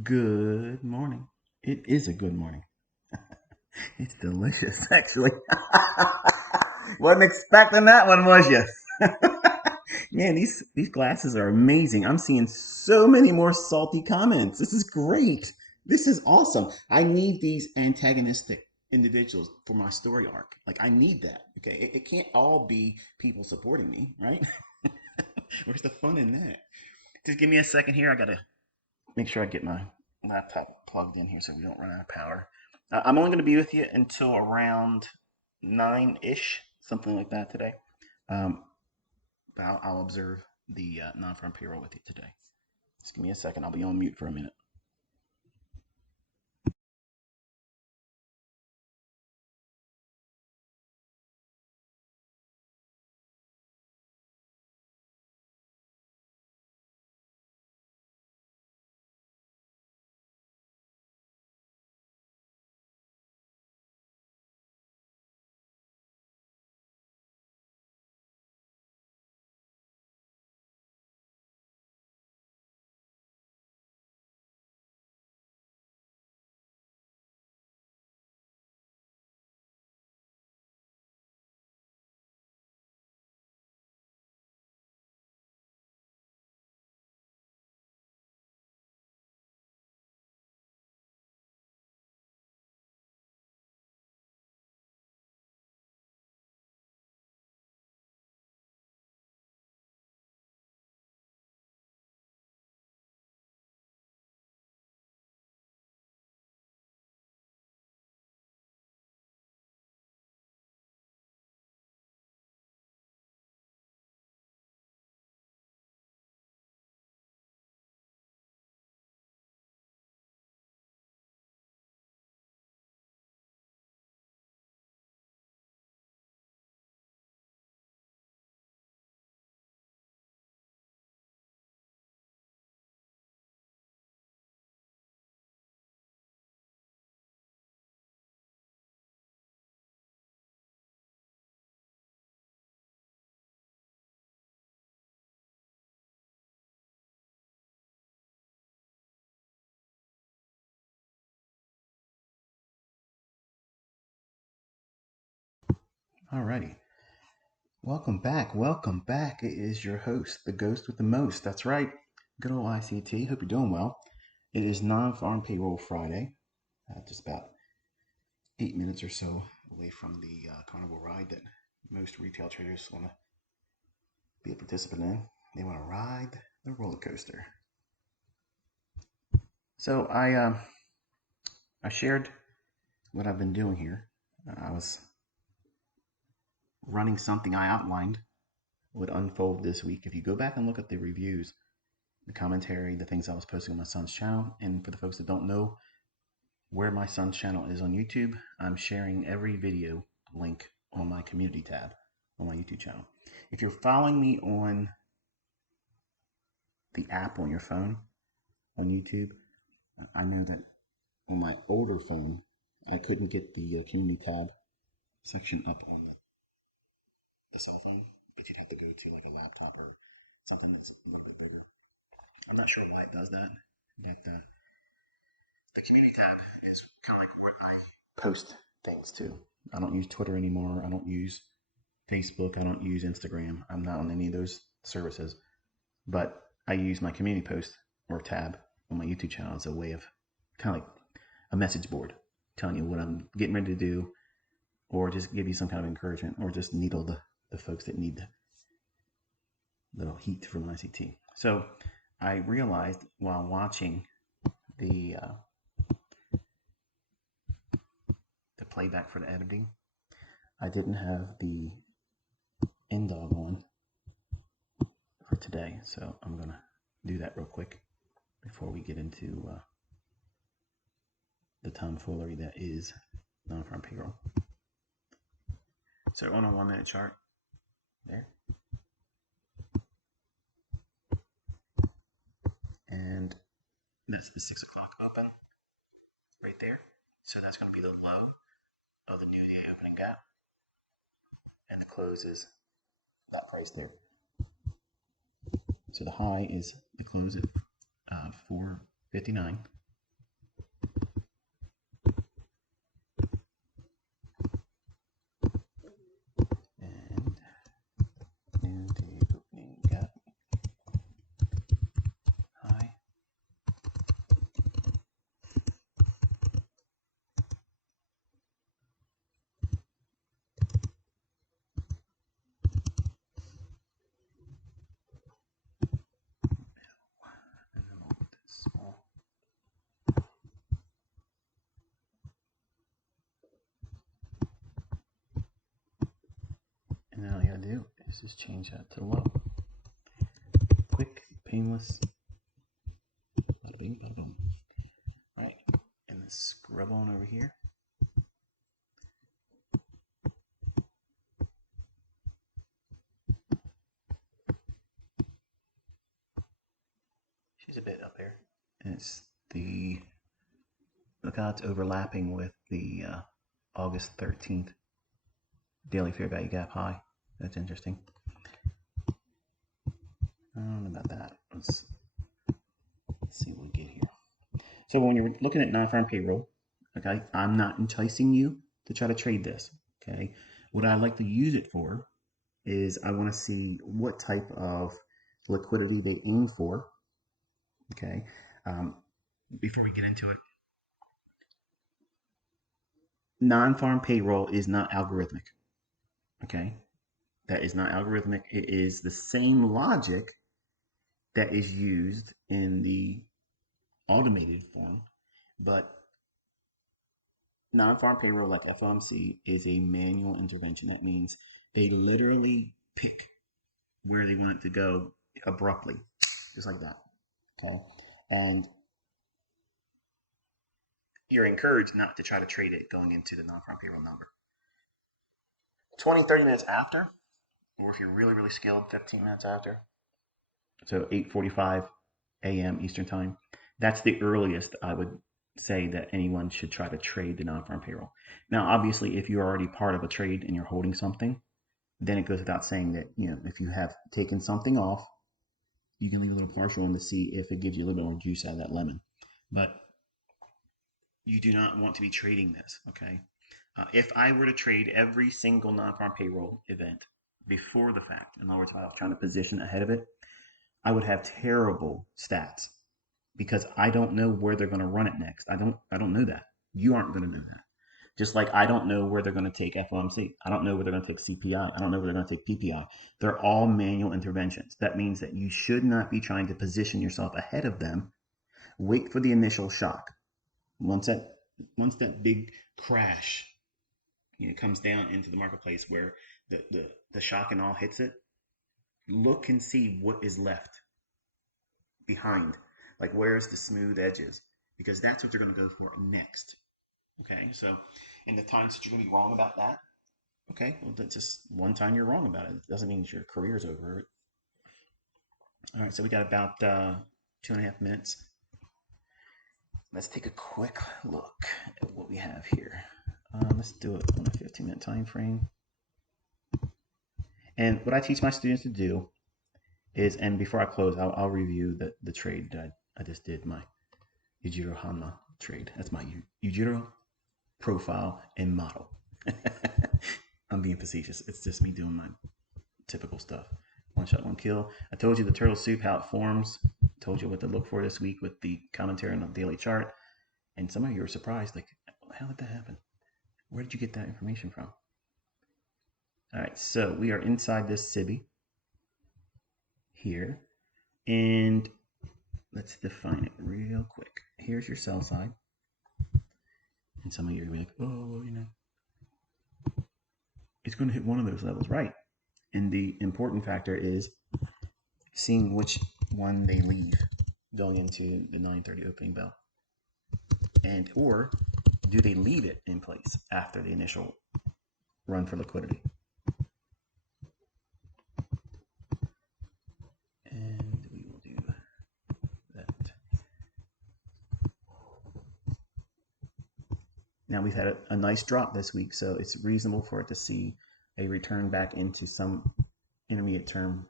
Good morning. It is a good morning. It's delicious, actually. Wasn't expecting that one, was you? Man, these glasses are amazing. I'm seeing so many more salty comments. This is great. This is awesome. I need these antagonistic individuals for my story arc. Like I need that. Okay, it can't all be people supporting me, right? Where's the fun in that? Just give me a second here. I gotta make sure I get my laptop plugged in here so we don't run out of power. I'm only going to be with you until around 9 ish, something like that today. Um, but I'll observe the non farm payroll with you today. Just give me a second. I'll be on mute for a minute. Alrighty. Welcome back. Welcome back. It is your host, the ghost with the most. That's right. Good old ICT. Hope you're doing well. It is non farm payroll Friday. Just about 8 minutes or so away from the carnival ride that most retail traders want to be a participant in. They want to ride the roller coaster. So I shared what I've been doing here. I was running something I outlined would unfold this week. If you go back and look at the reviews, the commentary, the things I was posting on my son's channel, and for the folks that don't know where my son's channel is on YouTube, I'm sharing every video link on my community tab on my YouTube channel. If you're following me on the app on your phone on YouTube, I know that on my older phone, I couldn't get the community tab section up on the cell phone, but you'd have to go to like a laptop or something that's a little bit bigger. I'm not sure why it does that. But, the community tab is kind of like where I post things too. I don't use Twitter anymore. I don't use Facebook. I don't use Instagram. I'm not on any of those services. But I use my community post or tab on my YouTube channel as a way of kind of like a message board, telling you what I'm getting ready to do, or just give you some kind of encouragement, or just needle the folks that need the little heat from ICT. So I realized while watching the uh, the playback for the editing, I didn't have the NDOG on for today, so I'm gonna do that real quick before we get into the tomfoolery that is non-farm payroll. So on a 1 minute chart, there, and that's the 6 o'clock open right there. So that's going to be the low of the new day opening gap, and the close is that price there. So the high is the close at 459, Let's just change that to low. Quick, painless. Bada bing, bada boom. All right, and then scrub on over here. She's a bit up there. And it's the, look how it's overlapping with the August 13th daily fair value gap high. That's interesting. I don't know about that. Let's see what we get here. So when you're looking at non-farm payroll, okay, I'm not enticing you to try to trade this. Okay, what I like to use it for is I want to see what type of liquidity they aim for. Okay, before we get into it, non-farm payroll is not algorithmic. Okay, that is not algorithmic. It is the same logic that is used in the automated form, but non-farm payroll like FOMC is a manual intervention. That means they literally pick where they want it to go abruptly, just like that. Okay, and you're encouraged not to try to trade it going into the non-farm payroll number. 20, 30 minutes after, or if you're really, really skilled, 15 minutes after. So 8:45 a.m. Eastern time. That's the earliest I would say that anyone should try to trade the non-farm payroll. Now, obviously, if you're already part of a trade and you're holding something, then it goes without saying that, you know, if you have taken something off, you can leave a little partial in to see if it gives you a little bit more juice out of that lemon. But you do not want to be trading this, okay? If I were to trade every single non-farm payroll event before the fact, in other words, if I was trying to position ahead of it, I would have terrible stats because I don't know where they're going to run it next. I don't know that. You aren't going to know that. Just like I don't know where they're going to take FOMC. I don't know where they're going to take CPI. I don't know where they're going to take PPI. They're all manual interventions. That means that you should not be trying to position yourself ahead of them. Wait for the initial shock. Once that big crash, comes down into the marketplace where the shock and all hits it, look and see what is left behind. Like, where's the smooth edges? Because that's what they're going to go for next. Okay, so in the times that you're going to be wrong about that, okay, well, that's just one time you're wrong about it. It doesn't mean your career's over. All right, so we got about 2.5 minutes. Let's take a quick look at what we have here. Let's do it on a 15-minute time frame. And what I teach my students to do is, and before I close, I'll review the trade that I just did, my Yujiro Hanma trade. That's my Yujiro profile and model. I'm being facetious. It's just me doing my typical stuff. One shot, one kill. I told you the turtle soup, how it forms. I told you what to look for this week with the commentary on the daily chart. And some of you are surprised, like, how did that happen? Where did you get that information from? All right, so we are inside this SIBI here. And let's define it real quick. Here's your sell side. And some of you are going to be like, oh, well, it's going to hit one of those levels, right? And the important factor is seeing which one they leave going into the 9:30 opening bell. And or do they leave it in place after the initial run for liquidity? And we will do that. Now we've had a nice drop this week, so it's reasonable for it to see a return back into some intermediate term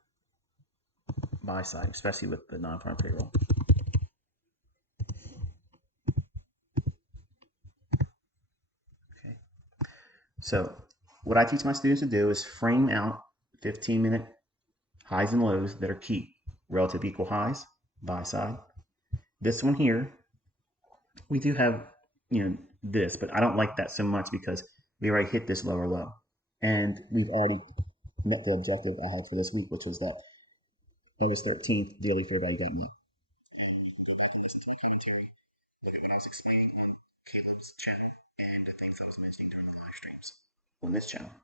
buy side, especially with the non-farm payroll. Okay. So what I teach my students to do is frame out 15-minute highs and lows that are key. Relative equal highs, buy side. This one here, we do have, this, but I don't like that so much because we already hit this lower low. And we've already met the objective I had for this week, which was that August 13th daily fair value gap. Go back and listen to my commentary. Look at what I was explaining on Caleb's channel and the things I was mentioning during the live streams on this channel.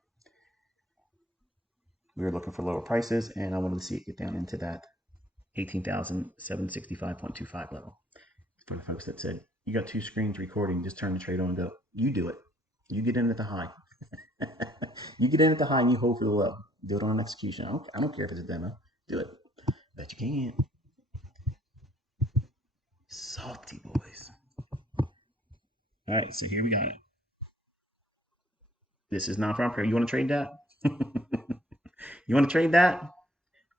We were looking for lower prices, and I wanted to see it get down into that 18,765.25 level. For the folks that said, you got two screens recording, just turn the trade on and go. You do it. You get in at the high. You get in at the high and you hold for the low. Do it on an execution. I don't care if it's a demo. Do it. Bet you can. Salty boys. All right, so here we got it. This is non-farm payroll. You want to trade that? You want to trade that?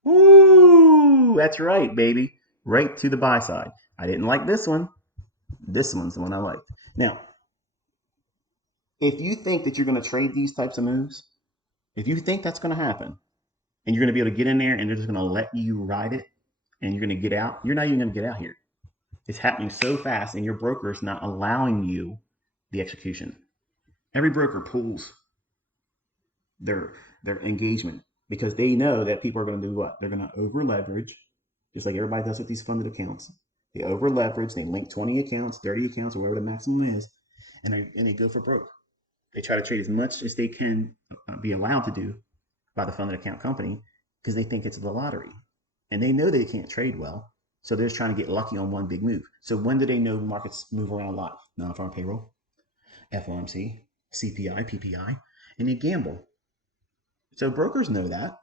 Woo! That's right, baby. Right to the buy side. I didn't like this one. This one's the one I liked. Now, if you think that you're going to trade these types of moves, if you think that's going to happen, and you're going to be able to get in there and they're just going to let you ride it, and you're going to get out, you're not even going to get out here. It's happening so fast, and your broker is not allowing you the execution. Every broker pulls their engagement because they know that people are going to do what? They're going to over leverage, just like everybody does with these funded accounts. They over leverage. They link 20 accounts, 30 accounts, or whatever the maximum is, and they go for broke. They try to trade as much as they can be allowed to do by the funded account company because they think it's the lottery, and they know they can't trade well. So they're just trying to get lucky on one big move. So when do they know markets move around a lot? Non-farm payroll, FOMC, CPI, PPI, and they gamble. So brokers know that.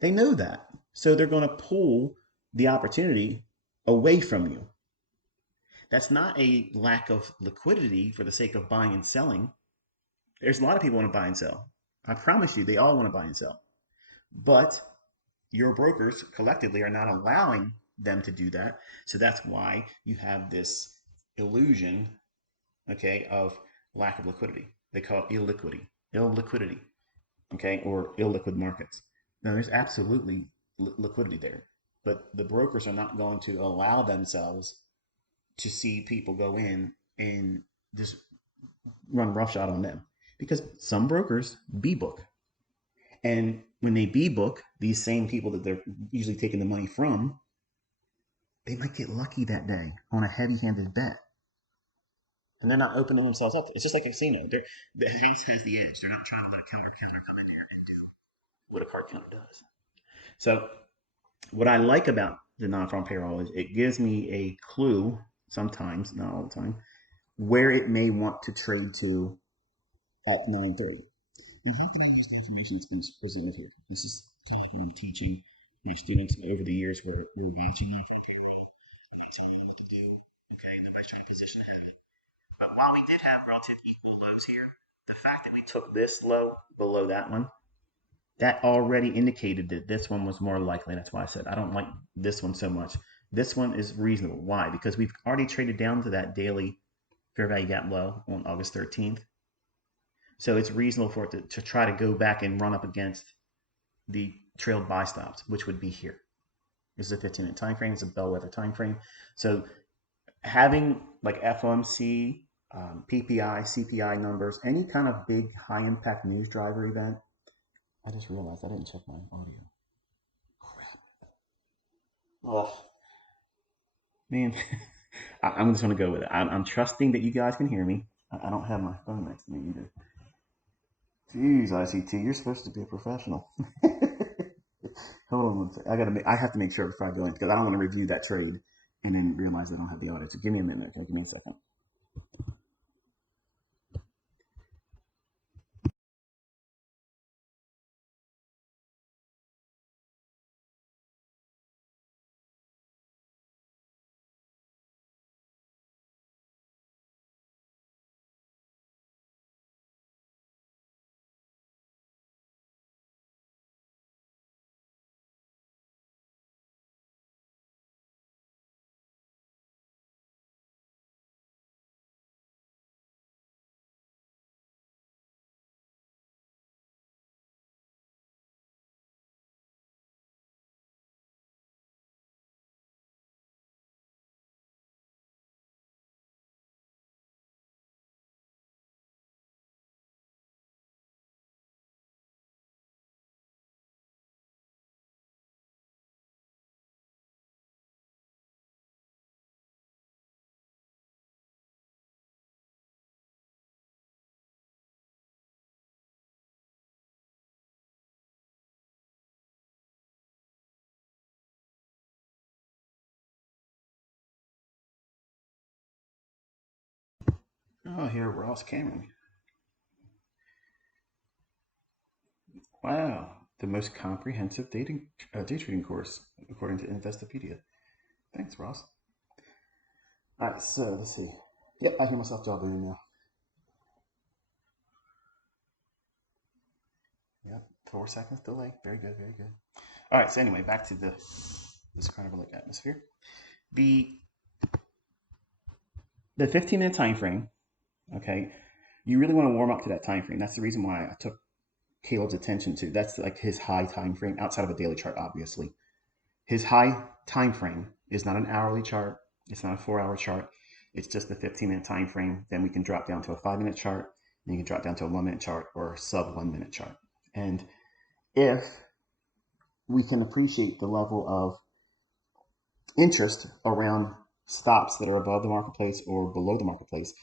They know that. So they're going to pull the opportunity away from you. That's not a lack of liquidity for the sake of buying and selling. There's a lot of people want to buy and sell. I promise you, they all want to buy and sell. But your brokers collectively are not allowing them to do that. So that's why you have this illusion, okay, of lack of liquidity. They call it illiquidity, okay, or illiquid markets. Now, there's absolutely liquidity there, but the brokers are not going to allow themselves to see people go in and just run roughshod on them because some brokers B-book. And when they B-book, these same people that they're usually taking the money from, they might get lucky that day on a heavy-handed bet. And they're not opening themselves up. It's just like a casino. The house has the edge. They're not trying to let a counter come in there and do what a card counter does. So what I like about the non-farm payroll is it gives me a clue sometimes, not all the time, where it may want to trade to at 9:30. You have to use the information that's been presented here. This is kind of what I'm teaching my students over the years where we're watching non-farm payroll. I'm not telling you what to do. Okay, nobody's trying to position ahead. But while we did have relative equal lows here, the fact that we took this low below that one, that already indicated that this one was more likely. That's why I said I don't like this one so much. This one is reasonable. Why? Because we've already traded down to that daily fair value gap low on August 13th. So it's reasonable for it to try to go back and run up against the trailed buy stops, which would be here. This is a 15-minute time frame. It's a bellwether time frame. So having like FOMC, PPI, CPI numbers, any kind of big high impact news driver event. I just realized I didn't check my audio. Crap. Ugh. Man, I'm just going to go with it. I'm trusting that you guys can hear me. I don't have my phone next to me either. Jeez, ICT, you're supposed to be a professional. Hold on one second. I have to make sure before I go in because I don't want to review that trade and then realize I don't have the audio. So give me a minute. Okay, give me a second. Oh, here, Ross Cameron. Wow, the most comprehensive day trading course, according to Investopedia. Thanks, Ross. All right, so let's see. Yep, I hear myself jaw booming now. Yep, 4 seconds delay. Very good, very good. All right, so anyway, back to this carnival-like atmosphere. The the 15-minute time frame. Okay, you really want to warm up to that time frame. That's the reason why I took Caleb's attention to. That's like his high time frame outside of a daily chart, obviously. His high time frame is not an hourly chart. It's not a 4 hour chart. It's just the 15-minute time frame. Then we can drop down to a 5 minute chart. And you can drop down to a 1 minute chart or sub 1 minute chart. And if we can appreciate the level of interest around stops that are above the marketplace or below the marketplace,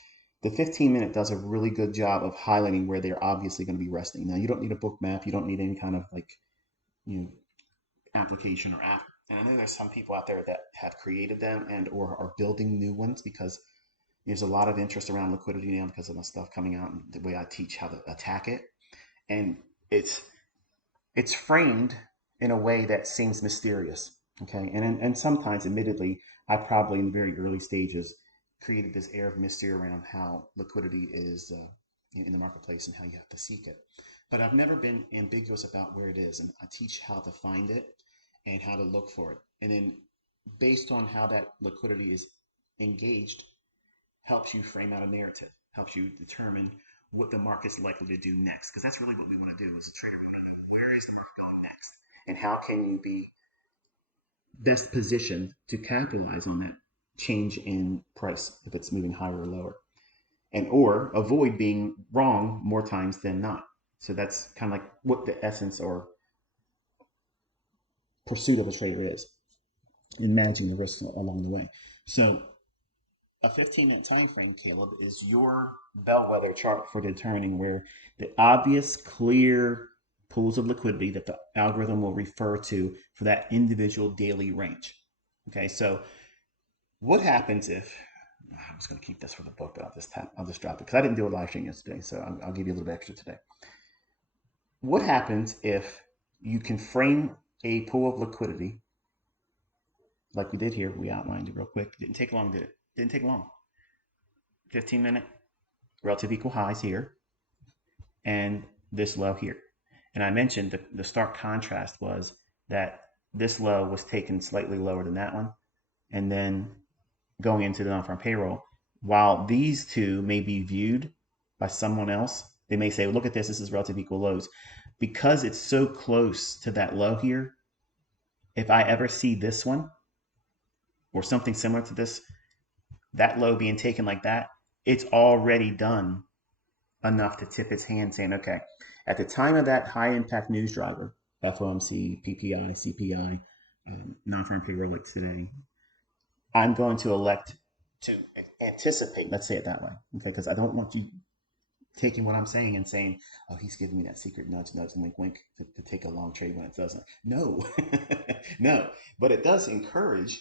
the 15-minute does a really good job of highlighting where they're obviously going to be resting. Now, you don't need a book map. You don't need any kind of like, you know, application or app. And I know there's some people out there that have created them and or are building new ones because there's a lot of interest around liquidity now because of the stuff coming out and the way I teach how to attack it. And it's it's framed in a way that seems mysterious. Okay. And sometimes, admittedly, I probably in the very early stages created this air of mystery around how liquidity is in the marketplace and how you have to seek it. But I've never been ambiguous about where it is. And I teach how to find it and how to look for it. And then based on how that liquidity is engaged, helps you frame out a narrative, helps you determine what the market's likely to do next. Because that's really what we want to do as a trader. We want to know where is the market going next, and how can you be best positioned to capitalize on that change in price if it's moving higher or lower, and or avoid being wrong more times than not. So that's kind of like what the essence or pursuit of a trader is in managing the risks along the way. So a 15-minute time frame, Caleb, is your bellwether chart for determining where the obvious, clear pools of liquidity that the algorithm will refer to for that individual daily range. Okay, so what happens if I was going to keep this for the book, but I'll just drop it because I didn't do a live stream yesterday, so I'll give you a little bit extra today. What happens if you can frame a pool of liquidity like we did here? We outlined it real quick. Didn't take long, did it? Didn't take long. 15-minute relative equal highs here and this low here. And I mentioned the stark contrast was that this low was taken slightly lower than that one. And then going into the non-farm payroll, while these two may be viewed by someone else, they may say, well, look at this is relative equal lows. Because it's so close to that low here, if I ever see this one or something similar to this, that low being taken like that, it's already done enough to tip its hand saying, okay, at the time of that high impact news driver, FOMC, PPI, CPI, non-farm payroll like today, I'm going to elect to anticipate, let's say it that way, okay, because I don't want you taking what I'm saying and saying, oh, he's giving me that secret nudge, nudge, and wink, wink to take a long trade when it doesn't. No, no, but it does encourage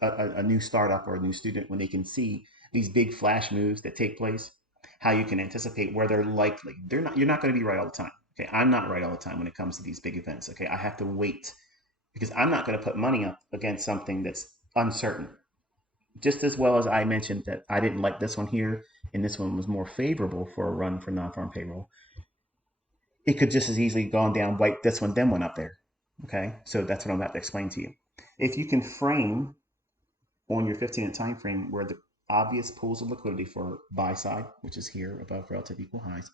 a new startup or a new student when they can see these big flash moves that take place, how you can anticipate where they're likely. You're not going to be right all the time. Okay, I'm not right all the time when it comes to these big events. Okay, I have to wait because I'm not going to put money up against something that's uncertain. Just as well as I mentioned that I didn't like this one here, and this one was more favorable for a run for non-farm payroll. It could just as easily gone down, wipe this one, then one up there. Okay, so that's what I'm about to explain to you. If you can frame on your 15-minute time frame where the obvious pools of liquidity for buy side, which is here above relative equal highs,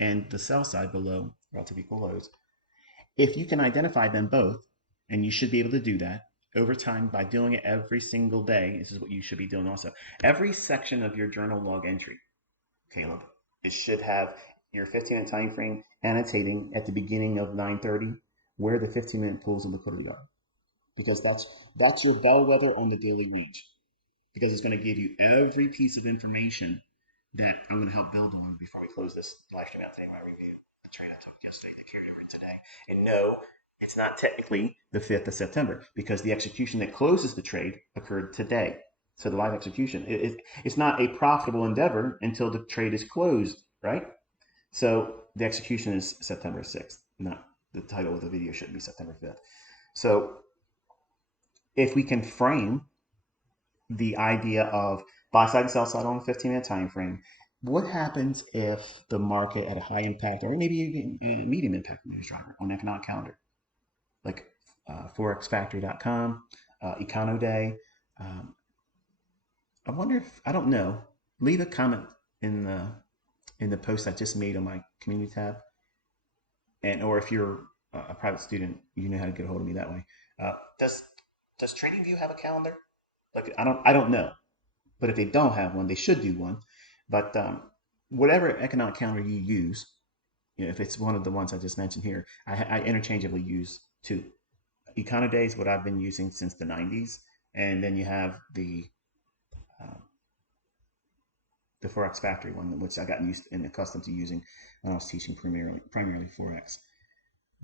and the sell side below relative equal lows, if you can identify them both, and you should be able to do that over time by doing it every single day, this is what you should be doing also. Every section of your journal log entry, Caleb, it should have your 15-minute time frame annotating at the beginning of 9:30 where the 15-minute pools of liquidity are, because that's your bellwether on the daily range, because it's going to give you every piece of information that I'm going to help build on before we close this live stream out today. When I review the trade I took yesterday, the carry over today, and no, it's not technically the 5th of September because the execution that closes the trade occurred today. So the live execution, it's not a profitable endeavor until the trade is closed, right? So the execution is September 6th. Not the title of the video should be September 5th. So if we can frame the idea of buy side and sell side on a 15-minute time frame, what happens if the market at a high impact or maybe even a medium impact news driver on economic calendar, like forexfactory.com, Econoday. Um, I wonder if I don't know. Leave a comment in the post I just made on my community tab, and or if you're a private student, you know how to get a hold of me that way. Uh, does does TradingView have a calendar? Like I don't know, but if they don't have one, they should do one. But whatever economic calendar you use, you know, if it's one of the ones I just mentioned here, I interchangeably use two. Econoday is what I've been using since the 90s, and then you have uh, the Forex Factory one, which I got used and accustomed to using when I was teaching primarily Forex.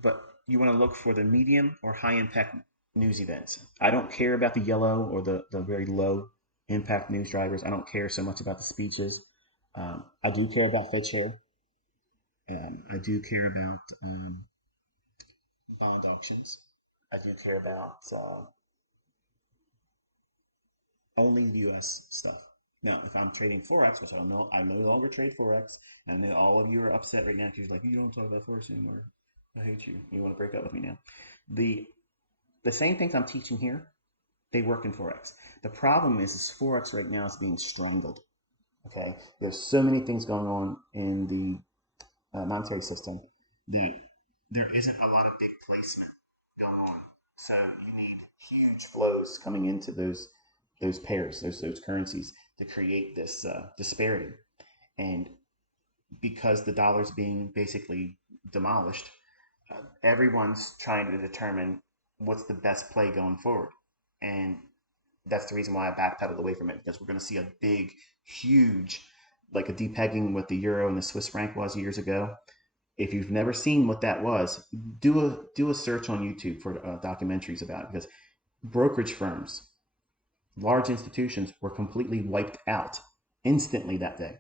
But you want to look for the medium or high impact news events. I don't care about the yellow or the very low impact news drivers. I don't care so much about the speeches. I do care about Fed Show. I do care about bond auctions. I do care about only U.S. stuff. Now, if I'm trading forex, which I no longer trade forex, and I know all of you are upset right now because you're like, you don't talk about forex anymore. I hate you. You want to break up with me now? The the same things I'm teaching here, they work in forex. The problem is forex right now is being strangled. Okay, there's so many things going on in the monetary system that there isn't a lot of big placement going on. So you need huge flows coming into those pairs, those currencies to create this disparity. And because the dollar's being basically demolished, everyone's trying to determine what's the best play going forward. And that's the reason why I backpedaled away from it because we're going to see a big, huge, like a depegging what the euro and the Swiss franc was years ago. If you've never seen what that was, do a search on YouTube for documentaries about it because brokerage firms, large institutions were completely wiped out instantly that day.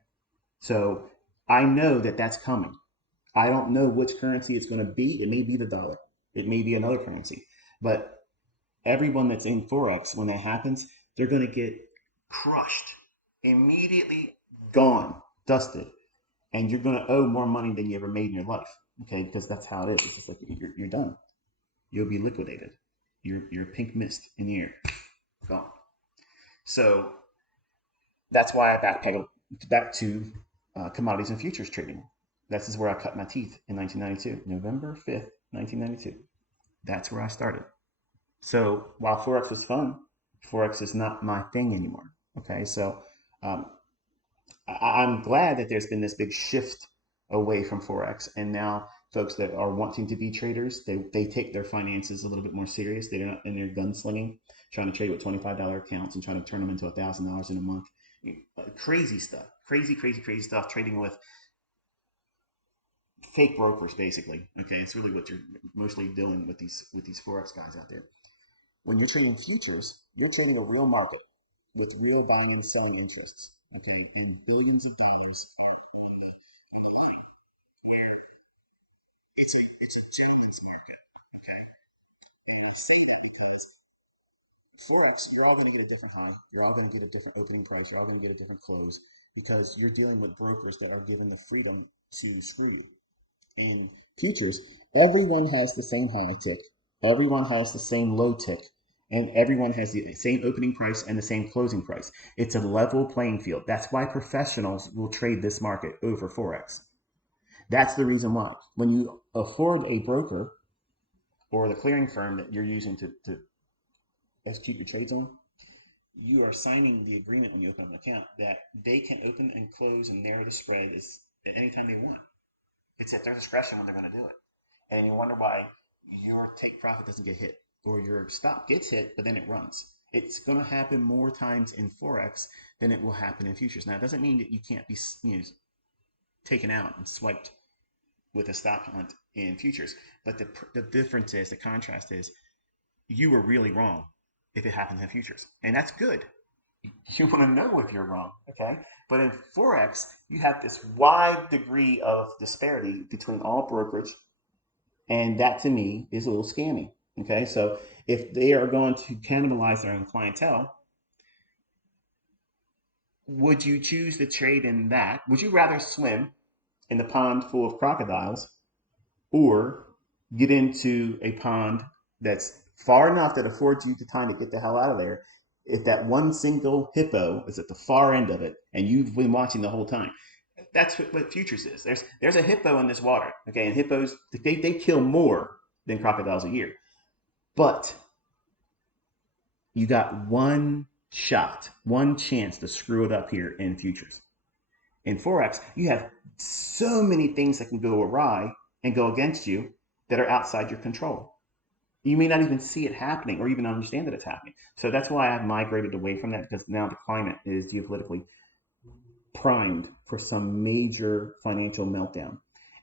So I know that that's coming. I don't know which currency it's going to be. It may be the dollar. It may be another currency. But everyone that's in Forex, when that happens, they're going to get crushed, immediately gone, dusted. And you're going to owe more money than you ever made in your life. Okay, because that's how it is. It's just like you're done. You'll be liquidated. You're pink mist in the air, gone. So that's why I backpedaled back to commodities and futures trading. This is where I cut my teeth in 1992, November 5th, 1992. That's where I started. So while Forex is fun, Forex is not my thing anymore. Okay, so um, I'm glad that there's been this big shift away from Forex. And now folks that are wanting to be traders, they take their finances a little bit more serious. They're not in their gunslinging, trying to trade with $25 accounts and trying to turn them into $1,000 in a month. Crazy stuff, crazy stuff. Trading with fake brokers, basically. Okay, it's really what you're mostly dealing with these forex guys out there. When you're trading futures, you're trading a real market with real buying and selling interests. Okay, and billions of dollars. Where it's a gentleman's market. Okay, and I say that because forex, you're all going to get a different high. You're all going to get a different opening price. You're all going to get a different close because you're dealing with brokers that are given the freedom to screw you. In futures, everyone has the same high tick, everyone has the same low tick, and everyone has the same opening price and the same closing price. It's a level playing field. That's why professionals will trade this market over Forex. That's the reason why. When you afford a broker or the clearing firm that you're using to execute your trades on, you are signing the agreement when you open up an account that they can open and close and narrow the spread at any time they want. It's at their discretion when they're going to do it. And you wonder why your take profit doesn't get hit or your stop gets hit, but then it runs. It's going to happen more times in Forex than it will happen in futures. Now, it doesn't mean that you can't be taken out and swiped with a stop hunt in futures. But the difference is, the contrast is, you were really wrong if it happens in futures. And that's good. You want to know if you're wrong, okay? But in Forex, you have this wide degree of disparity between all brokerage, and that to me is a little scammy, okay? So if they are going to cannibalize their own clientele, would you choose to trade in that? Would you rather swim in the pond full of crocodiles or get into a pond that's far enough that affords you the time to get the hell out of there if that one single hippo is at the far end of it and you've been watching the whole time? That's what futures is. There's a hippo in this water, okay, and hippos they kill more than crocodiles a year, but you got one shot, one chance to screw it up here in futures. In Forex, you have so many things that can go awry and go against you that are outside your control. You may not even see it happening or even understand that it's happening. So that's why I've migrated away from that, because now the climate is geopolitically primed for some major financial meltdown.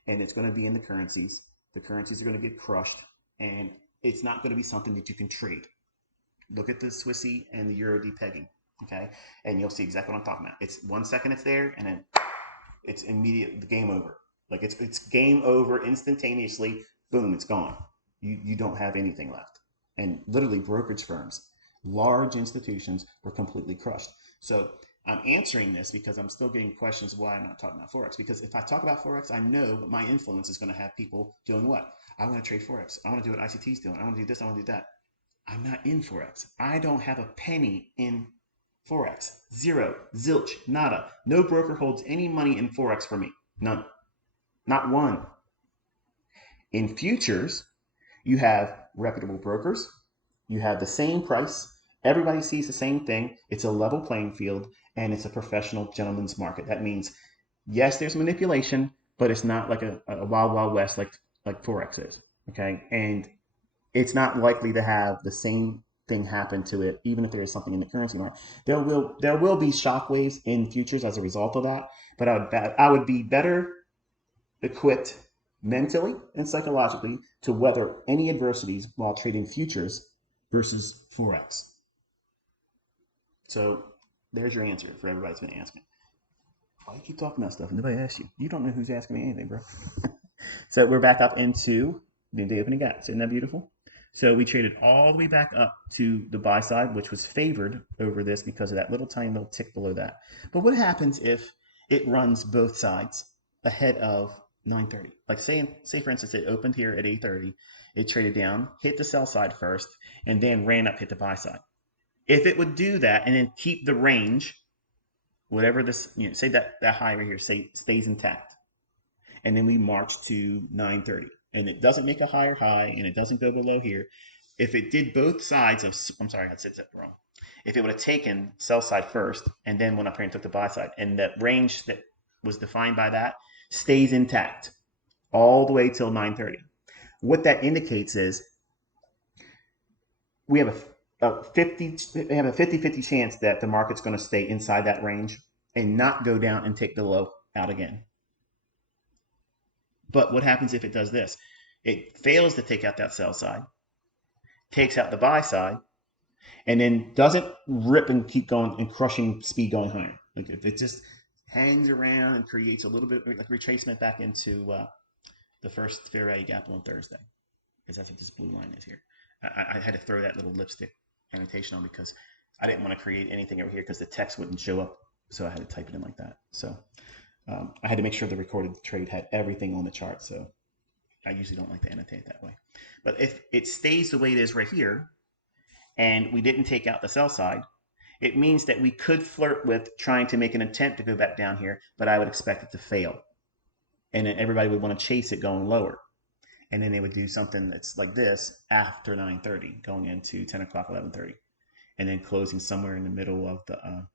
And it's going to be in the currencies. The currencies are going to get crushed, and it's not going to be something that you can trade. Look at the Swissy and the Euro depegging, okay? And you'll see exactly what I'm talking about. It's 1 second it's there, and then it's immediate, the game over. Like it's game over instantaneously. Boom, it's gone. You don't have anything left. And literally, brokerage firms, large institutions, were completely crushed. So I'm answering this because I'm still getting questions why I'm not talking about Forex. Because if I talk about Forex, I know that my influence is going to have people doing what? I want to trade Forex. I want to do what ICT's doing. I want to do this. I want to do that. I'm not in Forex. I don't have a penny in Forex. Zero. Zilch. Nada. No broker holds any money in Forex for me. None. Not one. In futures, you have reputable brokers. You have the same price. Everybody sees the same thing. It's a level playing field, and it's a professional gentleman's market. That means, yes, there's manipulation, but it's not like a wild, wild west like Forex is. Okay. And it's not likely to have the same thing happen to it, even if there is something in the currency market. There will be shockwaves in futures as a result of that, but I would be better equipped mentally and psychologically to weather any adversities while trading futures versus Forex. So there's your answer for everybody that's been asking. Why you keep talking about stuff and nobody asks you? You don't know who's asking me anything, bro. So we're back up into the day opening gap. Isn't that beautiful? So we traded all the way back up to the buy side, which was favored over this because of that little tiny little tick below that. But what happens if it runs both sides ahead of 9:30? Like say for instance, it opened here at 8:30, it traded down, hit the sell side first, and then ran up, hit the buy side. If it would do that and then keep the range, whatever this, say that high right here, say stays intact, and then we march to 9:30, and it doesn't make a higher high, and it doesn't go below here. If it did both sides of, I'm sorry, I said that wrong. If it would have taken sell side first and then went up here and took the buy side, and the range that was defined by that stays intact all the way till 9:30, what that indicates is we have a 50 chance that the market's going to stay inside that range and not go down and take the low out again. But what happens if it does this? It fails to take out that sell side, takes out the buy side, and then doesn't rip and keep going and crushing speed going higher. Like if it just hangs around and creates a little bit like retracement back into the first fair value gap on Thursday, because that's what this blue line is here. I had to throw that little lipstick annotation on because I didn't want to create anything over here because the text wouldn't show up, so I had to type it in like that. So I had to make sure the recorded trade had everything on the chart. So I usually don't like to annotate it that way. But if it stays the way it is right here, and we didn't take out the sell side, it means that we could flirt with trying to make an attempt to go back down here, but I would expect it to fail. And then everybody would want to chase it going lower. And then they would do something that's like this after 9:30, going into 10 o'clock, 11:30, and then closing somewhere in the middle of the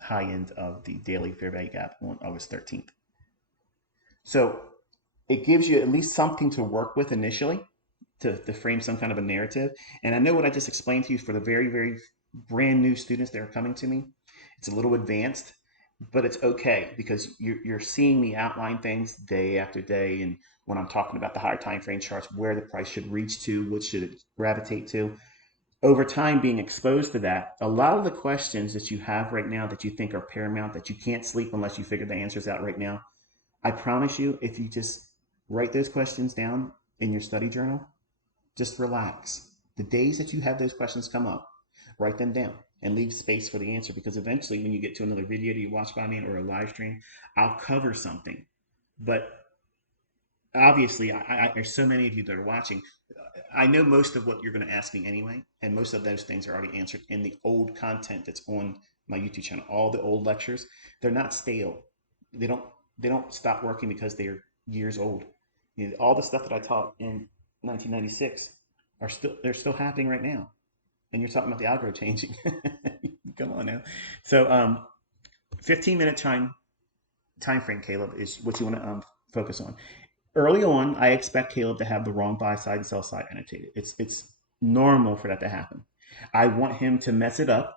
high end of the daily fair value gap on August 13th. So it gives you at least something to work with initially to frame some kind of a narrative. And I know what I just explained to you for the very, very brand new students that are coming to me. It's a little advanced, but it's okay because you're seeing me outline things day after day. And when I'm talking about the higher time frame charts, where the price should reach to, what should it gravitate to, over time being exposed to that, a lot of the questions that you have right now that you think are paramount, that you can't sleep unless you figure the answers out right now, I promise you, if you just write those questions down in your study journal, just relax. The days that you have those questions come up, write them down and leave space for the answer, because eventually when you get to another video that you watch by me or a live stream, I'll cover something. But obviously, there's so many of you that are watching. I know most of what you're going to ask me anyway, and most of those things are already answered in the old content that's on my YouTube channel. All the old lectures, they're not stale. They don't they don't stop working because they're years old. You know, all the stuff that I taught in 1996 they're still happening right now. And you're talking about the algo changing. Come on now. So 15-minute time frame, Caleb, is what you want to focus on. Early on, I expect Caleb to have the wrong buy side and sell side annotated. It's normal for that to happen. I want him to mess it up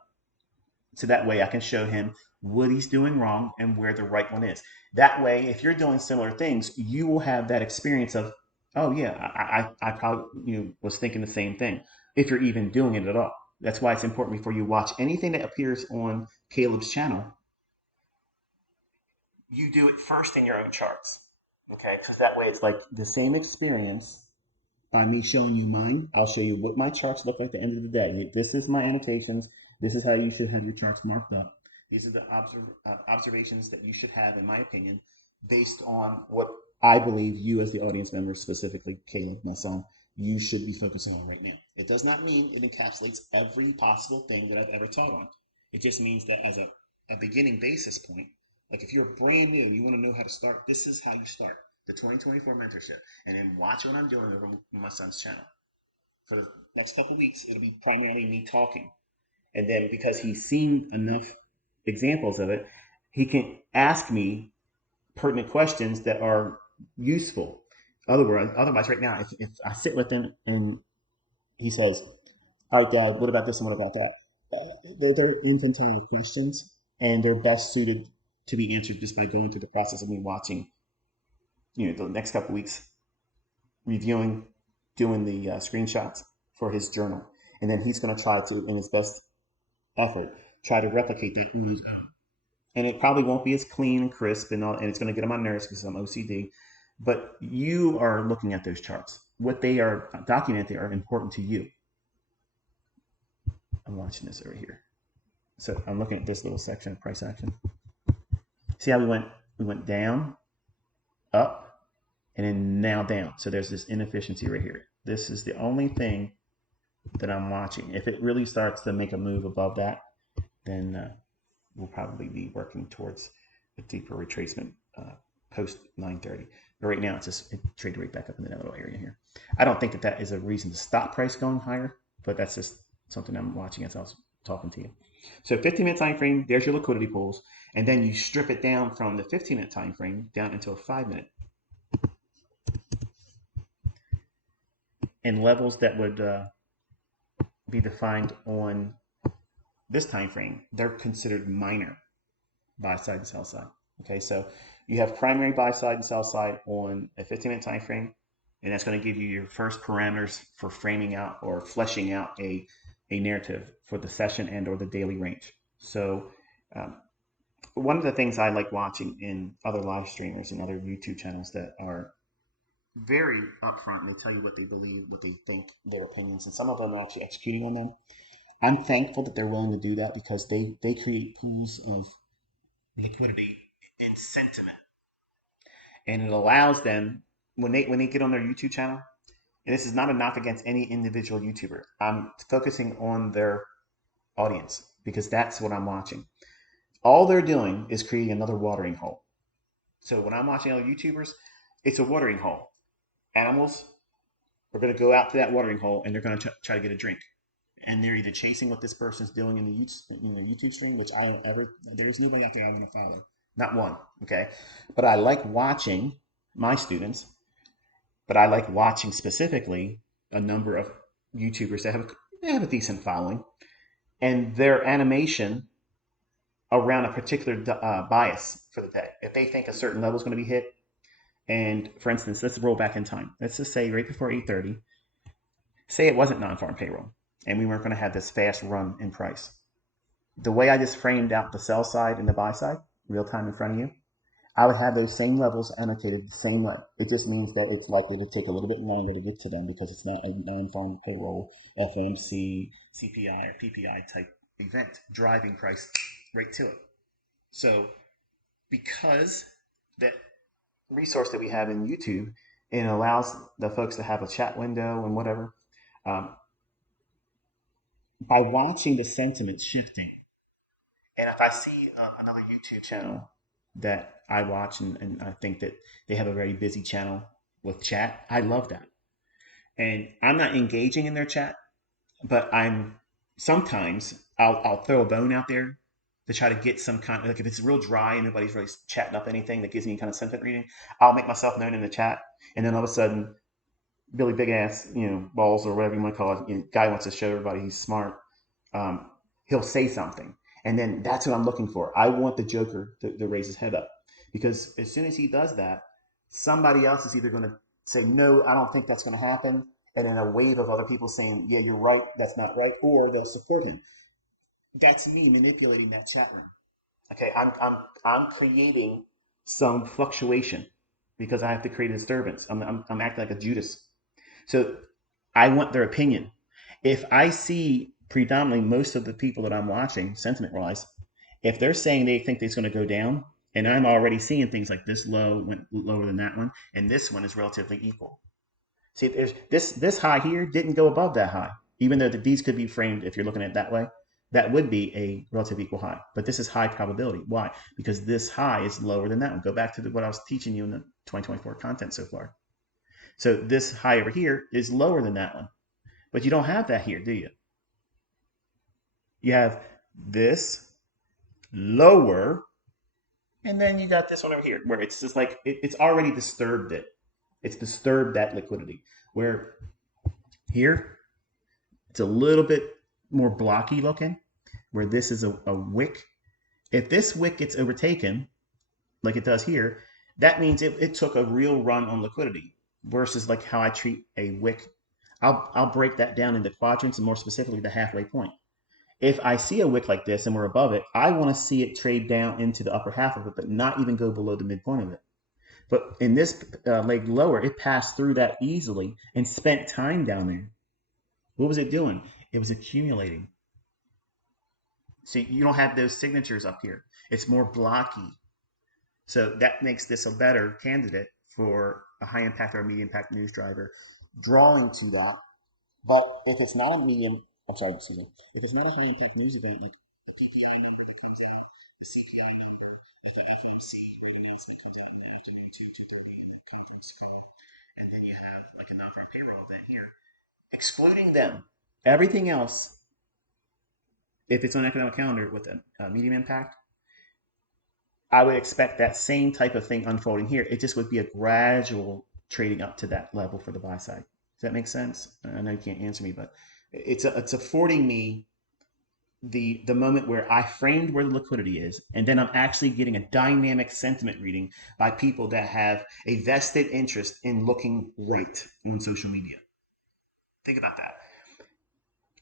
so that way I can show him what he's doing wrong and where the right one is. That way, if you're doing similar things, you will have that experience of, oh yeah, I probably was thinking the same thing. If you're even doing it at all, that's why it's important before you watch anything that appears on Caleb's channel, you do it first in your own charts. Okay, because that way it's like the same experience by me showing you mine. I'll show you what my charts look like at the end of the day. This is my annotations. This is how you should have your charts marked up. These are the observations that you should have, in my opinion, based on what I believe you as the audience member, specifically Caleb, my son, you should be focusing on right now. It does not mean it encapsulates every possible thing that I've ever taught on. It just means that as a beginning basis point, like if you're brand new and you want to know how to start, this is how you start the 2024 mentorship. And then watch what I'm doing over on my son's channel. For the next couple of weeks, it'll be primarily me talking. And then because he's seen enough examples of it, he can ask me pertinent questions that are useful. Otherwise, right now, if I sit with him and he says, all right, Dad, what about this and what about that? They're infantile questions, and they're best suited to be answered just by going through the process of me watching, the next couple of weeks, reviewing, doing the screenshots for his journal. And then he's going to try to, in his best effort, try to replicate that on his own. And it probably won't be as clean and crisp and all, and it's going to get on my nerves because I'm OCD. But you are looking at those charts. What they are documented are important to you. I'm watching this over here. So I'm looking at this little section of price action. See how we went down, up, and then now down. So there's this inefficiency right here. This is the only thing that I'm watching. If it really starts to make a move above that, then we'll probably be working towards a deeper retracement post 9:30. But right now, it traded right back up into that little area here. I don't think that is a reason to stop price going higher, but that's just something I'm watching as I was talking to you. So 15-minute time frame, there's your liquidity pools, and then you strip it down from the 15-minute time frame down into a 5-minute. And levels that would be defined on this time frame, they're considered minor buy side and sell side. Okay, so you have primary buy side and sell side on a 15-minute time frame, and that's going to give you your first parameters for framing out or fleshing out a narrative for the session and or the daily range. So one of the things I like watching in other live streamers and other YouTube channels that are very upfront, and they tell you what they believe, what they think, their opinions, and some of them are actually executing on them. I'm thankful that they're willing to do that because they create pools of liquidity in sentiment, and it allows them when they get on their YouTube channel. And this is not a knock against any individual YouTuber. I'm focusing on their audience because that's what I'm watching. All they're doing is creating another watering hole. So when I'm watching other YouTubers, it's a watering hole. Animals are going to go out to that watering hole and they're going to try to get a drink. And they're either chasing what this person's doing in the YouTube stream, which there's nobody out there I want to follow. Not one, okay? But I like watching my students, but I like watching specifically a number of YouTubers that have a decent following, and their animation around a particular bias for the day. If they think a certain level is going to be hit, and for instance, let's roll back in time. Let's just say right before 8:30, say it wasn't non-farm payroll, and we weren't going to have this fast run in price. The way I just framed out the sell side and the buy side, real time in front of you, I would have those same levels annotated the same way. It just means that it's likely to take a little bit longer to get to them because it's not a non-farm payroll, FOMC, CPI, or PPI type event driving price right to it. So because that resource that we have in YouTube, it allows the folks to have a chat window and whatever. Um, by watching the sentiment shifting, and if I see another YouTube channel that I watch and I think that they have a very busy channel with chat, I love that. And I'm not engaging in their chat, but I'm sometimes I'll throw a bone out there to try to get some kind of, like if it's real dry and nobody's really chatting up anything that gives me kind of sentiment reading, I'll make myself known in the chat, and then all of a sudden Billy Big Ass, balls or whatever you want to call it, guy wants to show everybody he's smart. Um, he'll say something, and then that's what I'm looking for. I want the Joker to raise his head up, because as soon as he does that, somebody else is either going to say, "No, I don't think that's going to happen," and then a wave of other people saying, "Yeah, you're right, that's not right," or they'll support him. That's me manipulating that chat room. Okay, I'm creating some fluctuation because I have to create a disturbance. I'm acting like a Judas. So I want their opinion. If I see predominantly most of the people that I'm watching, sentiment wise, if they're saying they think it's going to go down, and I'm already seeing things like this low went lower than that one, and this one is relatively equal. See, there's this high here didn't go above that high, even though these could be framed if you're looking at it that way. That would be a relative equal high, but this is high probability. Why? Because this high is lower than that one. Go back to what I was teaching you in the 2024 content so far. So this high over here is lower than that one. But you don't have that here, do you? You have this lower, and then you got this one over here, where it's just like it's already disturbed it. It's disturbed that liquidity. Where here, it's a little bit more blocky looking, where this is a wick. If this wick gets overtaken, like it does here, that means it took a real run on liquidity versus like how I treat a wick. I'll break that down into quadrants and more specifically the halfway point. If I see a wick like this and we're above it, I want to see it trade down into the upper half of it, but not even go below the midpoint of it. But in this leg lower, it passed through that easily and spent time down there. What was it doing? It was accumulating. See, you don't have those signatures up here. It's more blocky. So that makes this a better candidate for a high impact or a medium impact news driver drawing to that. But if it's not a medium, I'm sorry, excuse me, if it's not a high impact news event like the PPI number that comes out, the CPI number, if the FOMC rate announcement comes out in the afternoon, 2:30, the conference call, and then you have like a non-farm payroll event here, excluding them, everything else, if it's on economic calendar with a medium impact, I would expect that same type of thing unfolding here. It just would be a gradual trading up to that level for the buy side. Does that make sense? I know you can't answer me, but it's affording me the moment where I framed where the liquidity is, and then I'm actually getting a dynamic sentiment reading by people that have a vested interest in looking right on social media. Think about that.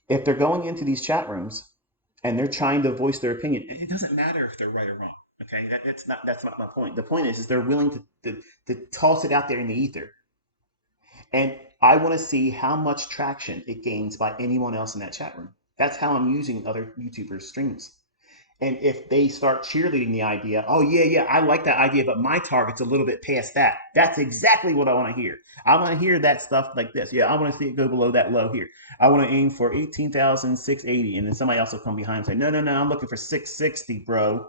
If they're going into these chat rooms and they're trying to voice their opinion, it doesn't matter if they're right or wrong. Okay, that's not my point. The point is they're willing to toss it out there in the ether, and I want to see how much traction it gains by anyone else in that chat room. That's how I'm using other YouTubers' streams. And if they start cheerleading the idea, oh yeah, I like that idea, but my target's a little bit past that. That's exactly what I want to hear. I want to hear that stuff like this. Yeah, I want to see it go below that low here. I want to aim for 18,680, and then somebody else will come behind and say, no, I'm looking for 660, bro.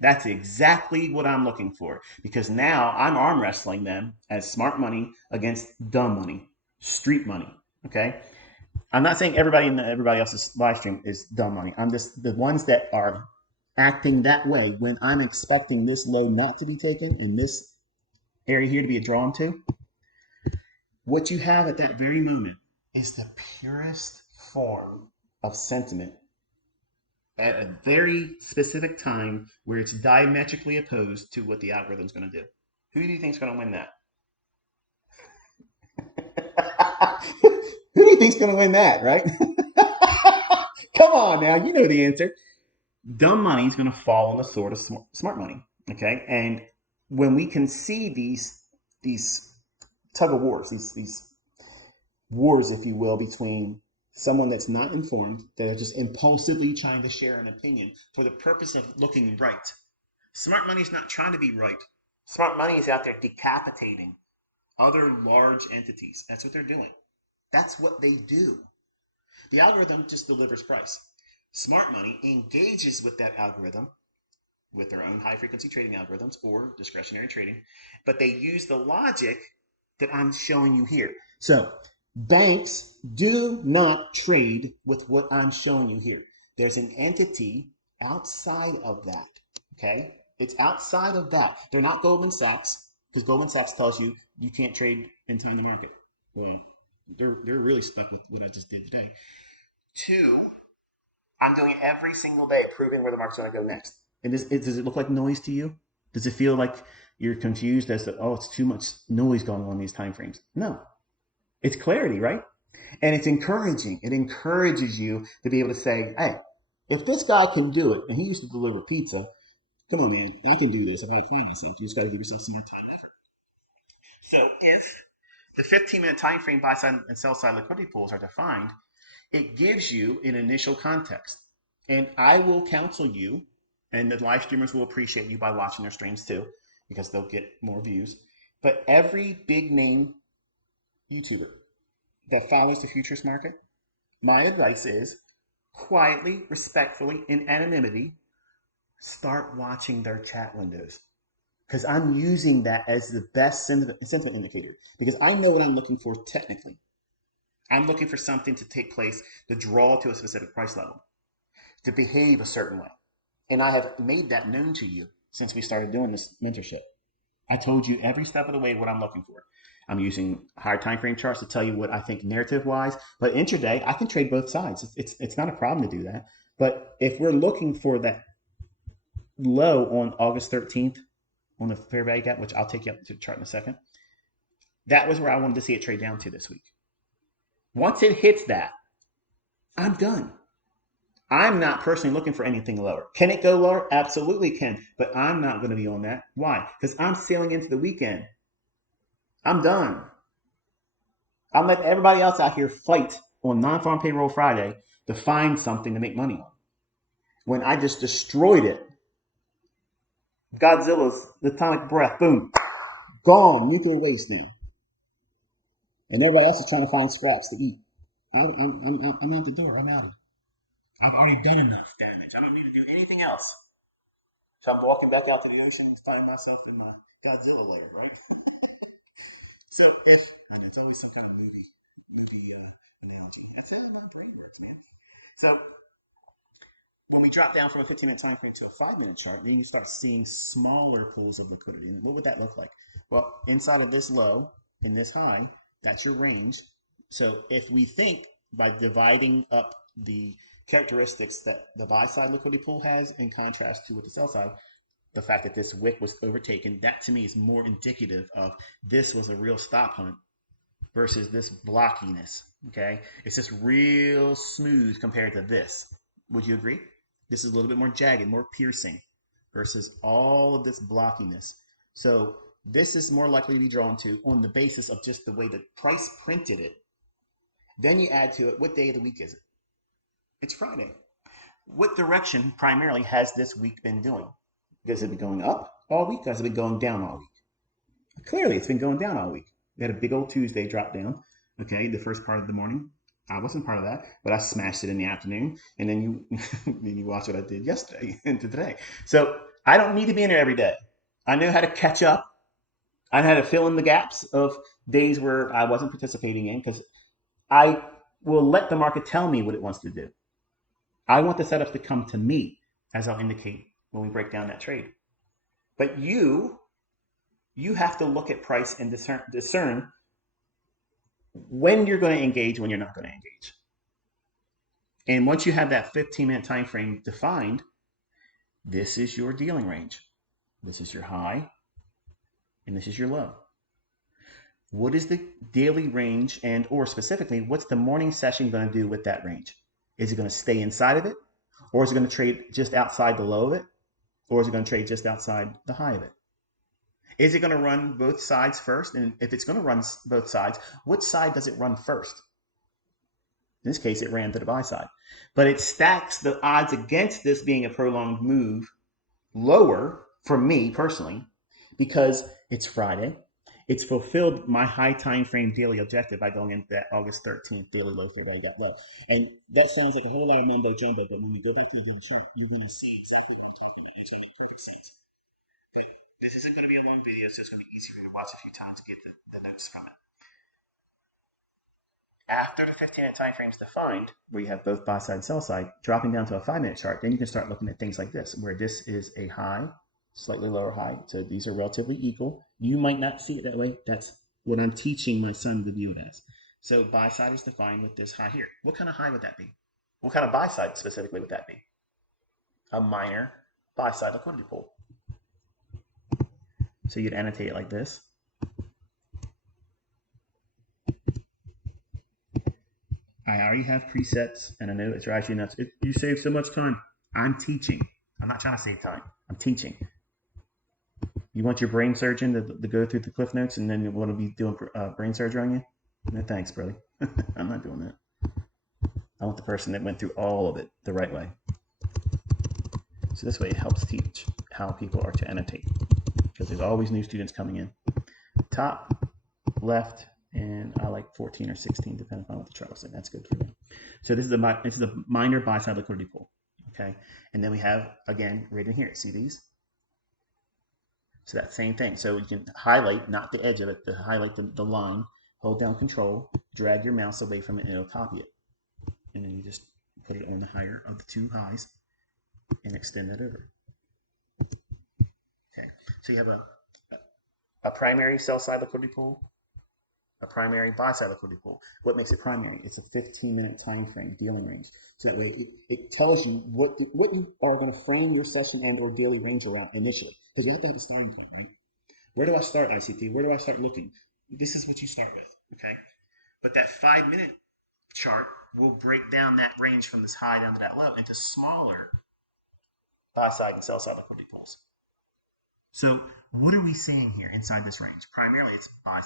That's exactly what I'm looking for, because now I'm arm wrestling them as smart money against dumb money, street money. Okay. I'm not saying everybody else's live stream is dumb money. I'm just the ones that are acting that way when I'm expecting this low not to be taken and this area here to be drawn to. What you have at that very moment is the purest form of sentiment at a very specific time where it's diametrically opposed to what the algorithm's going to do. Who do you think is going to win that? Who do you think's going to win that, right? Come on now, you know the answer. Dumb money is going to fall on the sword of smart money. Okay, and when we can see these tug of wars, these wars, if you will, between someone that's not informed, that are just impulsively trying to share an opinion for the purpose of looking right. Smart money is not trying to be right. Smart money is out there decapitating other large entities. That's what they're doing. That's what they do. The algorithm just delivers price. Smart money engages with that algorithm with their own high frequency trading algorithms or discretionary trading, but they use the logic that I'm showing you here. So banks do not trade with what I'm showing you here. There's an entity outside of that. Okay? It's outside of that. They're not Goldman Sachs, because Goldman Sachs tells you you can't trade and time the market. Well, they're really stuck with what I just did today. Two, I'm doing it every single day, proving where the market's going to go next. And does it look like noise to you? Does it feel like you're confused as to, oh, it's too much noise going on in these time frames? No, it's clarity, right? And it's encouraging. It encourages you to be able to say, hey, if this guy can do it, and he used to deliver pizza, come on, man, I can do this. If I can find myself, you just got to give yourself some more time and effort. So if the 15-minute time frame buy side and sell side liquidity pools are defined, it gives you an initial context. And I will counsel you, and the live streamers will appreciate you by watching their streams too, because they'll get more views. But every big name YouTuber that follows the futures market, my advice is quietly, respectfully, in anonymity, start watching their chat windows. Because I'm using that as the best sentiment indicator. Because I know what I'm looking for technically. I'm looking for something to take place to draw to a specific price level, to behave a certain way. And I have made that known to you since we started doing this mentorship. I told you every step of the way what I'm looking for. I'm using higher time frame charts to tell you what I think narrative wise, but intraday I can trade both sides. It's not a problem to do that. But if we're looking for that low on August 13th on the fair value gap, which I'll take you up to the chart in a second, that was where I wanted to see it trade down to this week. Once it hits that, I'm done. I'm not personally looking for anything lower. Can it go lower? Absolutely can. But I'm not going to be on that. Why? Because I'm sailing into the weekend. I'm done. I'm letting everybody else out here fight on non-farm payroll Friday to find something to make money on. When I just destroyed it, Godzilla's the atomic breath, boom, gone, nuclear waste now. And everybody else is trying to find scraps to eat. I'm out the door. I'm out of it. I've already done enough damage. I don't need to do anything else. So I'm walking back out to the ocean and find myself in my Godzilla lair, right? So if I know it's always some kind of movie analogy. That's how my brain works, man. So when we drop down from a 15-minute time frame to a 5-minute chart, then you can start seeing smaller pools of liquidity. And what would that look like? Well, inside of this low and this high, that's your range. So if we think by dividing up the characteristics that the buy side liquidity pool has in contrast to what the sell side, the fact that this wick was overtaken, that to me is more indicative of this was a real stop hunt versus this blockiness. Okay, it's just real smooth compared to this. Would you agree? This is a little bit more jagged, more piercing versus all of this blockiness. So this is more likely to be drawn to on the basis of just the way the price printed it. Then you add to it, what day of the week is it? It's Friday. What direction primarily has this week been doing? Has it been going up all week? Has it been going down all week? Clearly, it's been going down all week. We had a big old Tuesday drop down. Okay, the first part of the morning. I wasn't part of that, but I smashed it in the afternoon, and then you then you watch what I did yesterday into today. So I don't need to be in there every day. I know how to catch up. I know how to fill in the gaps of days where I wasn't participating in because I will let the market tell me what it wants to do. I want the setups to come to me, as I'll indicate when we break down that trade. But you have to look at price and discern when you're going to engage, when you're not going to engage. And once you have that 15-minute time frame defined, this is your dealing range. This is your high, and this is your low. What is the daily range, and or specifically, what's the morning session going to do with that range? Is it going to stay inside of it, or is it going to trade just outside the low of it, or is it going to trade just outside the high of it? Is it going to run both sides first? And if it's going to run both sides, which side does it run first? In this case, it ran to the buy side. But it stacks the odds against this being a prolonged move lower for me personally because it's Friday. It's fulfilled my high time frame daily objective by going into that August 13th daily low, fair value gap low. And that sounds like a whole lot of mumbo jumbo, but when we go back to the daily chart, you're going to see exactly what I'm talking about. It's going to make perfect sense. But this isn't going to be a long video, so it's going to be easy for you to watch a few times to get the notes from it. After the 15-minute time frame is defined, where you have both buy side and sell side, dropping down to a 5-minute chart, then you can start looking at things like this, where this is a high, slightly lower high. So these are relatively equal. You might not see it that way. That's what I'm teaching my son to view it as. So buy side is defined with this high here. What kind of high would that be? What kind of buy side specifically would that be? A minor buy side liquidity pool. So you'd annotate it like this. I already have presets, and I know it drives you nuts. You save so much time. I'm teaching. I'm not trying to save time. I'm teaching. You want your brain surgeon to go through the cliff notes and then you want to be doing brain surgery on you? No thanks, Brody. I'm not doing that. I want the person that went through all of it the right way. So this way it helps teach how people are to annotate because there's always new students coming in. Top, left, and I like 14 or 16 depending on what the chart looks like. That's good for me. So this is a minor buy side liquidity pool. Okay, and then we have again right in here. See these? So that same thing. So you can highlight, not the edge of it, highlight the line, hold down control, drag your mouse away from it, and it'll copy it. And then you just put it on the higher of the two highs and extend it over. Okay, so you have a primary sell side liquidity pool, a primary buy side liquidity pool. What makes it primary? It's a 15-minute time frame dealing range. So that way it tells you what you are going to frame your session and or daily range around initially. Because you have to have a starting point, right? Where do I start, ICT? Where do I start looking? This is what you start with, okay? But that 5-minute chart will break down that range from this high down to that low into smaller buy side and sell side liquidity pools. So what are we seeing here inside this range? Primarily, it's buy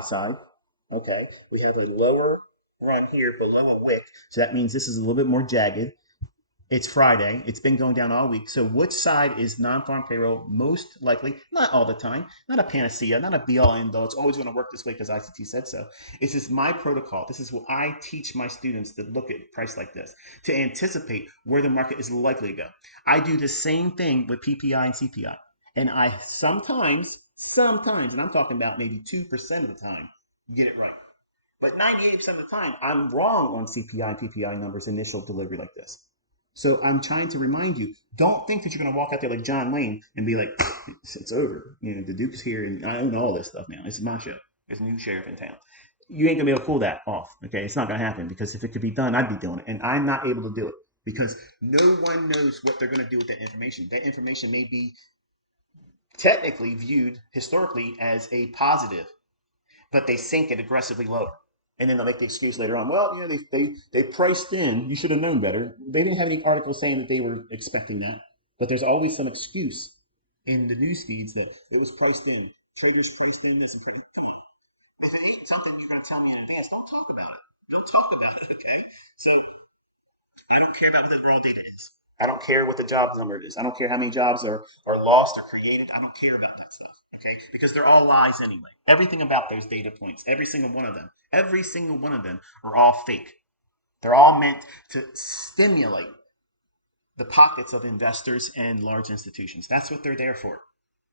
side. Okay, we have a lower run here below a wick, so that means this is a little bit more jagged. It's Friday. It's been going down all week. So which side is non-farm payroll most likely? Not all the time. Not a panacea. Not a be-all end-all. It's always going to work this way because ICT said so. This is my protocol. This is what I teach my students to look at price like this, to anticipate where the market is likely to go. I do the same thing with PPI and CPI. And I sometimes, and I'm talking about maybe 2% of the time, get it right. But 98% of the time, I'm wrong on CPI and PPI numbers, initial delivery like this. So I'm trying to remind you, don't think that you're going to walk out there like John Wayne and be like, it's over. You know, the Duke's here and I own all this stuff now. This is my show. There's a new sheriff in town. You ain't going to be able to pull that off. Okay. It's not going to happen because if it could be done, I'd be doing it. And I'm not able to do it because no one knows what they're going to do with that information. That information may be technically viewed historically as a positive, but they sink it aggressively lower. And then they'll make the excuse later on. Well, you know, they priced in. You should have known better. They didn't have any articles saying that they were expecting that. But there's always some excuse in the news feeds that it was priced in. Traders priced in this and come on. If it ain't something you're going to tell me in advance, don't talk about it. Don't talk about it, okay? So I don't care about what the raw data is. I don't care what the job number is. I don't care how many jobs are lost or created. I don't care about that stuff. Okay? Because they're all lies anyway. Everything about those data points, every single one of them are all fake. They're all meant to stimulate the pockets of investors and large institutions. That's what they're there for.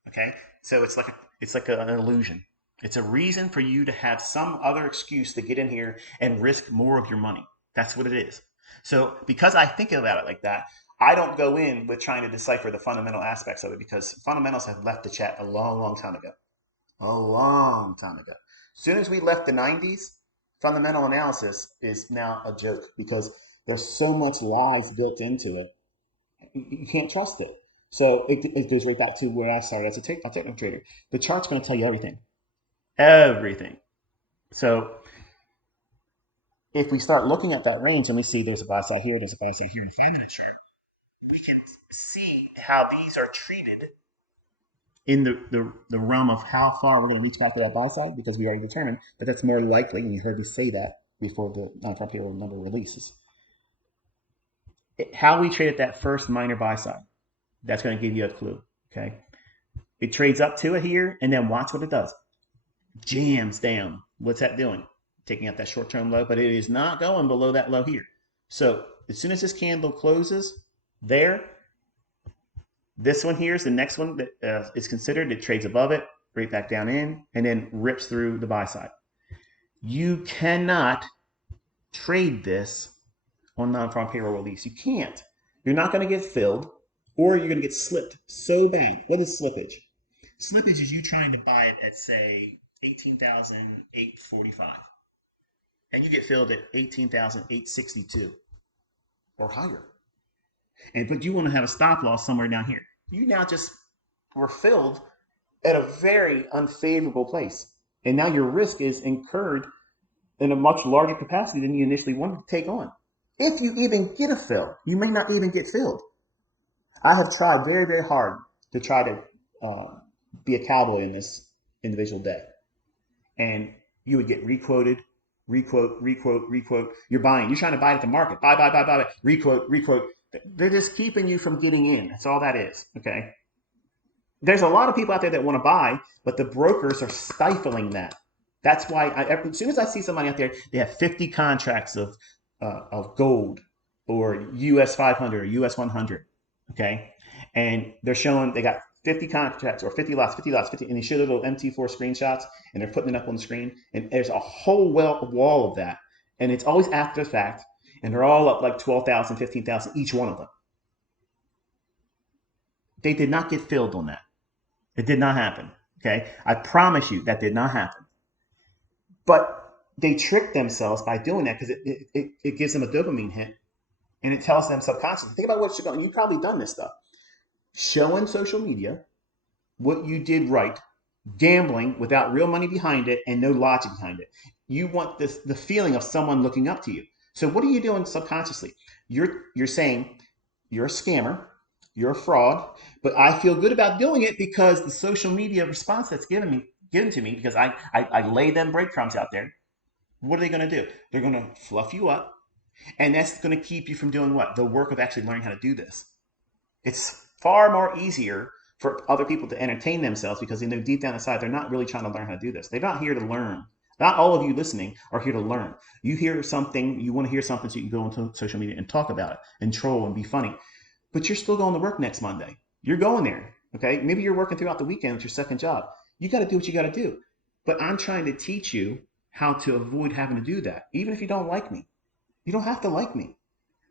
Okay? So it's like an illusion. It's a reason for you to have some other excuse to get in here and risk more of your money. That's what it is. So because I think about it like that, I don't go in with trying to decipher the fundamental aspects of it because fundamentals have left the chat a long, long time ago. A long time ago. As soon as we left the 90s, fundamental analysis is now a joke because there's so much lies built into it. You can't trust it. So it goes right back to where I started as a technical trader. The chart's going to tell you everything. everything. So if we start looking at that range and we see there's a buy side here, there's a buy side here in 5-minute chart, we can see how these are treated in the realm of how far we're going to reach back to that buy side, because we already determined that that's more likely, and you heard me say that before the non-farm payroll number releases. How we traded that first minor buy side, that's going to give you a clue. Okay, it trades up to it here, and then watch what it does. Jams down. What's that doing? Taking out that short-term low, but it is not going below that low here. So as soon as this candle closes there, this one here is the next one that is considered. It trades above it, right back down in, and then rips through the buy side. You cannot trade this on non-farm payroll release. You can't. You're not going to get filled, or you're going to get slipped so bad. What is slippage? Slippage is you trying to buy it at, say, 18,845, and you get filled at 18,862 or higher. But you want to have a stop loss somewhere down here. You now just were filled at a very unfavorable place, and now your risk is incurred in a much larger capacity than you initially wanted to take on. If you even get a fill, you may not even get filled. I have tried very, very hard to try to be a cowboy in this individual day, and you would get requoted, requote. You're buying. You're trying to buy it at the market. Buy. Requote. They're just keeping you from getting in. That's all that is. Okay. There's a lot of people out there that want to buy, but the brokers are stifling that. That's why as soon as I see somebody out there, they have 50 contracts of gold or US 500 or US 100. Okay. And they're showing they got 50 contracts or 50 lots, 50, and they show their little MT4 screenshots, and they're putting it up on the screen. And there's a whole wall of that. And it's always after the fact. And they're all up like 12,000, 15,000, each one of them. They did not get filled on that. It did not happen. Okay. I promise you that did not happen. But they trick themselves by doing that, because it gives them a dopamine hit, and it tells them subconsciously. Think about what you're going. You've probably done this stuff. Showing social media what you did right, gambling without real money behind it and no logic behind it. You want the feeling of someone looking up to you. So what are you doing subconsciously? You're saying you're a scammer, you're a fraud, but I feel good about doing it because the social media response that's given to me, because I lay them breadcrumbs out there. What are they going to do? They're going to fluff you up, and that's going to keep you from doing what? The work of actually learning how to do this. It's far more easier for other people to entertain themselves, because they know deep down inside they're not really trying to learn how to do this. They're not here to learn. Not all of you listening are here to learn. You hear something, you want to hear something so you can go into social media and talk about it and troll and be funny. But you're still going to work next Monday. You're going there. Okay? Maybe you're working throughout the weekend with your second job. You got to do what you got to do. But I'm trying to teach you how to avoid having to do that. Even if you don't like me. You don't have to like me.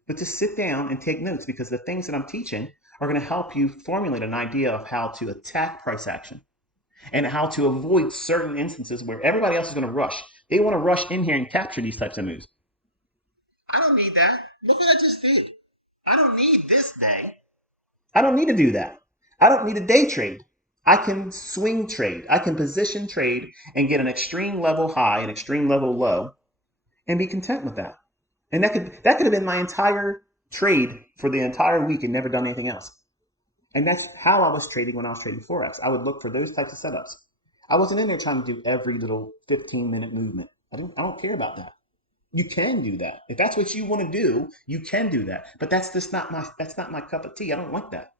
But just sit down and take notes, because the things that I'm teaching are going to help you formulate an idea of how to attack price action and how to avoid certain instances where everybody else is going to rush. They want to rush in here and capture these types of moves. I don't need that. Look what I just did. I don't need this day. I don't need to do that. I don't need a day trade. I can swing trade. I can position trade and get an extreme level high, an extreme level low, and be content with that. And that could have been my entire trade for the entire week and never done anything else. And that's how I was trading when I was trading Forex. I would look for those types of setups. I wasn't in there trying to do every little 15-minute movement. I don't care about that. You can do that. If that's what you want to do, you can do that. But that's not my cup of tea. I don't like that.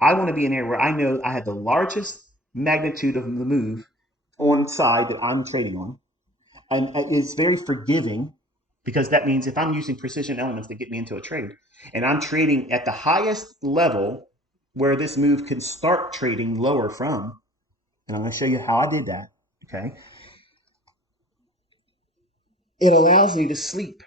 I want to be in there where I know I have the largest magnitude of the move on side that I'm trading on. And it's very forgiving, because that means if I'm using precision elements to get me into a trade, and I'm trading at the highest level where this move can start trading lower from, and I'm going to show you how I did that, okay? It allows me to sleep.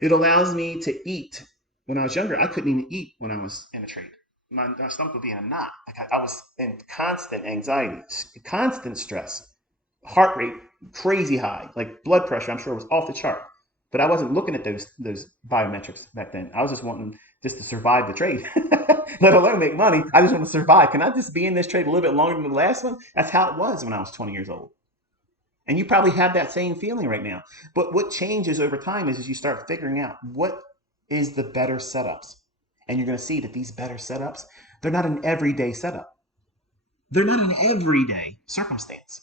It allows me to eat. When I was younger, I couldn't even eat when I was in a trade. My stomach would be in a knot. Like I was in constant anxiety, constant stress, heart rate crazy high, like blood pressure, I'm sure, was off the chart. But I wasn't looking at those biometrics back then. I was just wanting just to survive the trade, let alone make money. I just want to survive. Can I just be in this trade a little bit longer than the last one? That's how it was when I was 20 years old. And you probably have that same feeling right now. But what changes over time is you start figuring out what is the better setups. And you're going to see that these better setups, they're not an everyday setup. They're not an everyday circumstance.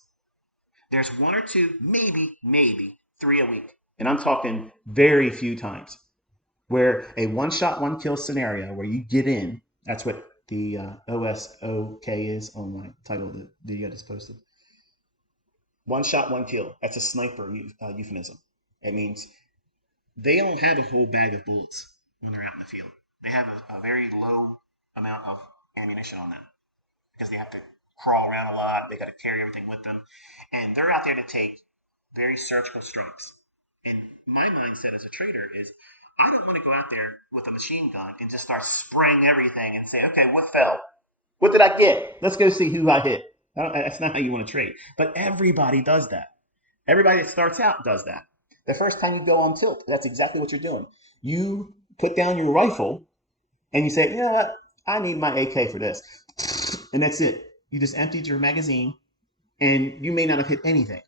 There's one or two, maybe 3 a week. And I'm talking very few times where a one shot, one kill scenario where you get in, that's what the OSOK is on my title of the video I just posted. One shot, one kill. That's a sniper euphemism. It means they don't have a whole bag of bullets when they're out in the field. They have a very low amount of ammunition on them because they have to crawl around a lot. They got to carry everything with them. And they're out there to take very surgical strikes. And my mindset as a trader is I don't want to go out there with a machine gun and just start spraying everything and say, okay, what fell? What did I get? Let's go see who I hit. That's not how you want to trade. But everybody does that. Everybody that starts out does that. The first time you go on tilt, that's exactly what you're doing. You put down your rifle and you say, you know what? I need my AK for this. And that's it. You just emptied your magazine and you may not have hit anything,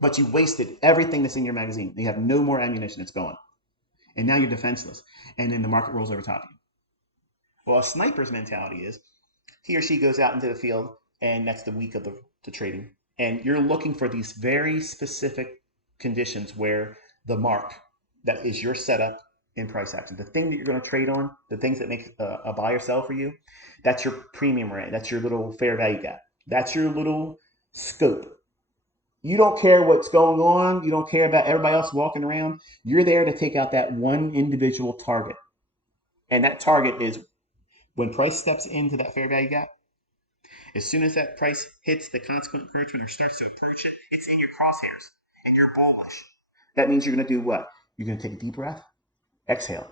but you wasted everything that's in your magazine. You have no more ammunition. It's gone. And now you're defenseless. And then the market rolls over top of you. Well, a sniper's mentality is he or she goes out into the field, and that's the week of the trading. And you're looking for these very specific conditions where the mark that is your setup in price action, the thing that you're going to trade on, the things that make a buy or sell for you, that's your premium rate. That's your little fair value gap. That's your little scope. You don't care what's going on. You don't care about everybody else walking around. You're there to take out that one individual target. And that target is when price steps into that fair value gap. As soon as that price hits the consequent encroachment or starts to approach it, it's in your crosshairs and you're bullish. That means you're going to do what? You're going to take a deep breath, exhale.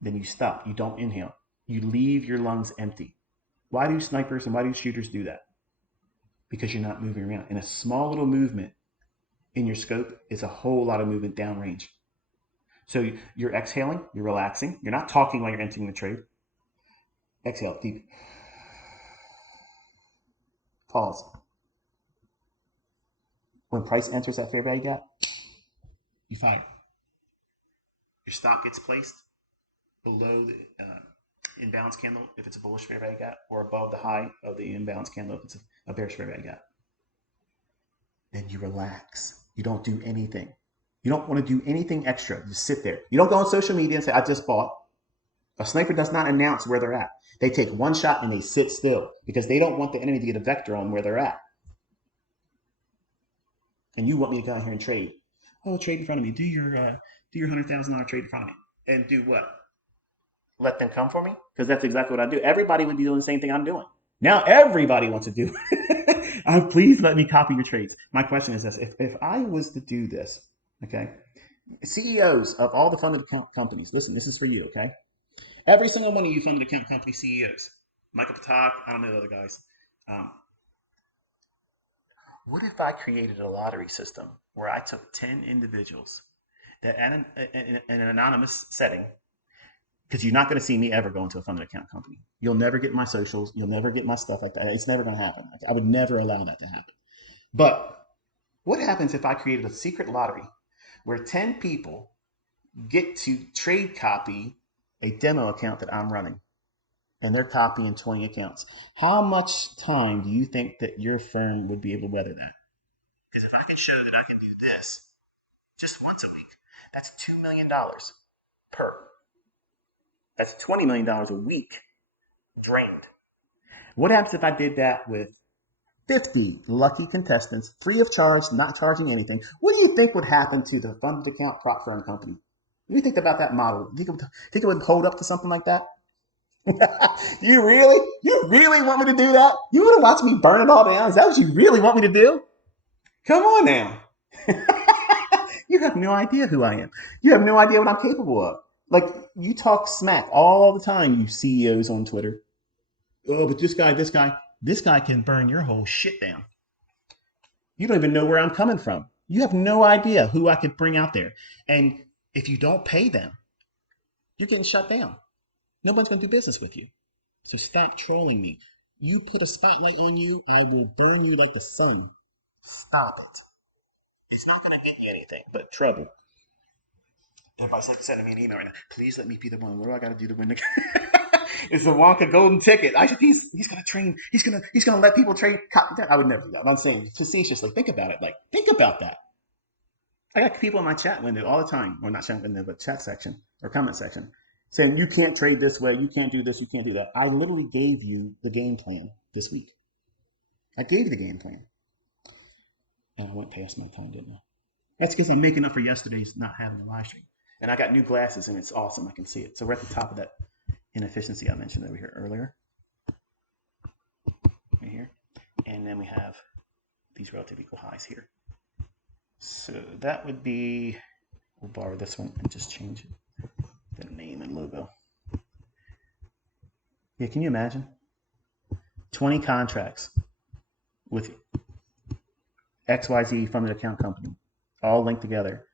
Then you stop. You don't inhale. You leave your lungs empty. Why do snipers and why do shooters do that? Because you're not moving around. And a small little movement in your scope is a whole lot of movement downrange. So you're exhaling, you're relaxing, you're not talking while you're entering the trade. Exhale, deep. Pause. When price enters that fair value gap, you fire. Your stop gets placed below the imbalance candle if it's a bullish fair value gap, or above the high of the imbalance candle if it's a bearish fair value gap. Then you relax. You don't do anything. You don't want to do anything extra. Just sit there. You don't go on social media and say, I just bought. A sniper does not announce where they're at. They take one shot and they sit still because they don't want the enemy to get a vector on where they're at. And you want me to go out here and trade. Oh, trade in front of me. Do your $100,000 trade in front of me. And do what? Let them come for me? Because that's exactly what I do. Everybody would be doing the same thing I'm doing. Now everybody wants to do it. Please let me copy your trades. My question is this. If I was to do this, okay, CEOs of all the funded account companies, listen, this is for you, okay? Every single one of you funded account company CEOs, Michael Patak, I don't know the other guys. What if I created a lottery system where I took 10 individuals that in an anonymous setting, because you're not going to see me ever go into a funded account company. You'll never get my socials. You'll never get my stuff like that. It's never going to happen. I would never allow that to happen. But what happens if I created a secret lottery where 10 people get to trade copy a demo account that I'm running, and they're copying 20 accounts? How much time do you think that your firm would be able to weather that? Because if I can show that I can do this just once a week, that's $2 million per. That's $20 million a week drained. What happens if I did that with 50 lucky contestants, free of charge, not charging anything? What do you think would happen to the funded account prop firm company? What do you think about that model? Think it would hold up to something like that? You really want me to do that? You want to watch me burn it all down? Is that what you really want me to do? Come on now. You have no idea who I am. You have no idea what I'm capable of. Like, you talk smack all the time, you CEOs on Twitter. Oh, but this guy can burn your whole shit down. You don't even know where I'm coming from. You have no idea who I could bring out there. And if you don't pay them, you're getting shut down. Nobody's going to do business with you. So stop trolling me. you put a spotlight on you, I will burn you like the sun. Stop it. It's not going to get you anything but trouble. Everybody's like sending me an email right now. Please let me be the one. What do I got to do to win the? It's the Wonka golden ticket. He's gonna train. He's gonna let people train. I would never do that. I'm saying facetiously. Think about it. Like think about that. I got people in my chat window all the time, or not chat window, but chat section or comment section, saying you can't trade this way, you can't do this, you can't do that. I literally gave you the game plan this week. I gave you the game plan, and I went past my time, didn't I? That's because I'm making up for yesterday's not having a live stream. And I got new glasses, and it's awesome. I can see it. So we're at the top of that inefficiency I mentioned over here earlier. Right here. And then we have these relative equal highs here. So that would be, we'll borrow this one and just change it, the name and logo. Yeah, can you imagine? 20 contracts with XYZ funded account company, all linked together.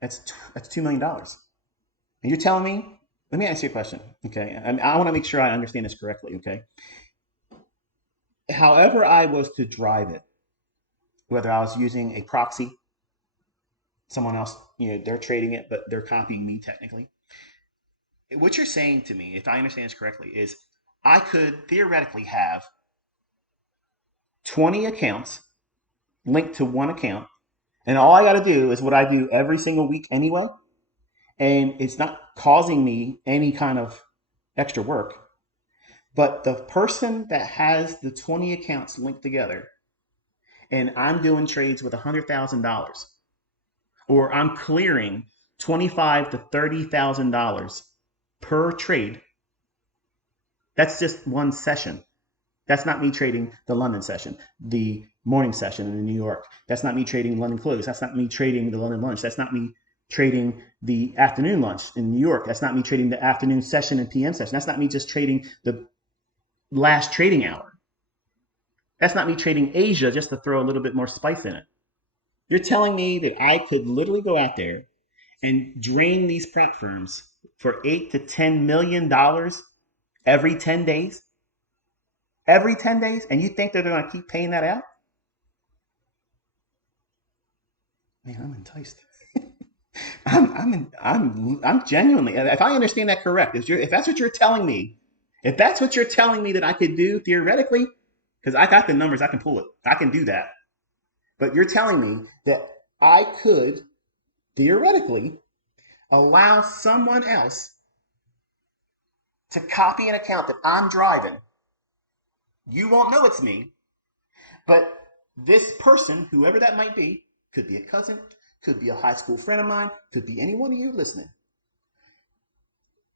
That's $2 million. And you're telling me, let me ask you a question, okay? I want to make sure I understand this correctly, okay? However I was to drive it, whether I was using a proxy, someone else, they're trading it, but they're copying me technically. What you're saying to me, if I understand this correctly, is I could theoretically have 20 accounts linked to one account, and all I got to do is what I do every single week anyway, and it's not causing me any kind of extra work. But the person that has the 20 accounts linked together, and I'm doing trades with $100,000, or I'm clearing $25,000 to $30,000 per trade, that's just one session. That's not me trading the London session, the morning session in New York. That's not me trading London close. That's not me trading the London lunch. That's not me trading the afternoon lunch in New York. That's not me trading the afternoon session and PM session. That's not me just trading the last trading hour. That's not me trading Asia just to throw a little bit more spice in it. You're telling me that I could literally go out there and drain these prop firms for $8 to $10 million every 10 days? Every 10 days? And you think they're going to keep paying that out? Man, I'm enticed. I'm genuinely, if I understand that correct, if that's what you're telling me, that I could do theoretically, because I got the numbers, I can pull it. I can do that. But you're telling me that I could theoretically allow someone else to copy an account that I'm driving. You won't know it's me, but this person, whoever that might be, could be a cousin, could be a high school friend of mine, could be any one of you listening.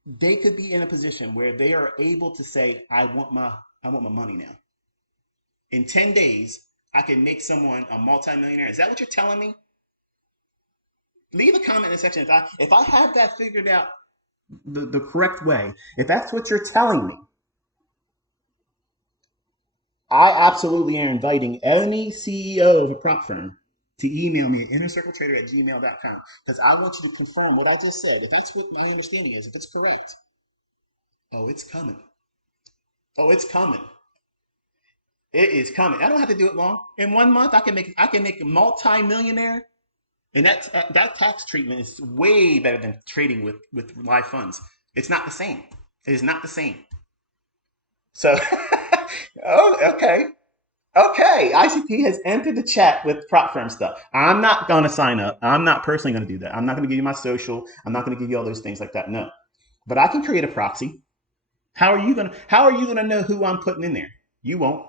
They could be in a position where they are able to say, I want my money now. In 10 days, I can make someone a multimillionaire. Is that what you're telling me? Leave a comment in the section if I have that figured out the correct way. If that's what you're telling me, I absolutely am inviting any CEO of a prop firm to email me at innercircletrader@gmail.com, because I want you to confirm what I just said. If that's what my understanding is, if it's correct. Oh, it's coming. Oh, it's coming. It is coming. I don't have to do it long. In 1 month, I can make a multi-millionaire. And that tax treatment is way better than trading with live funds. It's not the same. It is not the same. So, oh, okay. Okay, ICP has entered the chat with prop firm stuff. I'm not going to sign up. I'm not personally going to do that. I'm not going to give you my social. I'm not going to give you all those things like that. No. But I can create a proxy. How are you going to know who I'm putting in there? You won't.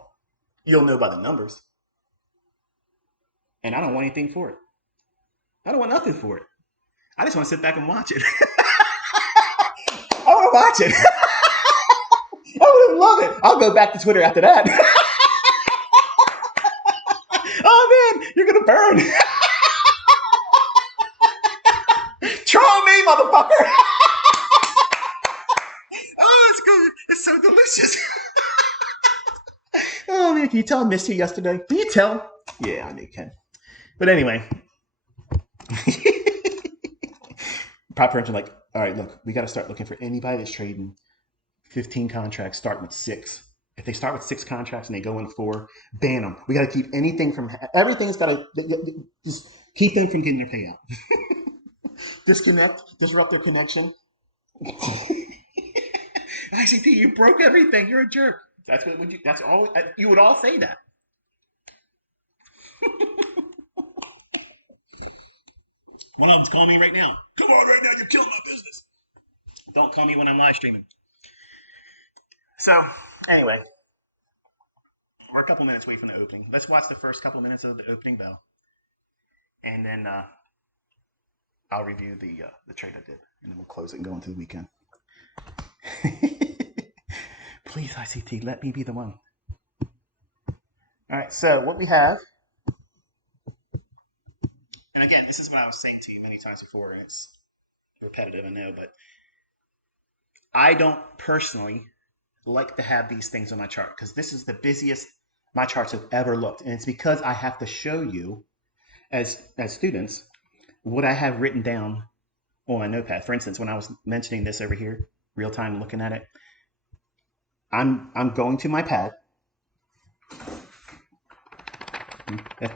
You'll know by the numbers. And I don't want anything for it. I don't want nothing for it. I just want to sit back and watch it. I want to watch it. I would love it. I'll go back to Twitter after that. Oh man, you're gonna burn. Troll me, motherfucker. Oh, it's good. It's so delicious. Oh man, can you tell I missed you yesterday? Can you tell? Yeah, I knew you can. But anyway. Prop firms are like, all right, look, we got to start looking for anybody that's trading 15 contracts, starting with 6. If they start with 6 contracts and they go in 4, ban them. We got to keep anything from everything's got to just keep them from getting their payout. Disconnect, disrupt their connection. ICT, you broke everything. You're a jerk. That's what would you. That's all. You would all say that. One of them's calling me right now. Come on, right now, you're killing my business. Don't call me when I'm live streaming. So, anyway, we're a couple minutes away from the opening. Let's watch the first couple minutes of the opening bell, and then I'll review the trade I did, and then we'll close it and go into the weekend. Please, ICT, let me be the one. All right, so what we have, and again, this is what I was saying to you many times before, and it's repetitive, I know, but I don't personally like to have these things on my chart because this is the busiest my charts have ever looked. And it's because I have to show you as students what I have written down on my notepad. For instance, when I was mentioning this over here, real time looking at it, I'm going to my pad.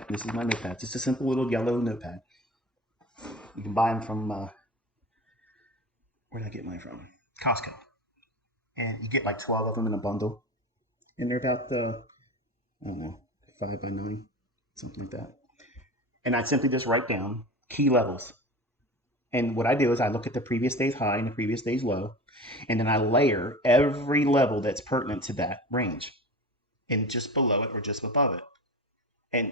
This is my notepad. It's just a simple little yellow notepad. You can buy them from, where did I get mine from? Costco. And you get like 12 of them in a bundle. And they're about, I don't know, 5 by 9, something like that. And I simply just write down key levels. And what I do is I look at the previous day's high and the previous day's low, and then I layer every level that's pertinent to that range, and just below it or just above it. And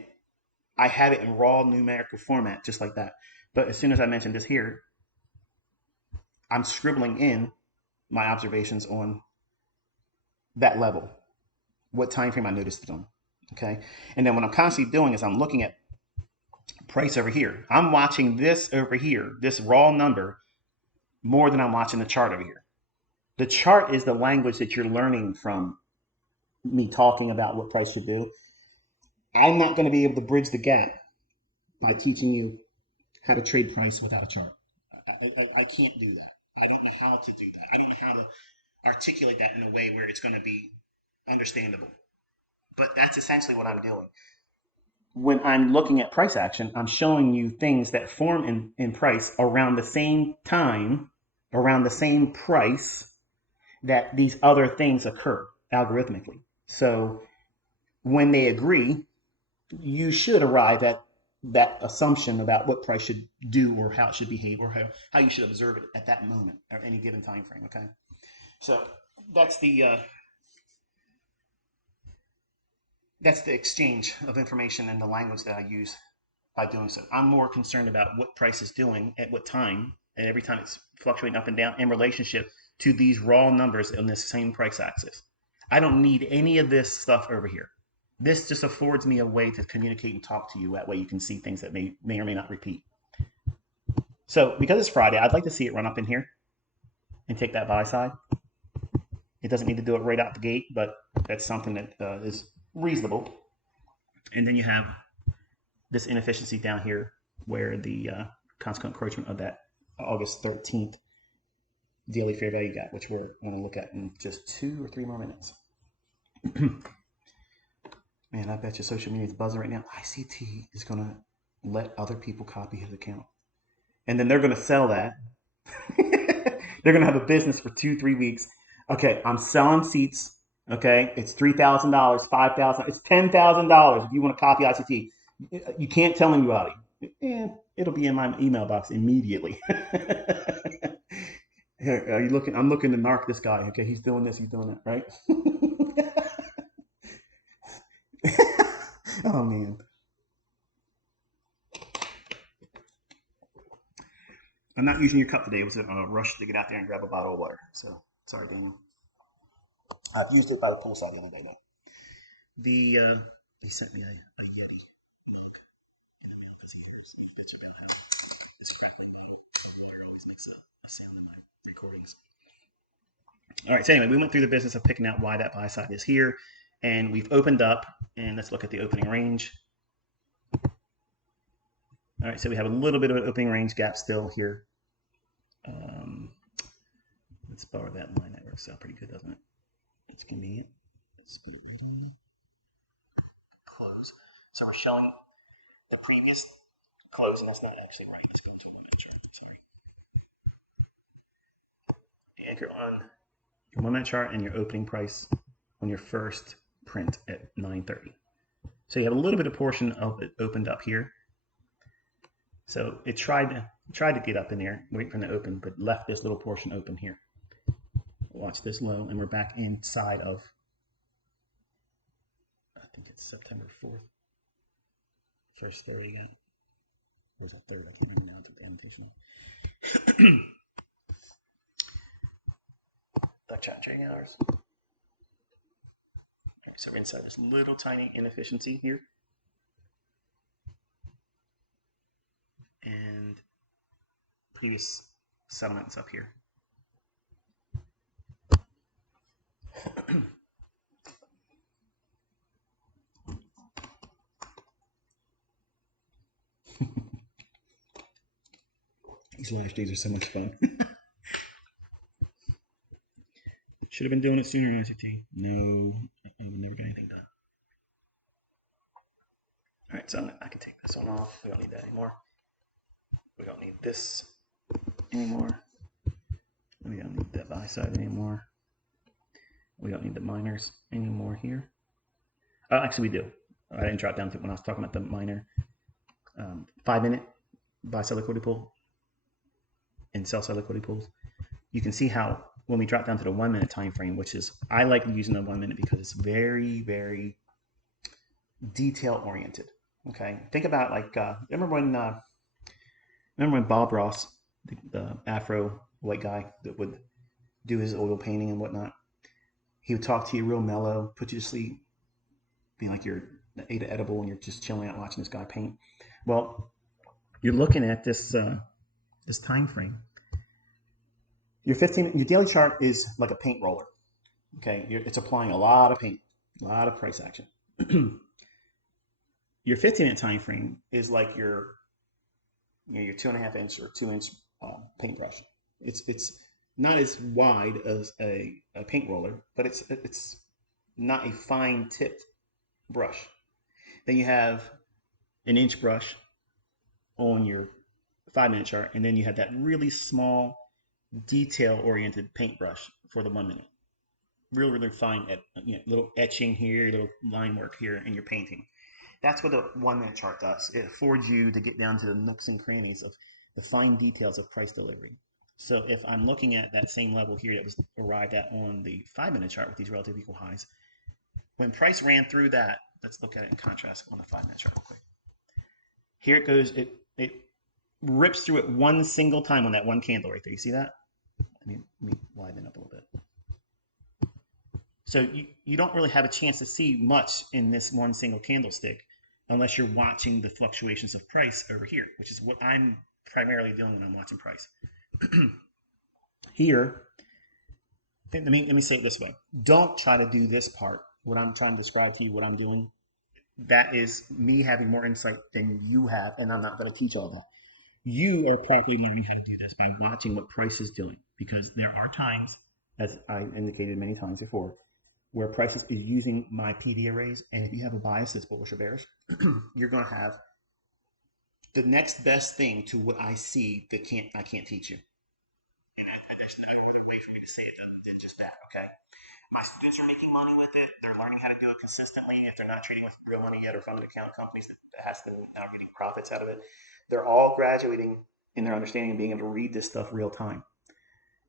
I have it in raw numerical format, just like that. But as soon as I mention this here, I'm scribbling in my observations on that level, what time frame I noticed it on. Okay. And then what I'm constantly doing is I'm looking at price over here. I'm watching this over here, this raw number, more than I'm watching the chart over here. The chart is the language that you're learning from me talking about what price should do. I'm not going to be able to bridge the gap by teaching you how to trade price without a chart. I can't do that. I don't know how to do that. I don't know how to articulate that in a way where it's going to be understandable. But that's essentially what I'm doing. When I'm looking at price action, I'm showing you things that form in price around the same time, around the same price that these other things occur algorithmically. So when they agree, you should arrive at that assumption about what price should do or how it should behave or how you should observe it at that moment or any given time frame. Okay, so that's the exchange of information and the language that I use by doing so. I'm more concerned about what price is doing at what time, and every time it's fluctuating up and down in relationship to these raw numbers on this same price axis. I don't need any of this stuff over here. This just affords me a way to communicate and talk to you. That way you can see things that may or may not repeat. So because it's Friday, I'd like to see it run up in here and take that buy side. It doesn't need to do it right out the gate, but that's something that is reasonable. And then you have this inefficiency down here where the consequent encroachment of that August 13th daily fair value gap, which we're going to look at in just 2 or 3 more minutes. Man, I bet your social media is buzzing right now. ICT is going to let other people copy his account. And then they're going to sell that. They're going to have a business for 2-3 weeks. Okay, I'm selling seats. Okay, it's $3,000, $5,000, it's $10,000 if you want to copy ICT. You can't tell anybody. It'll be in my email box immediately. Are you looking? I'm looking to narc this guy. Okay, he's doing this, he's doing that, right? Oh man. I'm not using your cup today. It was a rush to get out there and grab a bottle of water. So sorry, Daniel. I've used it by the poolside the other day. He sent me a Yeti mug in the mail because he hears me bitch about how it's critically made. Water always makes a sound in my recordings. All right. So anyway, we went through the business of picking out why that buy side is here, and we've opened up. And let's look at the opening range. All right. So we have a little bit of an opening range gap still here. Let's borrow that line. That works out pretty good, doesn't it? It's convenient. Spin it right on. Close. So we're showing the previous close, and that's not actually right. Let's go to a 1 minute chart. Sorry. Anchor on your 1 minute chart and your opening price on your first print at 9:30. So you have a little bit of portion of it opened up here. So it tried to get up in there, wait for it to open, but left this little portion open here. Watch this low, and we're back inside of, I think it's September 4th. First 30 again. Or was that third? I can't remember now. I took the annotation off. Electronic trading hours. Okay, so we're inside this little tiny inefficiency here. And previous settlements up here. These last days are so much fun. Should have been doing it sooner, ICT. No, I would never get anything done. All right, so I can take this one off. We don't need that anymore. We don't need this anymore. We don't need that buy side anymore. We don't need the miners anymore here. Actually, we do. I didn't drop down to when I was talking about the miner. 5 minute buy side liquidity pool and sell side liquidity pools. You can see how when we drop down to the 1 minute time frame, which is, I like using the 1 minute because it's very, very detail oriented. Okay, think about like remember when Bob Ross, the Afro white guy that would do his oil painting and whatnot, he would talk to you real mellow, put you to sleep, being like you're ate an edible and you're just chilling out watching this guy paint. Well, you're looking at this this time frame. Your daily chart is like a paint roller. Okay, it's applying a lot of paint, a lot of price action. Your 15-minute time frame is like your 2.5 inch or 2 inch paintbrush. It's not as wide as a paint roller, but it's not a fine tipped brush. Then you have an inch brush on your 5 minute chart, and then you have that really small detail oriented paintbrush for the 1 minute. Really fine, little etching here, little line work here in your painting. That's what the 1 minute chart does. It affords you to get down to the nooks and crannies of the fine details of price delivery. So if I'm looking at that same level here that was arrived at on the 5 minute chart with these relative equal highs, when price ran through that, let's look at it in contrast on the 5 minute chart real quick. Here it goes, it rips through it one single time on that one candle right there. You see that? Let me widen up a little bit. So you don't really have a chance to see much in this one single candlestick unless you're watching the fluctuations of price over here, which is what I'm primarily doing when I'm watching price. Here, let me say it this way. Don't try to do this part. What I'm trying to describe to you, what I'm doing, that is me having more insight than you have, and I'm not going to teach all that. You are probably learning how to do this by watching what price is doing, because there are times, as I indicated many times before, where price is using my PD arrays, and if you have a bias that's bullish or bearish, you're going to have the next best thing to what I see that I can't teach you. And there's no other way for me to say it than just that, okay? My students are making money with it. They're learning how to do it consistently. If they're not trading with real money yet or funded account companies that has them now getting profits out of it, they're all graduating in their understanding and being able to read this stuff real time.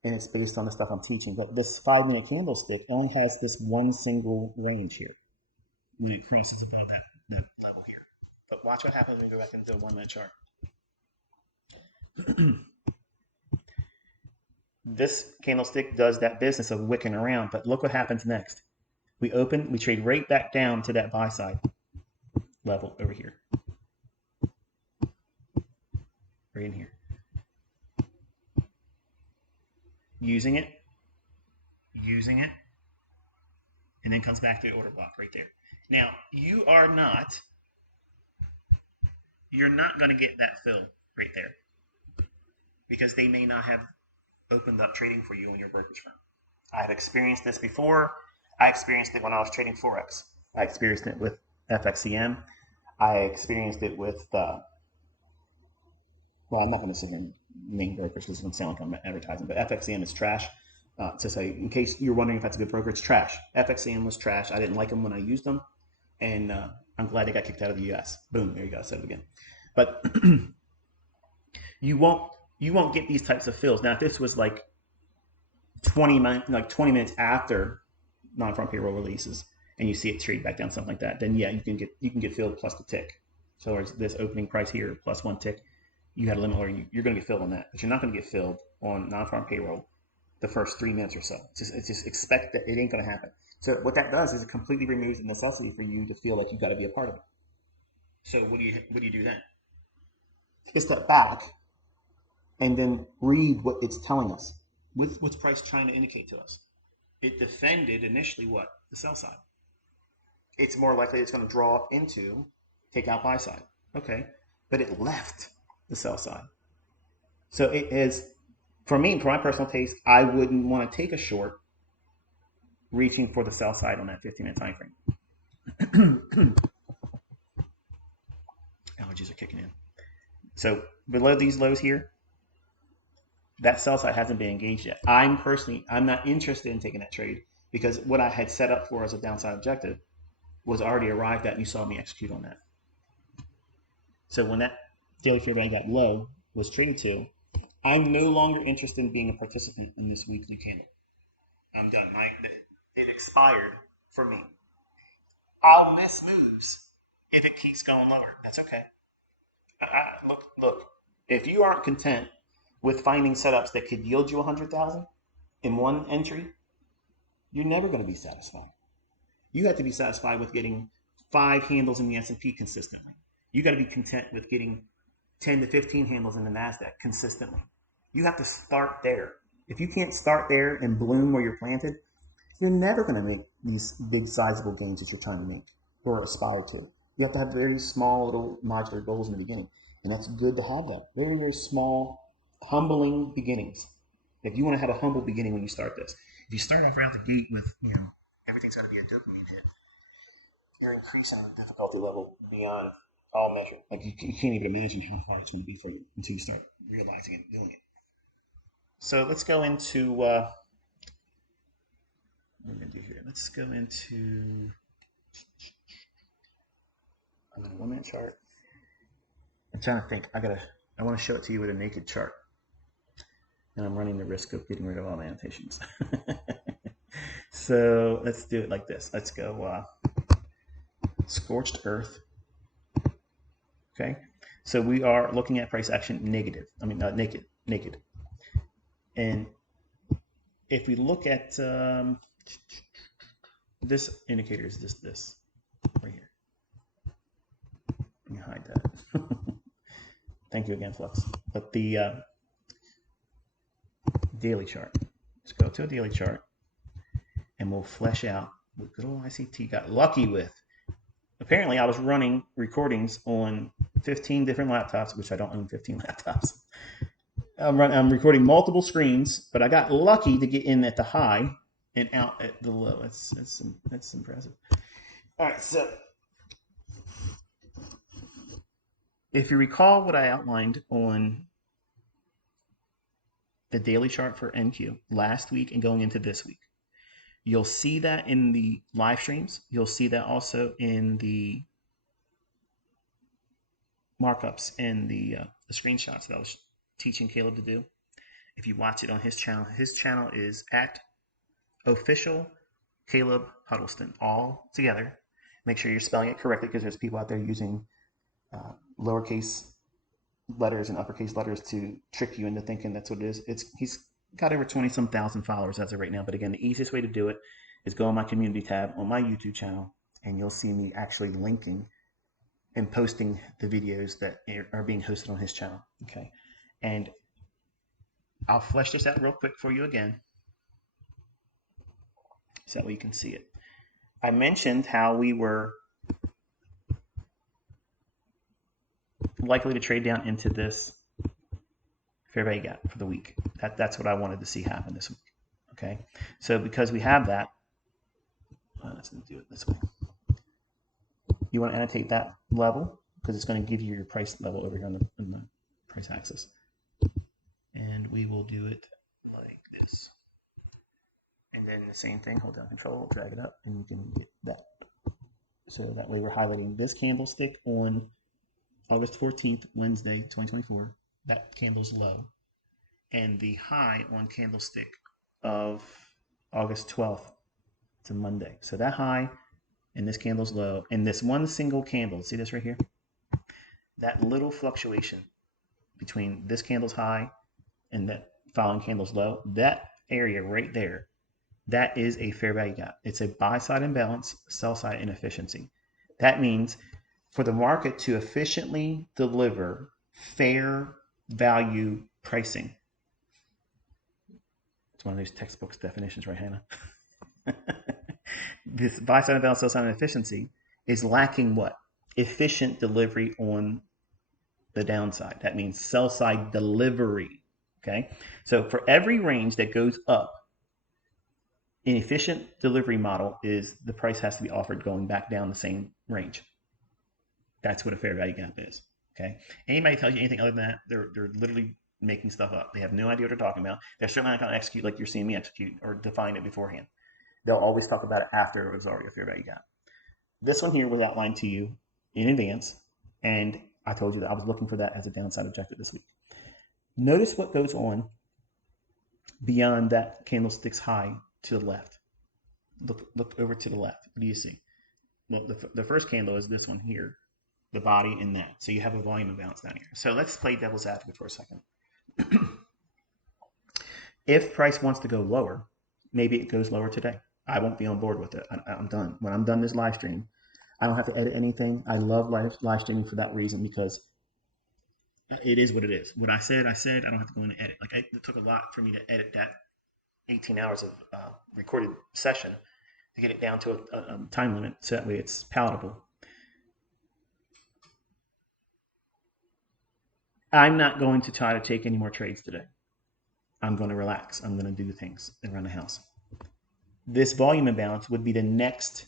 And it's based on the stuff I'm teaching. But this 5 minute candlestick only has this one single range here when it crosses above that level here. But watch what happens when we go back into the 1 minute chart. This candlestick does that business of wicking around, but look what happens next. We trade right back down to that buy side level over here. Right in here. Using it, and then comes back to the order block right there. Now, you're not going to get that fill right there because they may not have opened up trading for you in your brokerage firm. I've experienced this before. I experienced it when I was trading Forex. I experienced it with FXCM. I experienced it with, well, I'm not going to sit here and name brokers because it's going to sound like I'm advertising, but FXCM is trash. To say, in case you're wondering if that's a good broker, it's trash. FXCM was trash. I didn't like them when I used them, and I'm glad they got kicked out of the U.S. Boom, there you go. I said it again. But you won't get these types of fills. Now, if this was like 20 minutes after non-farm payroll releases, and you see it trade back down something like that, then yeah, you can get filled plus the tick. So there's this opening price here plus one tick. You had a limit where you're going to get filled on that, but you're not going to get filled on non-farm payroll the first 3 minutes or so. It's just expect that it ain't going to happen. So what that does is it completely removes the necessity for you to feel like you've got to be a part of it. So what do you do then? Take a step back and then read what it's telling us. What's price trying to indicate to us? It defended initially what? The sell side. It's more likely it's going to draw into take out buy side. Okay. But it left the sell side. So it is, for me, for my personal taste, I wouldn't want to take a short reaching for the sell side on that 15-minute time frame. Allergies are kicking in. So below these lows here, that sell side hasn't been engaged yet. I'm not interested in taking that trade because what I had set up for as a downside objective was already arrived at, and you saw me execute on that. So when that daily fair value gap low was traded to, I'm no longer interested in being a participant in this weekly candle. I'm done. It expired for me. I'll miss moves if it keeps going lower. That's okay. Look. If you aren't content with finding setups that could yield you 100,000 in one entry, you're never going to be satisfied. You have to be satisfied with getting 5 handles in the S&P consistently. You got to be content with getting 10 to 15 handles in the NASDAQ consistently. You have to start there. If you can't start there and bloom where you're planted, you're never going to make these big sizable gains that you're trying to make or aspire to. You have to have very small little modular goals in the beginning. And that's good to have that. Very, very small, humbling beginnings. If you want to have a humble beginning when you start this. If you start off right out the gate with, everything's got to be a dopamine hit, you're increasing the difficulty level beyond all measure. Like you can't even imagine how hard it's going to be for you until you start realizing it and doing it. So let's go into what we're going to do here. Let's go into I'm in a 1 minute chart. I'm trying to think. I want to show it to you with a naked chart. And I'm running the risk of getting rid of all my annotations. So let's do it like this. Let's go scorched earth. Okay. So we are looking at price action negative. Naked. And if we look at this indicator is this right here. Let me hide that. Thank you again, Flux. But the daily chart. Let's go to a daily chart, and we'll flesh out what good old ICT got lucky with. Apparently, I was running recordings on 15 different laptops, which I don't own 15 laptops. I'm recording multiple screens, but I got lucky to get in at the high and out at the low. That's impressive. All right, so if you recall what I outlined on the daily chart for NQ last week and going into this week, you'll see that in the live streams. You'll see that also in the markups and the screenshots that I was teaching Caleb to do. If you watch it on his channel is at official Caleb Huddleston, all together. Make sure you're spelling it correctly because there's people out there using lowercase letters and uppercase letters to trick you into thinking that's what it is. He's got over 20-some thousand followers as of right now. But again, the easiest way to do it is go on my community tab on my YouTube channel, and you'll see me actually linking and posting the videos that are being hosted on his channel. Okay, and I'll flesh this out real quick for you again, so that way you can see it. I mentioned how we were likely to trade down into this fair value gap for the week. That's what I wanted to see happen this week. Okay, so because we have that, let's do it this way. You want to annotate that level because it's going to give you your price level over here on the price axis. And we will do it like this. And then the same thing, hold down control, drag it up, and you can get that. So that way we're highlighting this candlestick on August 14th, Wednesday, 2024. That candle's low. And the high on candlestick of August 12th, it's a Monday. So that high and this candle's low. And this one single candle, see this right here? That little fluctuation between this candle's high and that following candle's low, that area right there, that is a fair value gap. It's a buy side imbalance, sell side inefficiency. That means for the market to efficiently deliver fair value pricing. It's one of those textbooks definitions, right, Hannah? This buy side imbalance, sell side inefficiency is lacking what? Efficient delivery on the downside. That means sell side delivery. Okay, so for every range that goes up, an efficient delivery model is the price has to be offered going back down the same range. That's what a fair value gap is. Okay, anybody tells you anything other than that, they're literally making stuff up. They have no idea what they're talking about. They're certainly not going to execute like you're seeing me execute or define it beforehand. They'll always talk about it after it was already a fair value gap. This one here was outlined to you in advance, and I told you that I was looking for that as a downside objective this week. Notice what goes on beyond that candlestick's high to the left. Look over to the left. What do you see? Well, the first candle is this one here, the body in that. So you have a volume imbalance down here. So let's play devil's advocate for a second. If price wants to go lower, maybe it goes lower today. I won't be on board with it. I'm done. When I'm done this live stream, I don't have to edit anything. I love live streaming for that reason because it is what it is. What I said. I don't have to go in and edit. Like it took a lot for me to edit that 18 hours of recorded session to get it down to a time limit so that way it's palatable. I'm not going to try to take any more trades today. I'm going to relax. I'm going to do things around the house. This volume imbalance would be the next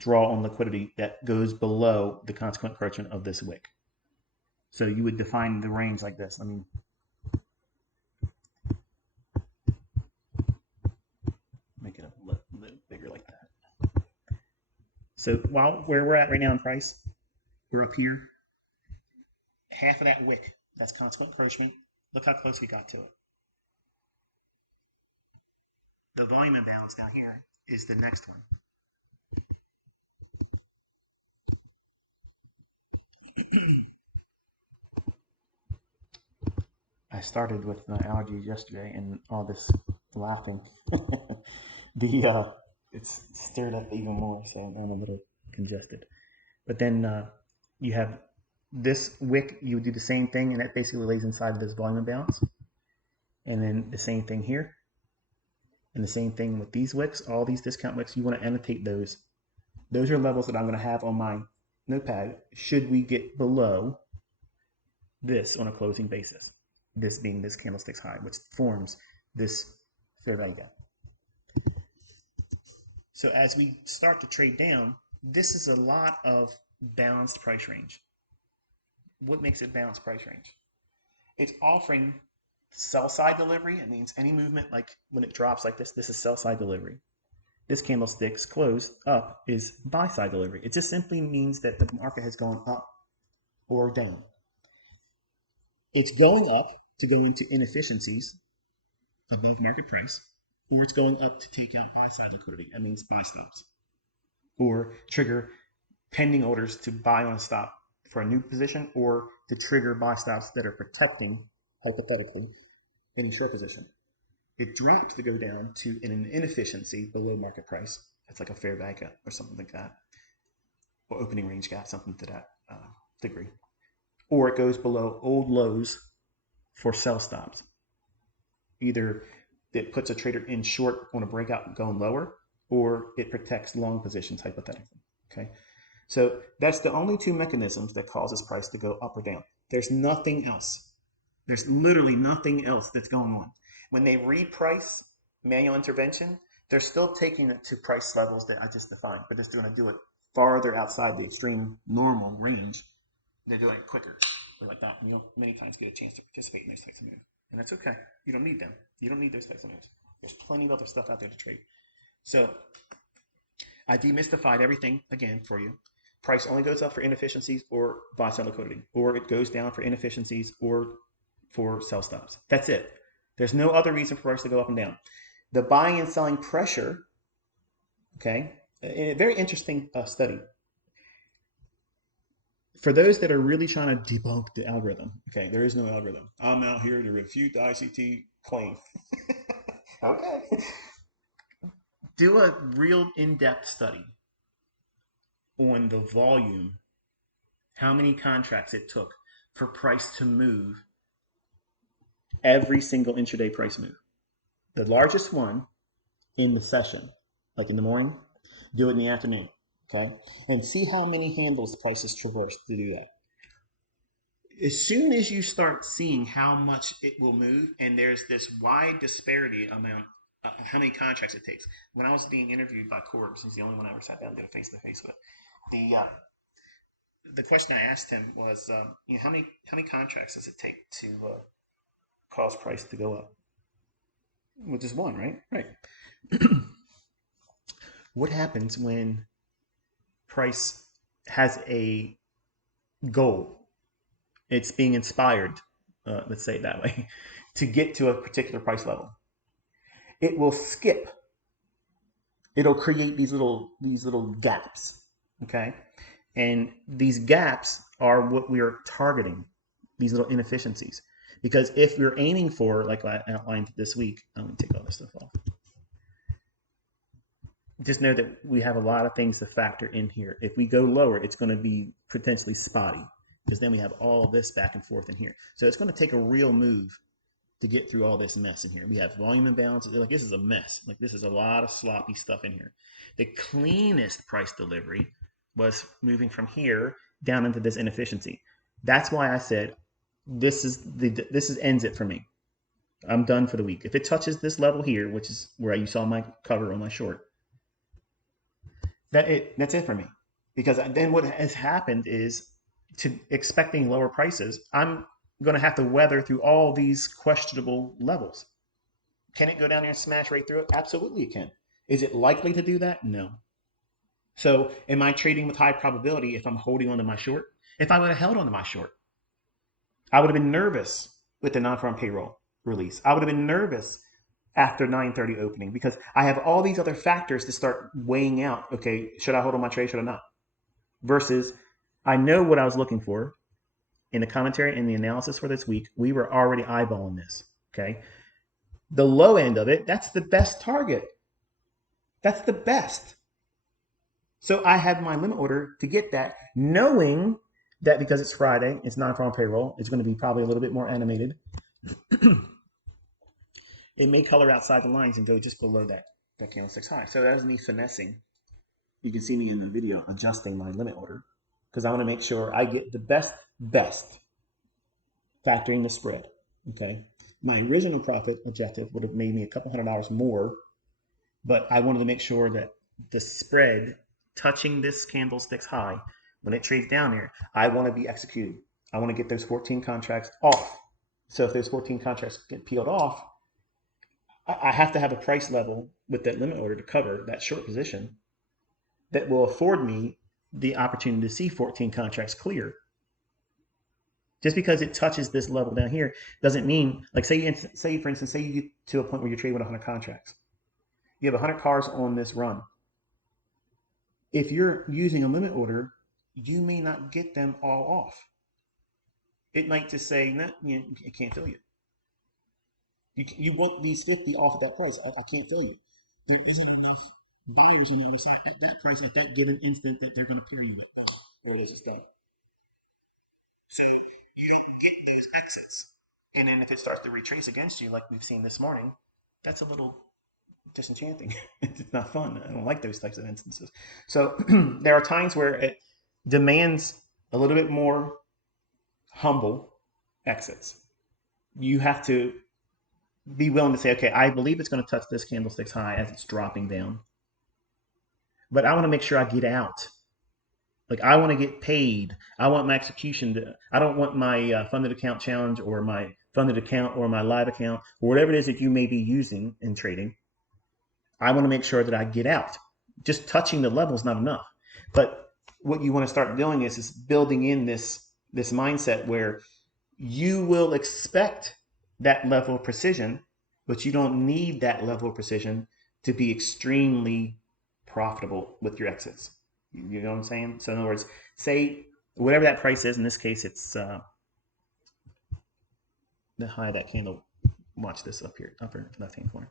draw on liquidity that goes below the consequent encroachment of this wick. So you would define the range like this. I mean, make it a little bigger like that. So while where we're at right now in price, we're up here. Half of that wick, that's consequent encroachment. Look how close we got to it. The volume imbalance down here is the next one. I started with my allergies yesterday and all this laughing. It's stirred up even more, so I'm a little congested. But then you have this wick, you would do the same thing, and that basically lays inside of this volume imbalance. And then the same thing here. And the same thing with these wicks, all these discount wicks, you want to annotate those. Those are levels that I'm going to have on my notepad should we get below this on a closing basis. This being this candlestick's high, which forms this fair value gap. So as we start to trade down, this is a lot of balanced price range. What makes it balanced price range? It's offering sell side delivery. It means any movement, like when it drops like this is sell side delivery. This candlestick's closed up is buy side delivery. It just simply means that the market has gone up or down. It's going up to go into inefficiencies above market price, or it's going up to take out buy side liquidity. That means buy stops, or trigger pending orders to buy on a stop for a new position, or to trigger buy stops that are protecting, hypothetically, any short position. It drops to go down to an inefficiency below market price. It's like a fair value gap or something like that, or opening range gap, something to that degree. Or it goes below old lows for sell stops. Either it puts a trader in short on a breakout going lower, or it protects long positions, hypothetically. Okay, so that's the only two mechanisms that causes price to go up or down. There's nothing else. There's literally nothing else that's going on. When they reprice manual intervention, they're still taking it to price levels that I just defined, but they're going to do it farther outside the extreme normal range. They're doing it quicker, or like that. And you don't many times get a chance to participate in those types of moves, and that's okay. You don't need them. You don't need those types of moves. There's plenty of other stuff out there to trade. So I demystified everything again for you. Price only goes up for inefficiencies or buy sell liquidity, or it goes down for inefficiencies or for sell stops. That's it. There's no other reason for price to go up and down. The buying and selling pressure, okay, a very interesting study. For those that are really trying to debunk the algorithm, okay, there is no algorithm. I'm out here to refute the ICT claim. Okay. Do a real in-depth study on the volume, how many contracts it took for price to move every single intraday price move. The largest one in the session, like in the morning, do it in the afternoon, okay? And see how many handles prices traverse to do that. As soon as you start seeing how much it will move, and there's this wide disparity amount, how many contracts it takes. When I was being interviewed by Corbs, he's the only one I ever sat down and did a face-to-face with. The question I asked him was, how many contracts does it take to cause price to go up? Well, just one, right? Right. What happens when price has a goal? It's being inspired, let's say it that way, to get to a particular price level. It will skip. It'll create these little gaps, okay? And these gaps are what we are targeting, these little inefficiencies. Because if we're aiming for, like I outlined this week, I'm going to take all this stuff off. Just know that we have a lot of things to factor in here. If we go lower, it's going to be potentially spotty, because then we have all this back and forth in here. So it's going to take a real move to get through all this mess in here. We have volume imbalances. Like, this is a mess. Like, this is a lot of sloppy stuff in here. The cleanest price delivery was moving from here down into this inefficiency. That's why I said this ends it for me. I'm done for the week. If it touches this level here, which is where you saw my cover on my short, that's it for me. Because then what has happened is, to expecting lower prices, I'm going to have to weather through all these questionable levels. Can it go down there and smash right through it? Absolutely it can. Is it likely to do that? No. So am I trading with high probability if I'm holding on to my short? If I would have held on to my short, I would have been nervous with the non-farm payroll release. I would have been nervous after 9:30 opening, because I have all these other factors to start weighing out. Okay, should I hold on my trade? Should I not? Versus, I know what I was looking for in the commentary and the analysis for this week. We were already eyeballing this. Okay, the low end of it, that's the best target. That's the best. So I had my limit order to get that, knowing that because it's Friday, it's non-farm payroll, it's going to be probably a little bit more animated. It may color outside the lines and go just below that candlestick's high. So that was me finessing. You can see me in the video adjusting my limit order, because I want to make sure I get the best, factoring the spread. Okay. My original profit objective would have made me a couple $100 more, but I wanted to make sure that the spread touching this candlestick's high, when it trades down there, I want to be executing. I want to get those 14 contracts off. So if those 14 contracts get peeled off, I have to have a price level with that limit order to cover that short position that will afford me the opportunity to see 14 contracts clear. Just because it touches this level down here doesn't mean, like, say for instance, say you get to a point where you're trading with 100 contracts. You have 100 cars on this run. If you're using a limit order, you may not get them all off. It might just say, no, I can't fill you. You want these 50 off at that price. I can't fill you. There isn't enough buyers on the other side at that price at that given instant that they're going to pair you with. Wow, there it is, it's done. So you don't get those exits. And then if it starts to retrace against you, like we've seen this morning, that's a little disenchanting. It's not fun. I don't like those types of instances. So there are times where it demands a little bit more humble exits. You have to be willing to say, okay, I believe it's going to touch this candlestick's high as it's dropping down, but I want to make sure I get out. Like I want to get paid. I want my execution to. I don't want my funded account challenge or my funded account or my live account or whatever it is that you may be using in trading. I want to make sure that I get out. Just touching the level is not enough. But what you want to start doing is building in this mindset where you will expect that level of precision, but you don't need that level of precision to be extremely profitable with your exits. You know what I'm saying? So in other words, say whatever that price is. In this case, it's the high of that candle. Watch this up here, upper left hand corner.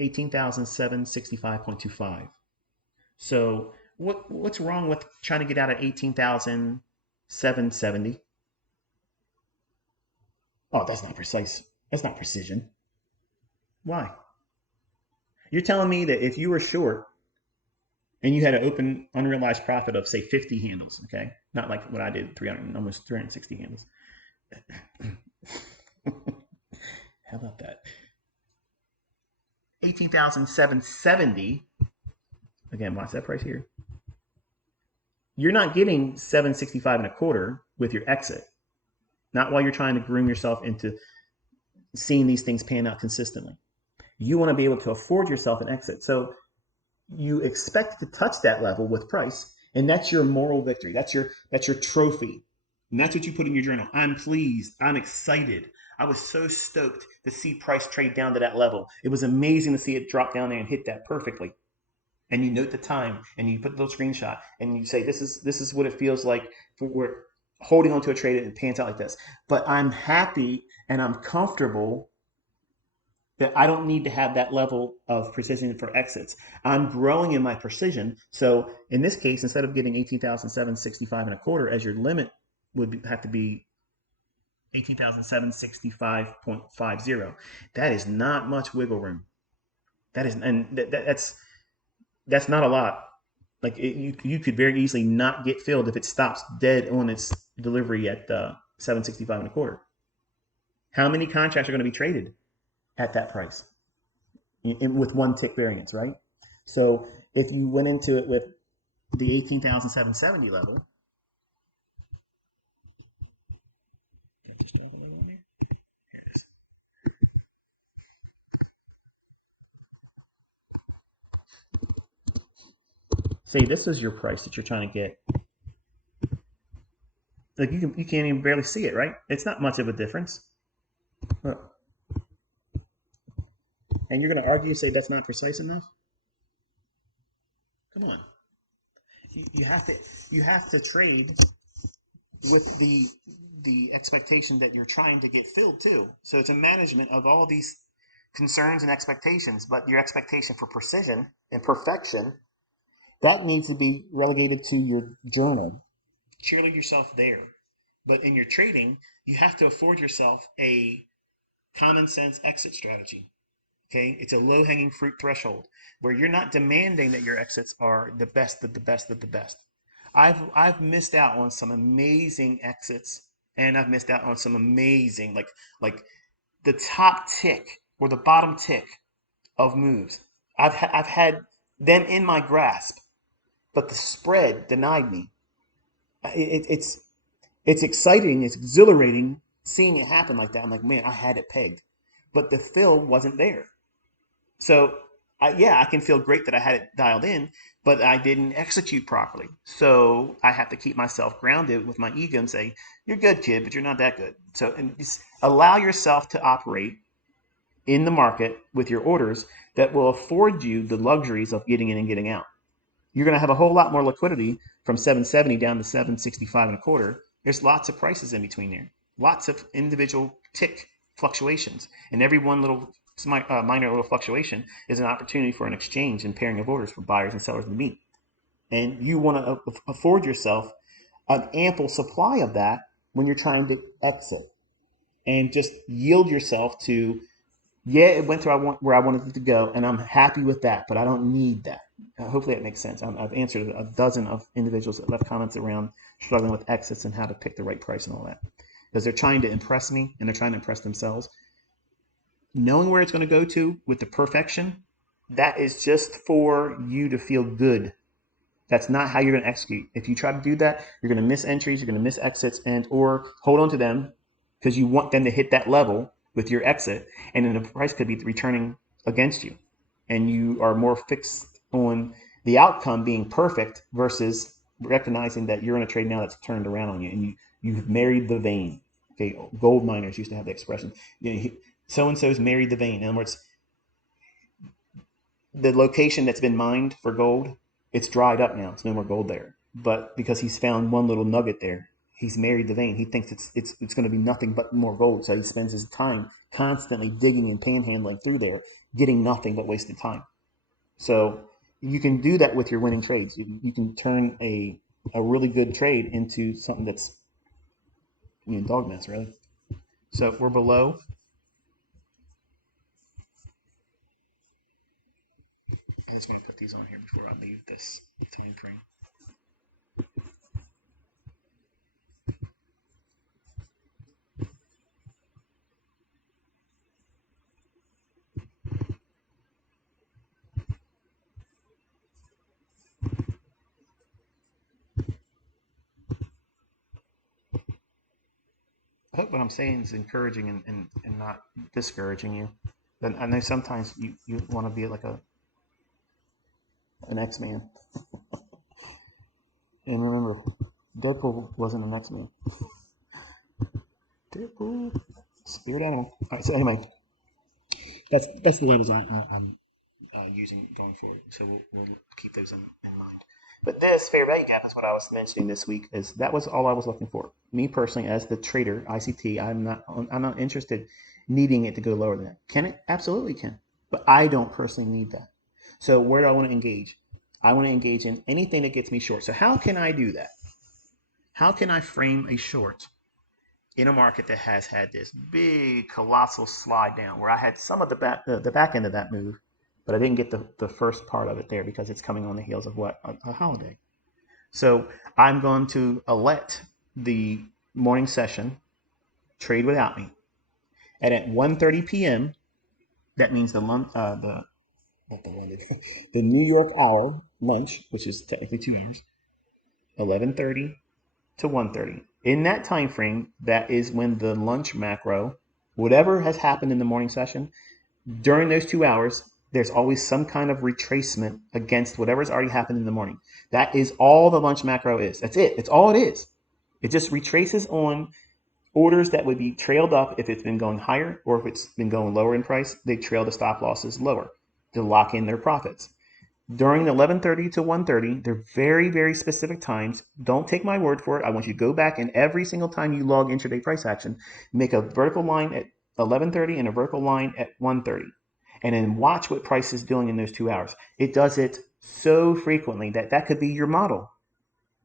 18,765.25. So what's wrong with trying to get out at 18,770? Oh, that's not precise. That's not precision. Why? You're telling me that if you were short and you had an open unrealized profit of say 50 handles, okay, not like what I did, 300, almost 360 handles. How about that? 18,770. Again, watch that price here. You're not getting 765 and a quarter with your exit. Not while you're trying to groom yourself into seeing these things pan out consistently. You want to be able to afford yourself an exit. So you expect to touch that level with price, and that's your moral victory. That's your trophy. And that's what you put in your journal. I'm pleased. I'm excited. I was so stoked to see price trade down to that level. It was amazing to see it drop down there and hit that perfectly. And you note the time and you put the little screenshot and you say, this is what it feels like for we're holding onto a trade and it pans out like this. But I'm happy and I'm comfortable that I don't need to have that level of precision for exits. I'm growing in my precision. So in this case, instead of getting 18,765 and a quarter as your limit have to be 18,765.50. That is not much wiggle room. That is, and that's not a lot. Like you could very easily not get filled if it stops dead on its delivery at 765 and a quarter. How many contracts are going to be traded at that price with one tick variance, right? So if you went into it with the 18,770 level, say this is your price that you're trying to get. Like you can't even barely see it, right? It's not much of a difference. And you're going to argue, say that's not precise enough? Come on. You have to trade with the expectation that you're trying to get filled too. So it's a management of all these concerns and expectations, but your expectation for precision and perfection, that needs to be relegated to your journal. Cheerlead yourself there. But in your trading, you have to afford yourself a common sense exit strategy. Okay, it's a low hanging fruit threshold where you're not demanding that your exits are the best of the best of the best. I've missed out on some amazing exits, and I've missed out on some amazing like the top tick or the bottom tick of moves. I've had them in my grasp, but the spread denied me. It's exciting, it's exhilarating seeing it happen like that. I'm like, man, I had it pegged, but the fill wasn't there. So, yeah, I can feel great that I had it dialed in, but I didn't execute properly. So I have to keep myself grounded with my ego and say, "You're good, kid, but you're not that good." So, and just allow yourself to operate in the market with your orders that will afford you the luxuries of getting in and getting out. You're going to have a whole lot more liquidity from 770 down to 765 and a quarter. There's lots of prices in between there, lots of individual tick fluctuations, and every one little minor little fluctuation is an opportunity for an exchange and pairing of orders for buyers and sellers to meet. And you want to afford yourself an ample supply of that when you're trying to exit, and just yield yourself to, yeah, it went to where I wanted it to go, and I'm happy with that, but I don't need that. Hopefully that makes sense. I've answered a dozen of individuals that left comments around struggling with exits and how to pick the right price and all that, because they're trying to impress me and they're trying to impress themselves. knowing where it's going to go to with the perfection, that is just for you to feel good. That's not how you're going to execute. If you try to do that, you're going to miss entries, you're going to miss exits, and or hold on to them because you want them to hit that level with your exit, and then the price could be returning against you, and you are more fixed on the outcome being perfect versus recognizing that you're in a trade now that's turned around on you, and you've married the vein. Okay, gold miners used to have the expression, so and so's married the vein. In other words, the location that's been mined for gold, it's dried up now. It's no more gold there. But because he's found one little nugget there, he's married the vein. He thinks it's going to be nothing but more gold. So he spends his time constantly digging and panhandling through there, getting nothing but wasted time. So you can do that with your winning trades. You can turn a really good trade into something that's dog mess, really. So we're below. I'm just going to put these on here before I leave this time frame. I hope what I'm saying is encouraging and not discouraging you. But I know sometimes you want to be like an X-Man. And remember, Deadpool wasn't an X-Man. Deadpool, spirit animal. All right, so anyway, that's the levels I'm using going forward. So we'll keep those in mind. But this fair value gap is what I was mentioning this week. Is that was all I was looking for. Me personally, as the trader, ICT, I'm not interested needing it to go lower than that. Can it? Absolutely can. But I don't personally need that. So where do I want to engage? I want to engage in anything that gets me short. So how can I do that? How can I frame a short in a market that has had this big colossal slide down where I had some of the back end of that move, but I didn't get the first part of it there because it's coming on the heels of what? A holiday. So I'm going to let the morning session trade without me. And at 1:30 p.m., that means the not the London, the New York hour lunch, which is technically 2 hours, 11:30 to 1:30. In that time frame, that is when the lunch macro, whatever has happened in the morning session, during those 2 hours, there's always some kind of retracement against whatever's already happened in the morning. That is all the lunch macro is. That's it. It's all it is. It just retraces on orders that would be trailed up if it's been going higher, or if it's been going lower in price, they trail the stop losses lower to lock in their profits. During 11:30 to 1:30, they're very, very specific times. Don't take my word for it. I want you to go back, and every single time you log intraday price action, make a vertical line at 11:30 and a vertical line at 1:30, and then watch what price is doing in those 2 hours. It does it so frequently that could be your model.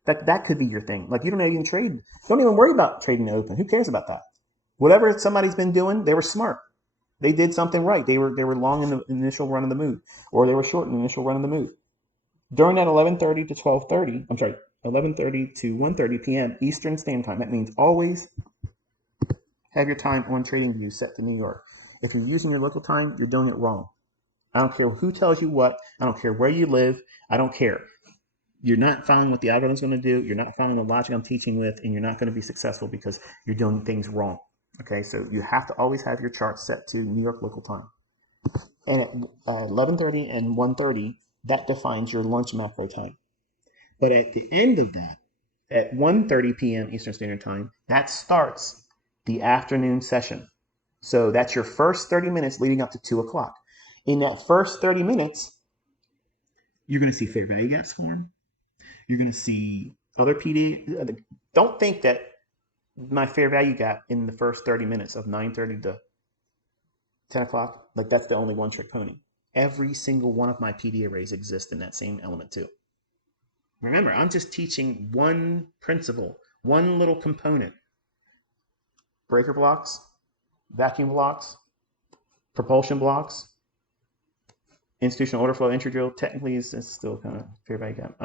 That could be your thing. Like, you don't even trade. Don't even worry about trading the open. Who cares about that? Whatever somebody's been doing, they were smart. They did something right. They were long in the initial run of the move, or they were short in the initial run of the move. During that 11:30 to 12:30, I'm sorry, 11:30 to 1:30 p.m. Eastern Standard Time. That means always have your time on TradingView set to New York. If you're using your local time, you're doing it wrong. I don't care who tells you what. I don't care where you live. I don't care. You're not following what the algorithm's going to do. You're not following the logic I'm teaching with, and you're not going to be successful because you're doing things wrong. Okay, so you have to always have your chart set to New York local time. And at 11:30 and 1:30, that defines your lunch macro time. But at the end of that, at 1:30 p.m. Eastern Standard Time, that starts the afternoon session. So that's your first 30 minutes leading up to 2 o'clock. In that first 30 minutes, you're going to see fair value gaps form. You're going to see other PD. Don't think that my fair value gap in the first 30 minutes of 9:30 to 10 o'clock, like that's the only one trick pony. Every single one of my PD arrays exist in that same element too. Remember, I'm just teaching one principle, one little component. Breaker blocks, vacuum blocks, propulsion blocks, institutional order flow entry drill. Technically, is still kind of fair value gap.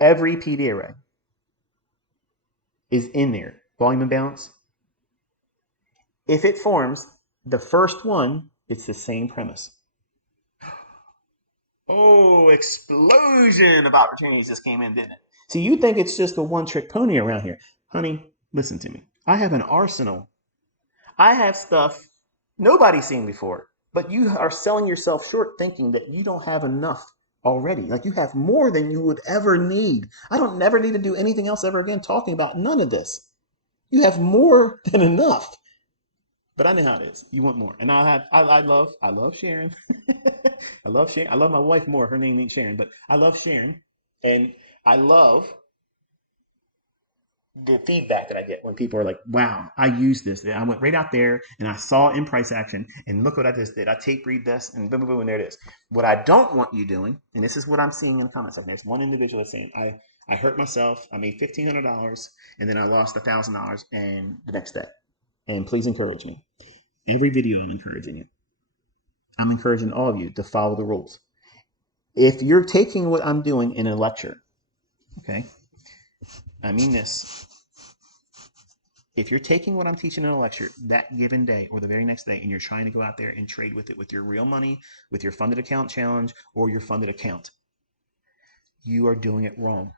Every PD array is in there. Volume imbalance, If it forms the first one, it's the same premise. Oh, explosion of opportunities just came in, didn't it? See, you think it's just a one trick pony around here. Honey, listen to me. I have an arsenal. I have stuff nobody's seen before, but you are selling yourself short thinking that you don't have enough already. Like you have more than you would ever need. I don't never need to do anything else ever again talking about none of this. You have more than enough. But I know how it is. You want more, and I love Sharon. I love Sharon. I love my wife more. Her name ain't Sharon, but I love Sharon, and I love the feedback that I get when people are like, "Wow, I used this. I went right out there and I saw it in price action, and look what I just did. I tape read this, and boom, boom, boom, and there it is." What I don't want you doing, and this is what I'm seeing in the comment section. There's one individual that's saying, "I hurt myself. I made $1,500, and then I lost $1,000, and the next day." And please encourage me. Every video, I'm encouraging you. I'm encouraging all of you to follow the rules. If you're taking what I'm doing in a lecture, okay, I mean this. If you're taking what I'm teaching in a lecture that given day or the very next day and you're trying to go out there and trade with it with your real money, with your funded account challenge or your funded account, you are doing it wrong.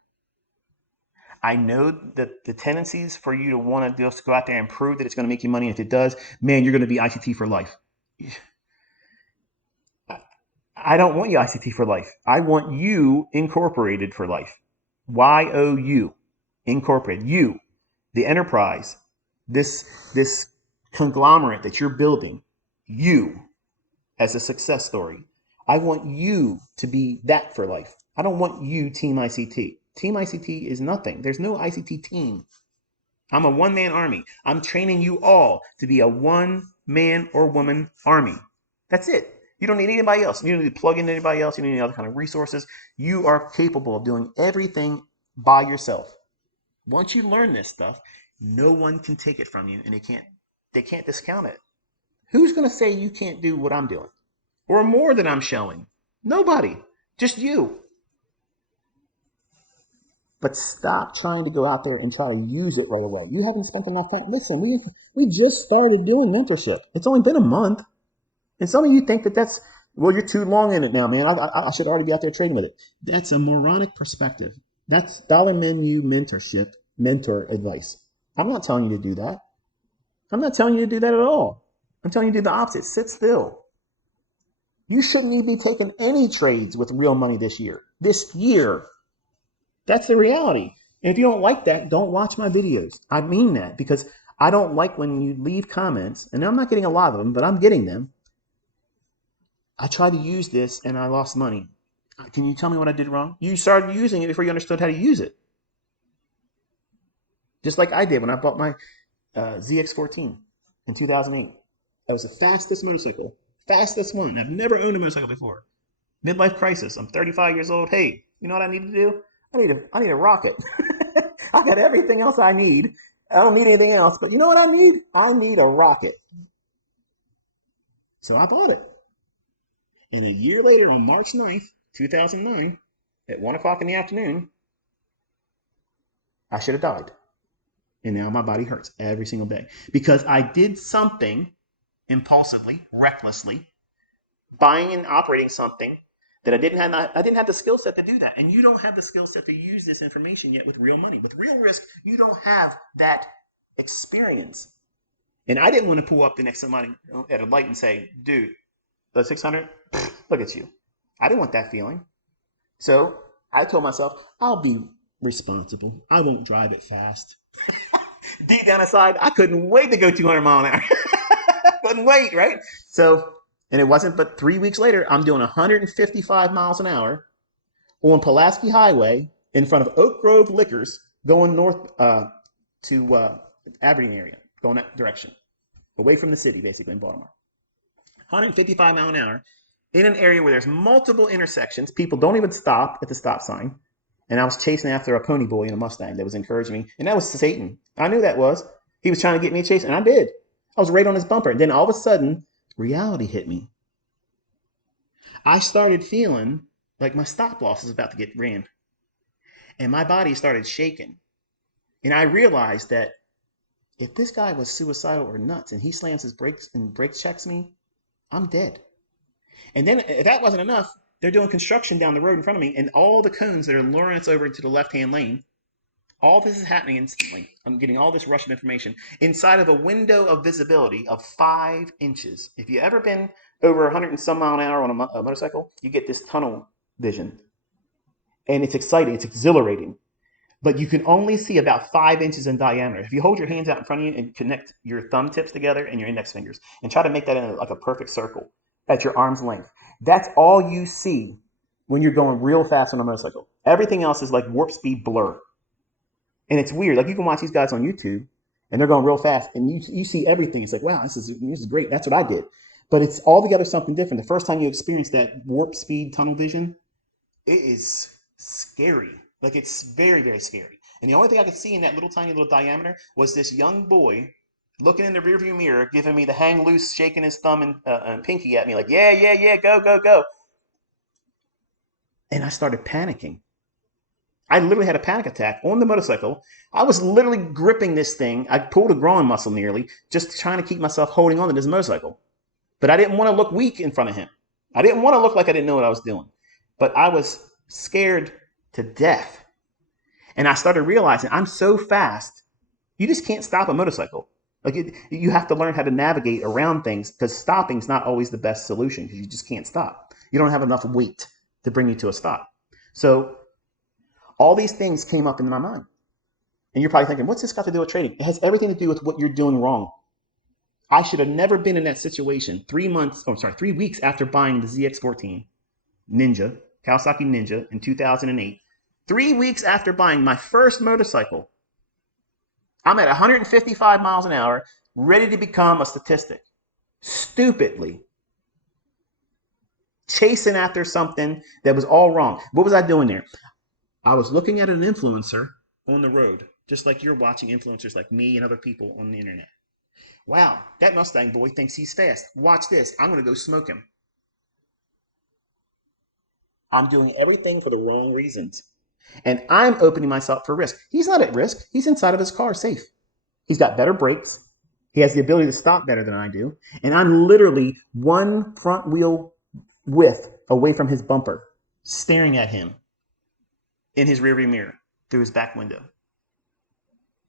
I know that the tendencies for you to want to just go out there and prove that it's going to make you money. If it does, man, you're going to be ICT for life. I don't want you ICT for life. I want you incorporated for life. YOU, incorporated. You, the enterprise, this conglomerate that you're building, you as a success story. I want you to be that for life. I don't want you Team ICT. Team ICT is nothing. There's no ICT team. I'm a one-man army. I'm training you all to be a one-man or woman army. That's it. You don't need anybody else. You don't need to plug in anybody else. You don't need any other kind of resources. You are capable of doing everything by yourself. Once you learn this stuff, no one can take it from you, and they can't discount it. Who's going to say you can't do what I'm doing or more than I'm showing? Nobody. Just you. But stop trying to go out there and try to use it really well. You haven't spent enough time. Listen, we just started doing mentorship. It's only been a month. And some of you think that that's, well, you're too long in it now, man. I should already be out there trading with it. That's a moronic perspective. That's dollar menu mentorship, mentor advice. I'm not telling you to do that. I'm not telling you to do that at all. I'm telling you to do the opposite. Sit still. You shouldn't even be taking any trades with real money this year. This year. That's the reality. And if you don't like that, don't watch my videos. I mean that because I don't like when you leave comments, and I'm not getting a lot of them, but I'm getting them. I tried to use this and I lost money. Can you tell me what I did wrong? You started using it before you understood how to use it. Just like I did when I bought my ZX14 in 2008. That was the fastest motorcycle, fastest one. I've never owned a motorcycle before. Midlife crisis. I'm 35 years old. Hey, you know what I need to do? I need a rocket. I got everything else I need. I don't need anything else. But you know what I need? I need a rocket. So I bought it. And a year later, on March 9th, 2009, at 1 o'clock in the afternoon, I should have died. And now my body hurts every single day because I did something impulsively, recklessly, buying and operating something that I didn't have the skill set to do that. And you don't have the skill set to use this information yet with real money. With real risk, you don't have that experience. And I didn't want to pull up the next somebody at a light and say, dude, the 600, look at you. I didn't want that feeling. So I told myself, I'll be responsible. I won't drive it fast. Deep down inside, I couldn't wait to go 200 mile an hour. Couldn't wait, right? So, and it wasn't but 3 weeks later, I'm doing 155 miles an hour on Pulaski Highway in front of Oak Grove Liquors going north to Aberdeen area, going that direction, away from the city, basically, in Baltimore. 155 mile an hour in an area where there's multiple intersections. People don't even stop at the stop sign. And I was chasing after a pony boy in a Mustang that was encouraging me. And that was Satan. I knew that was. He was trying to get me to chase, and I did. I was right on his bumper. And then all of a sudden, reality hit me. I started feeling like my stop loss was about to get ran. And my body started shaking. And I realized that If this guy was suicidal or nuts and he slams his brakes and brake checks me, I'm dead. And then if that wasn't enough, they're doing construction down the road in front of me, and all the cones that are luring us over into the left-hand lane, all this is happening instantly. I'm getting all this rush of information inside of a window of visibility of 5 inches. If you've ever been over 100 and some mile an hour on a motorcycle, you get this tunnel vision. And it's exciting, it's exhilarating. But you can only see about 5 inches in diameter. If you hold your hands out in front of you and connect your thumb tips together and your index fingers and try to make that in like a perfect circle at your arm's length, that's all you see when you're going real fast on a motorcycle. Everything else is like warp speed blur. And it's weird. Like you can watch these guys on YouTube and they're going real fast and you see everything. It's like, wow, this is great. That's what I did. But it's altogether something different. The first time you experience that warp speed tunnel vision, it is scary. Like it's very, very scary. And the only thing I could see in that little tiny little diameter was this young boy looking in the rearview mirror, giving me the hang loose, shaking his thumb and pinky at me like, yeah, yeah, yeah, go, go, go. And I started panicking. I literally had a panic attack on the motorcycle. I was literally gripping this thing. I pulled a groin muscle nearly, just trying to keep myself holding on to this motorcycle. But I didn't want to look weak in front of him. I didn't want to look like I didn't know what I was doing. But I was scared to death. And I started realizing I'm so fast, you just can't stop a motorcycle. You have to learn how to navigate around things because stopping is not always the best solution because you just can't stop. You don't have enough weight to bring you to a stop. So all these things came up in my mind. And you're probably thinking, what's this got to do with trading? It has everything to do with what you're doing wrong. I should have never been in that situation 3 weeks after buying the ZX14 Ninja, Kawasaki Ninja in 2008. 3 weeks after buying my first motorcycle, I'm at 155 miles an hour, ready to become a statistic. Stupidly chasing after something that was all wrong. What was I doing there? I was looking at an influencer on the road, just like you're watching influencers like me and other people on the internet. Wow, that Mustang boy thinks he's fast. Watch this. I'm going to go smoke him. I'm doing everything for the wrong reasons. And I'm opening myself for risk. He's not at risk. He's inside of his car safe. He's got better brakes. He has the ability to stop better than I do. And I'm literally one front wheel width away from his bumper, staring at him in his rearview mirror through his back window.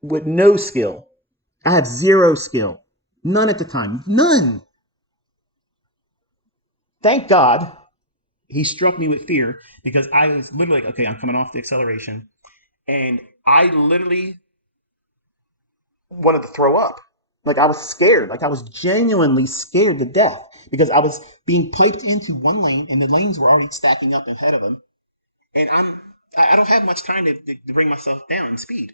With no skill. I have zero skill. None at the time. None. Thank God he struck me with fear because I was literally like, okay, I'm coming off the acceleration. And I literally wanted to throw up. Like I was scared. Like I was genuinely scared to death because I was being piped into one lane and the lanes were already stacking up ahead of him. And I don't have much time to bring myself down in speed.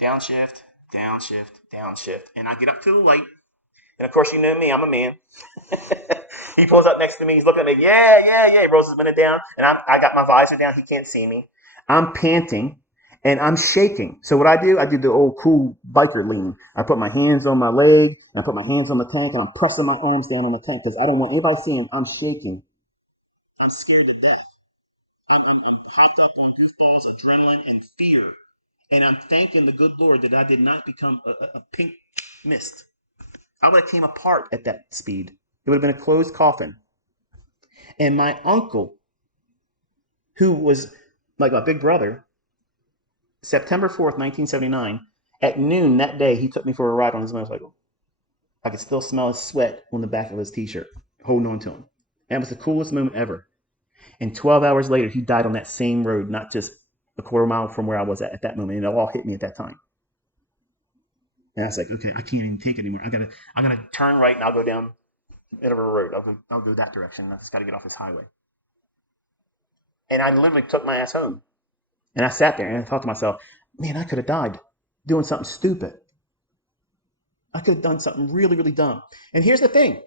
Downshift, downshift, downshift. And I get up to the light. And of course, you know me, I'm a man. He pulls up next to me. He's looking at me. Yeah, yeah, yeah. He rolls his window down. And I got my visor down. He can't see me. I'm panting and I'm shaking. So what I do the old cool biker lean. I put my hands on my leg and I put my hands on the tank and I'm pressing my arms down on the tank because I don't want anybody seeing I'm shaking. I'm scared to death. I'm hopped up on goofballs, adrenaline, and fear. And I'm thanking the good Lord that I did not become a pink mist. I would have came apart at that speed. It would have been a closed coffin. And my uncle, who was like my big brother, September 4th, 1979, at noon that day, he took me for a ride on his motorcycle. I could still smell his sweat on the back of his t-shirt, holding on to him. And it was the coolest moment ever. And 12 hours later, he died on that same road, not just a quarter mile from where I was at that moment. And it all hit me at that time. And I was like, okay, I can't even take it anymore. I gotta turn right and I'll go down whatever road. I'll go that direction. I just gotta get off this highway. And I literally took my ass home. And I sat there and I thought to myself, man, I could have died doing something stupid. I could have done something really, really dumb. And here's the thing.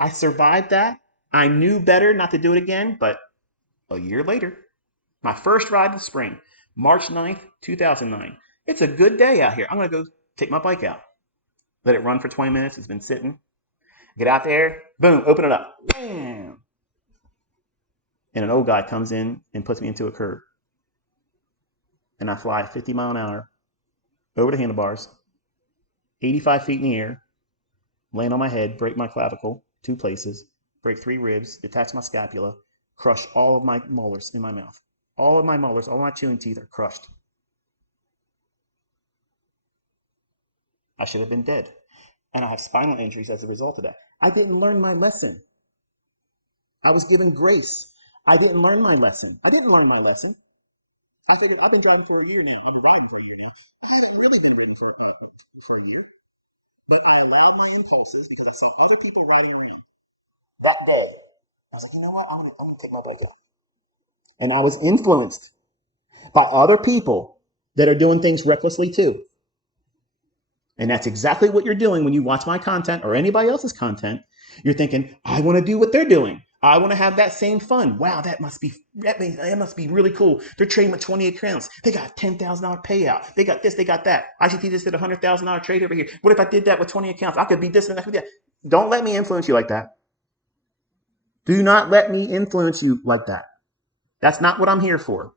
I survived that. I knew better not to do it again, but a year later, my first ride this spring, March 9th, 2009. It's a good day out here. I'm going to go take my bike out. Let it run for 20 minutes. It's been sitting. Get out there. Boom. Open it up. Bam. And an old guy comes in and puts me into a curb. and I fly 50 mile an hour over the handlebars, 85 feet in the air, land on my head, break my clavicle 2 places, break 3 ribs, detach my scapula, crush all of my molars in my mouth. All of my molars, all of my chewing teeth are crushed. I should have been dead. And I have spinal injuries as a result of that. I didn't learn my lesson. I was given grace. I didn't learn my lesson. I didn't learn my lesson. I figured I've been driving for a year now. I've been riding for a year now. I haven't really been riding for a year. But I allowed my impulses because I saw other people riding around. That day, I was like, you know what? I'm gonna take my bike out. And I was influenced by other people that are doing things recklessly too. And that's exactly what you're doing when you watch my content or anybody else's content. You're thinking, I want to do what they're doing. I want to have that same fun. Wow, that must be really cool. They're trading with 28 crowns. They got $10,000 payout. They got this, they got that. ICT just did a $100,000 trade over here. What if I did that with 20 accounts? I could be this and I could be that. Don't let me influence you like that. Do not let me influence you like that. That's not what I'm here for.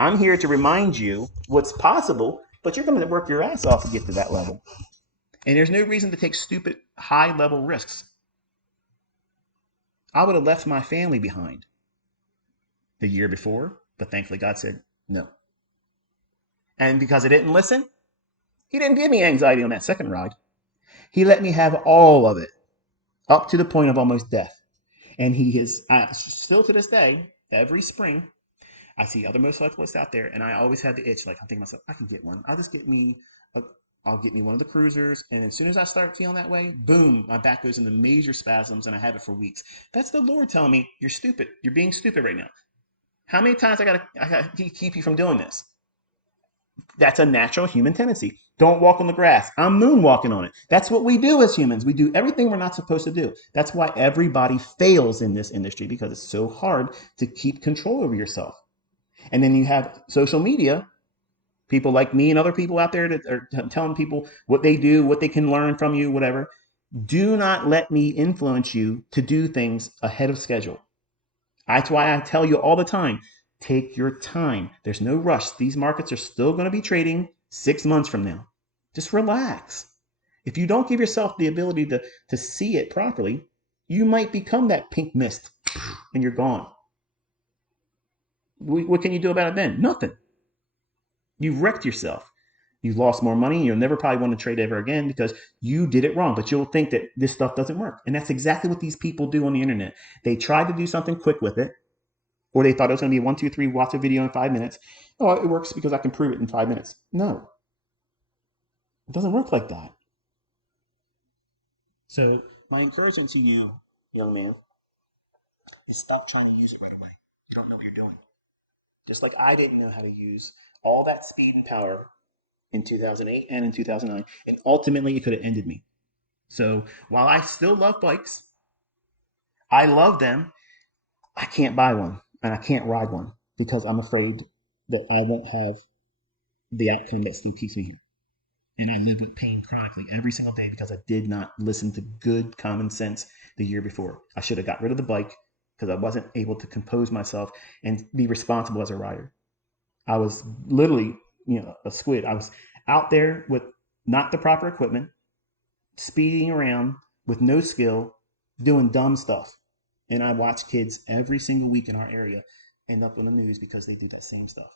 I'm here to remind you what's possible, but you're going to work your ass off to get to that level. And there's no reason to take stupid high level risks. I would have left my family behind the year before, but thankfully God said no. And because I didn't listen, He didn't give me anxiety on that second ride. He let me have all of it up to the point of almost death. And He is still to this day, every spring, I see other motorcyclists out there, and I always have the itch. Like I'm thinking to myself, I can get one. I'll get me one of the cruisers, and as soon as I start feeling that way, boom, my back goes into major spasms, and I have it for weeks. That's the Lord telling me, you're stupid. You're being stupid right now. How many times I gotta keep you from doing this? That's a natural human tendency. Don't walk on the grass. I'm moonwalking on it. That's what we do as humans. We do everything we're not supposed to do. That's why everybody fails in this industry, because it's so hard to keep control over yourself. And then you have social media, people like me and other people out there that are telling people what they do, what they can learn from you, whatever. Do not let me influence you to do things ahead of schedule. That's why I tell you all the time, take your time. There's no rush. These markets are still going to be trading 6 months from now. Just relax. If you don't give yourself the ability to see it properly, you might become that pink mist and you're gone. What can you do about it then? Nothing. You've wrecked yourself. You've lost more money. You'll never probably want to trade ever again because you did it wrong. But you'll think that this stuff doesn't work. And that's exactly what these people do on the internet. They tried to do something quick with it, or they thought it was going to be a 1, 2, 3, watch a video in 5 minutes. Oh, it works because I can prove it in 5 minutes. No, it doesn't work like that. So my encouragement to you, young man, is stop trying to use it right away. You don't know what you're doing. Just like I didn't know how to use all that speed and power in 2008 and in 2009. And ultimately, it could have ended me. So while I still love bikes, I love them, I can't buy one and I can't ride one because I'm afraid that I won't have the outcome that Steve keeps me here. And I live with pain chronically every single day because I did not listen to good common sense the year before. I should have got rid of the bike because I wasn't able to compose myself and be responsible as a rider. I was literally, a squid. I was out there with not the proper equipment, speeding around with no skill, doing dumb stuff. And I watch kids every single week in our area end up on the news because they do that same stuff.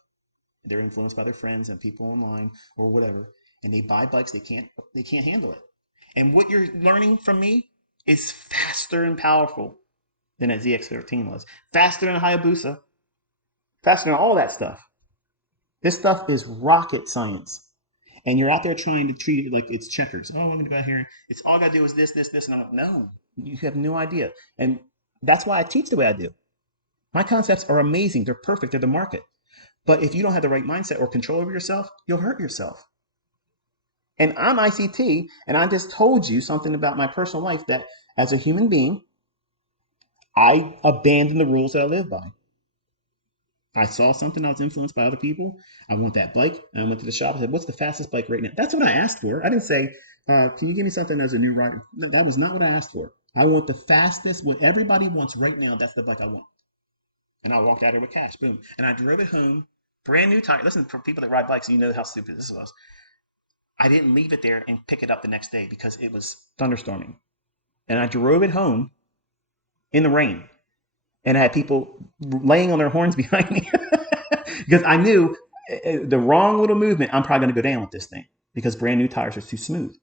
They're influenced by their friends and people online or whatever, and they buy bikes they can't handle it. And what you're learning from me is faster and powerful than a ZX13 was, faster than a Hayabusa, faster than all that stuff. This stuff is rocket science. And you're out there trying to treat it like it's checkers. Oh, I'm going to go out here. It's all I got to do is this, this, this. And I'm like, no, you have no idea. And that's why I teach the way I do. My concepts are amazing. They're perfect. They're the market. But if you don't have the right mindset or control over yourself, you'll hurt yourself. And I'm ICT, and I just told you something about my personal life that as a human being, I abandoned the rules that I live by. I saw something, I was influenced by other people. I want that bike. And I went to the shop and said, what's the fastest bike right now? That's what I asked for. I didn't say, can you give me something as a new rider? No, that was not what I asked for. I want the fastest, what everybody wants right now. That's the bike I want. And I walked out here with cash, boom. And I drove it home Brand new tire. Listen, for people that ride bikes, you know how stupid this was. I didn't leave it there and pick it up the next day because it was thunderstorming. And I drove it home in the rain. And I had people laying on their horns behind me because I knew the wrong little movement, I'm probably going to go down with this thing because brand new tires are too smooth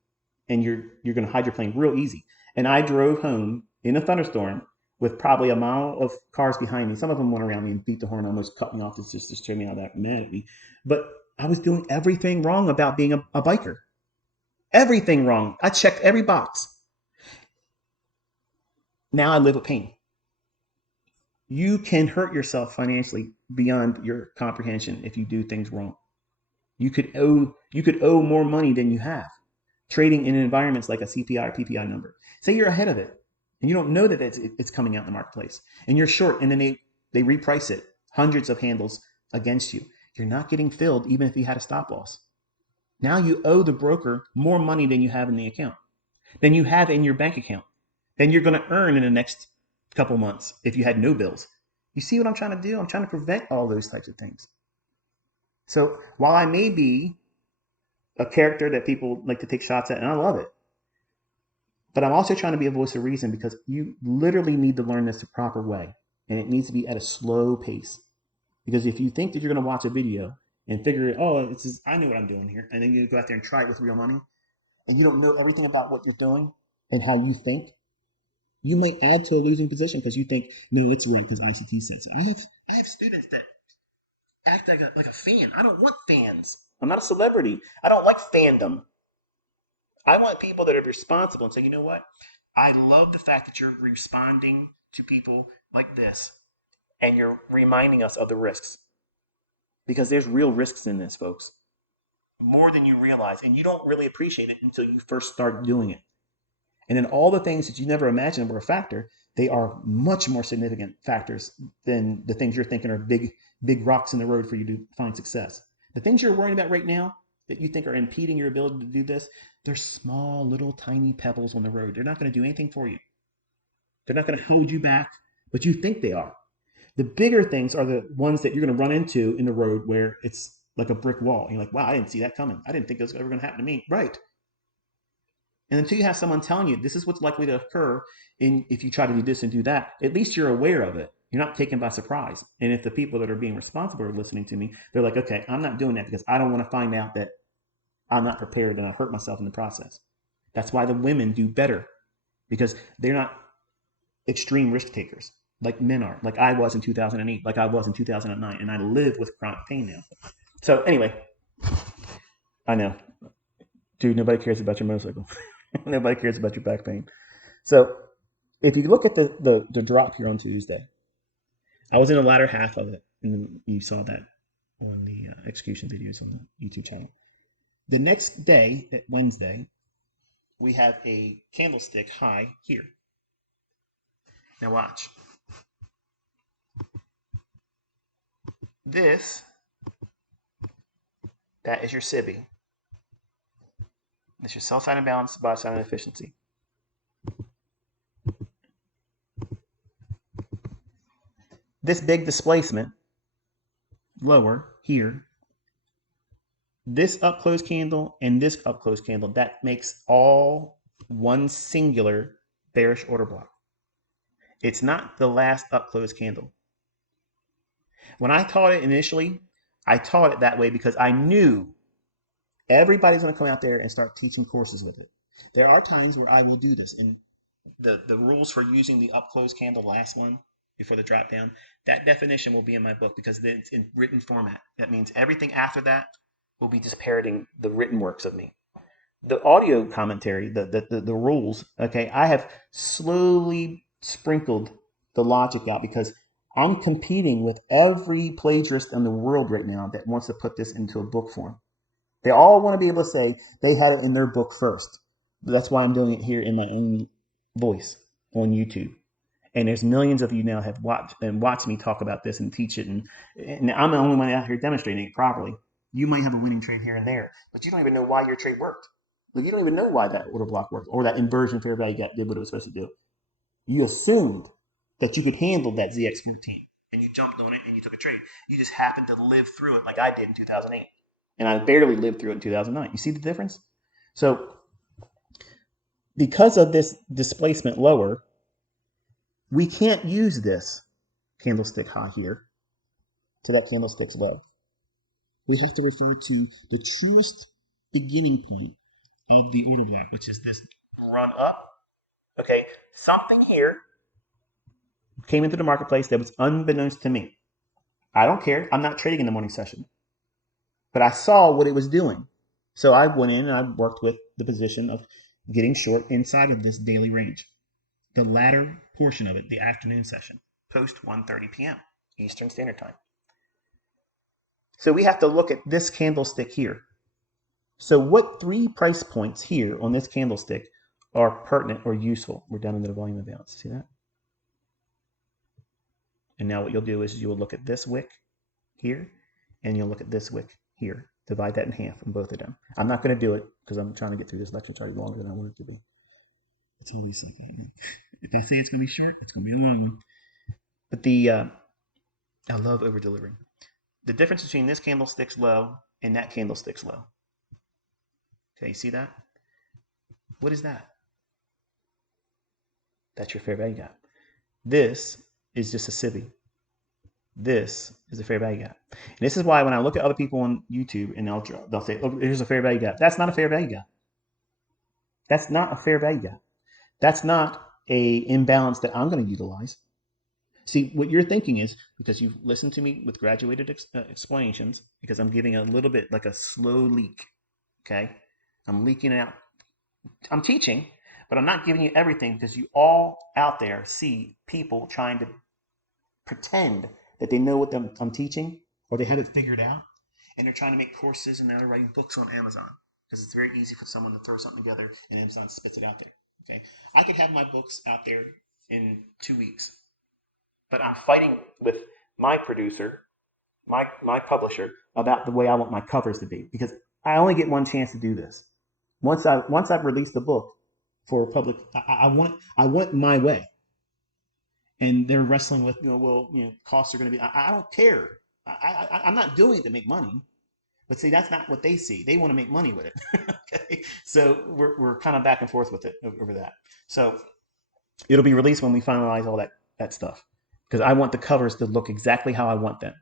and you're going to hydroplane real easy. And I drove home in a thunderstorm with probably a mile of cars behind me. Some of them went around me and beat the horn, almost cut me off just to show me how they're mad at me. But I was doing everything wrong about being a biker. Everything wrong. I checked every box. Now I live with pain. You can hurt yourself financially beyond your comprehension if you do things wrong. You could owe more money than you have trading in environments like a CPI or PPI number. Say you're ahead of it and you don't know that it's coming out in the marketplace and you're short and then they reprice it hundreds of handles against you. You're not getting filled even if you had a stop loss. Now you owe the broker more money than you have in the account, than you have in your bank account, than you're going to earn in the next couple months if you had no bills. You see what I'm trying to do? I'm trying to prevent all those types of things. So while I may be a character that people like to take shots at, and I love it, but I'm also trying to be a voice of reason because you literally need to learn this the proper way. And it needs to be at a slow pace. Because if you think that you're going to watch a video and figure, oh, I know what I'm doing here, and then you go out there and try it with real money, and you don't know everything about what you're doing and how you think, you might add to a losing position because you think, no, it's right because ICT says it. I have students that act like a fan. I don't want fans. I'm not a celebrity. I don't like fandom. I want people that are responsible and say, you know what? I love the fact that you're responding to people like this and you're reminding us of the risks. Because there's real risks in this, folks. More than you realize. And you don't really appreciate it until you first start doing it. And then all the things that you never imagined were a factor, they are much more significant factors than the things you're thinking are big rocks in the road for you to find success. The things you're worrying about right now that you think are impeding your ability to do this, they're small, little, tiny pebbles on the road. They're not going to do anything for you. They're not going to hold you back, but you think they are. The bigger things are the ones that you're going to run into in the road where it's like a brick wall. And you're like, wow, I didn't see that coming. I didn't think it was ever going to happen to me. Right. And until you have someone telling you this is what's likely to occur if you try to do this and do that, at least you're aware of it. You're not taken by surprise. And if the people that are being responsible are listening to me, they're like, okay, I'm not doing that because I don't want to find out that I'm not prepared and I hurt myself in the process. That's why the women do better because they're not extreme risk takers like men are, like I was in 2008, like I was in 2009, and I live with chronic pain now. So anyway, I know, dude, nobody cares about your motorcycle. Nobody cares about your back pain. So if you look at the drop here on Tuesday, I was in the latter half of it, and you saw that on the execution videos on the YouTube channel. The next day, at Wednesday, we have a candlestick high here. Now watch. That is your SIBI. That's your sell side imbalance, buy side inefficiency. This big displacement, lower here, this up close candle and this up close candle, that makes all one singular bearish order block. It's not the last up close candle. When I taught it initially, I taught it that way because I knew everybody's going to come out there and start teaching courses with it. There are times where I will do this, and the rules for using the up close candle, last one before the drop down, that definition will be in my book because it's in written format. That means everything after that will be just parroting the written works of me. The audio commentary, the rules, okay, I have slowly sprinkled the logic out because I'm competing with every plagiarist in the world right now that wants to put this into a book form. They all want to be able to say they had it in their book first. That's why I'm doing it here in my own voice on YouTube. And there's millions of you now have watched me talk about this and teach it. And I'm the only one out here demonstrating it properly. You might have a winning trade here and there, but you don't even know why your trade worked. Like, you don't even know why that order block worked or that inversion fair value gap did what it was supposed to do. You assumed that you could handle that ZX14. and you jumped on it and you took a trade. You just happened to live through it like I did in 2008. And I barely lived through it in 2009. You see the difference? So because of this displacement lower, we can't use this candlestick high here to that candlestick's low. We have to refer to the truest beginning point of the order block, which is this run up. Okay, something here came into the marketplace that was unbeknownst to me. I don't care. I'm not trading in the morning session. But I saw what it was doing. So I went in and I worked with the position of getting short inside of this daily range. The latter portion of it, the afternoon session, post 1:30 p.m. Eastern Standard Time. So we have to look at this candlestick here. So what 3 price points here on this candlestick are pertinent or useful? We're down into the volume imbalance. See that? And now what you'll do is you'll look at this wick here, and you'll look at this wick here. Divide that in half on both of them. I'm not going to do it because I'm trying to get through this lecture charge longer than I want it to be. It's always like that. If I say it's going to be short, it's going to be a long one. But I love over delivering. The difference between this candlestick's low and that candlestick's low. Okay, you see that? What is that? That's your fair value gap. This is just a SIBI. This is a fair value gap. And this is why when I look at other people on YouTube and they'll say, oh, here's a fair value gap. That's not a fair value gap. That's not a fair value gap. That's not a imbalance that I'm going to utilize. See, what you're thinking is, because you've listened to me with graduated explanations, because I'm giving a little bit like a slow leak, okay? I'm leaking out. I'm teaching, but I'm not giving you everything because you all out there see people trying to pretend that they know what I'm teaching or they have it figured out, and they're trying to make courses and now they're writing books on Amazon because it's very easy for someone to throw something together and Amazon spits it out there. Okay, I could have my books out there in 2 weeks, but I'm fighting with my producer, my publisher, about the way I want my covers to be because I only get one chance to do this. Once I've released the book for public, I want my way. And they're wrestling with, costs are going to be. I don't care. I'm not doing it to make money. But see, that's not what they see. They want to make money with it. Okay, so we're kind of back and forth with it over that. So it'll be released when we finalize all that stuff because I want the covers to look exactly how I want them,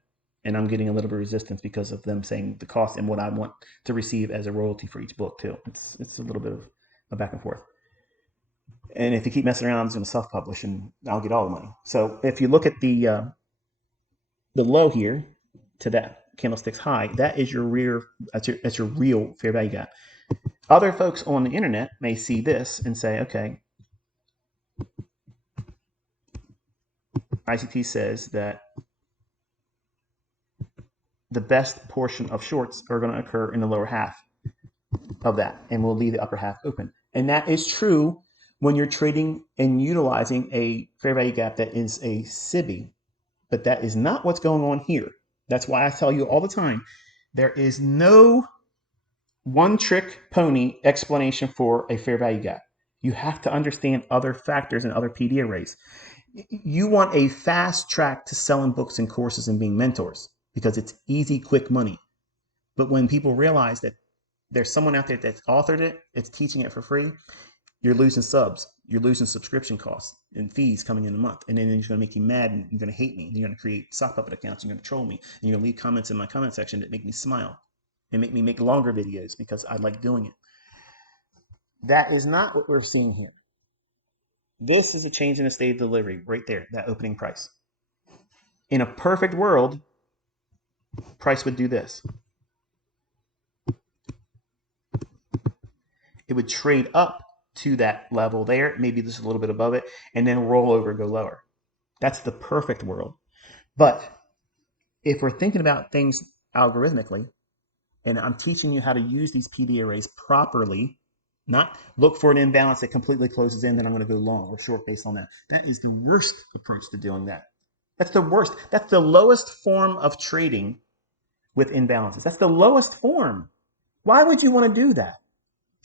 and I'm getting a little bit of resistance because of them saying the cost and what I want to receive as a royalty for each book too. It's a little bit of a back and forth. And if you keep messing around, I'm going to self-publish, and I'll get all the money. So if you look at the low here to that candlestick's high, that is that's your real fair value gap. Other folks on the internet may see this and say, okay, ICT says that the best portion of shorts are going to occur in the lower half of that, and we'll leave the upper half open. And that is true when you're trading and utilizing a fair value gap that is a SIBI, but that is not what's going on here. That's why I tell you all the time, there is no one-trick pony explanation for a fair value gap. You have to understand other factors and other PD arrays. You want a fast track to selling books and courses and being mentors because it's easy, quick money. But when people realize that there's someone out there that's authored it, it's teaching it for free, you're losing subs, you're losing subscription costs and fees coming in a month. And then it's going to make you mad and you're going to hate me. You're going to create sock puppet accounts. You're going to troll me. And you're going to leave comments in my comment section that make me smile and make me make longer videos because I like doing it. That is not what we're seeing here. This is a change in the state of delivery right there, that opening price. In a perfect world, price would do this. It would trade up to that level there, maybe just a little bit above it, and then roll over and go lower. That's the perfect world. But if we're thinking about things algorithmically, and I'm teaching you how to use these PD arrays properly, not look for an imbalance that completely closes in, then I'm going to go long or short based on that. That is the worst approach to doing that. That's the worst. That's the lowest form of trading with imbalances. That's the lowest form. Why would you want to do that?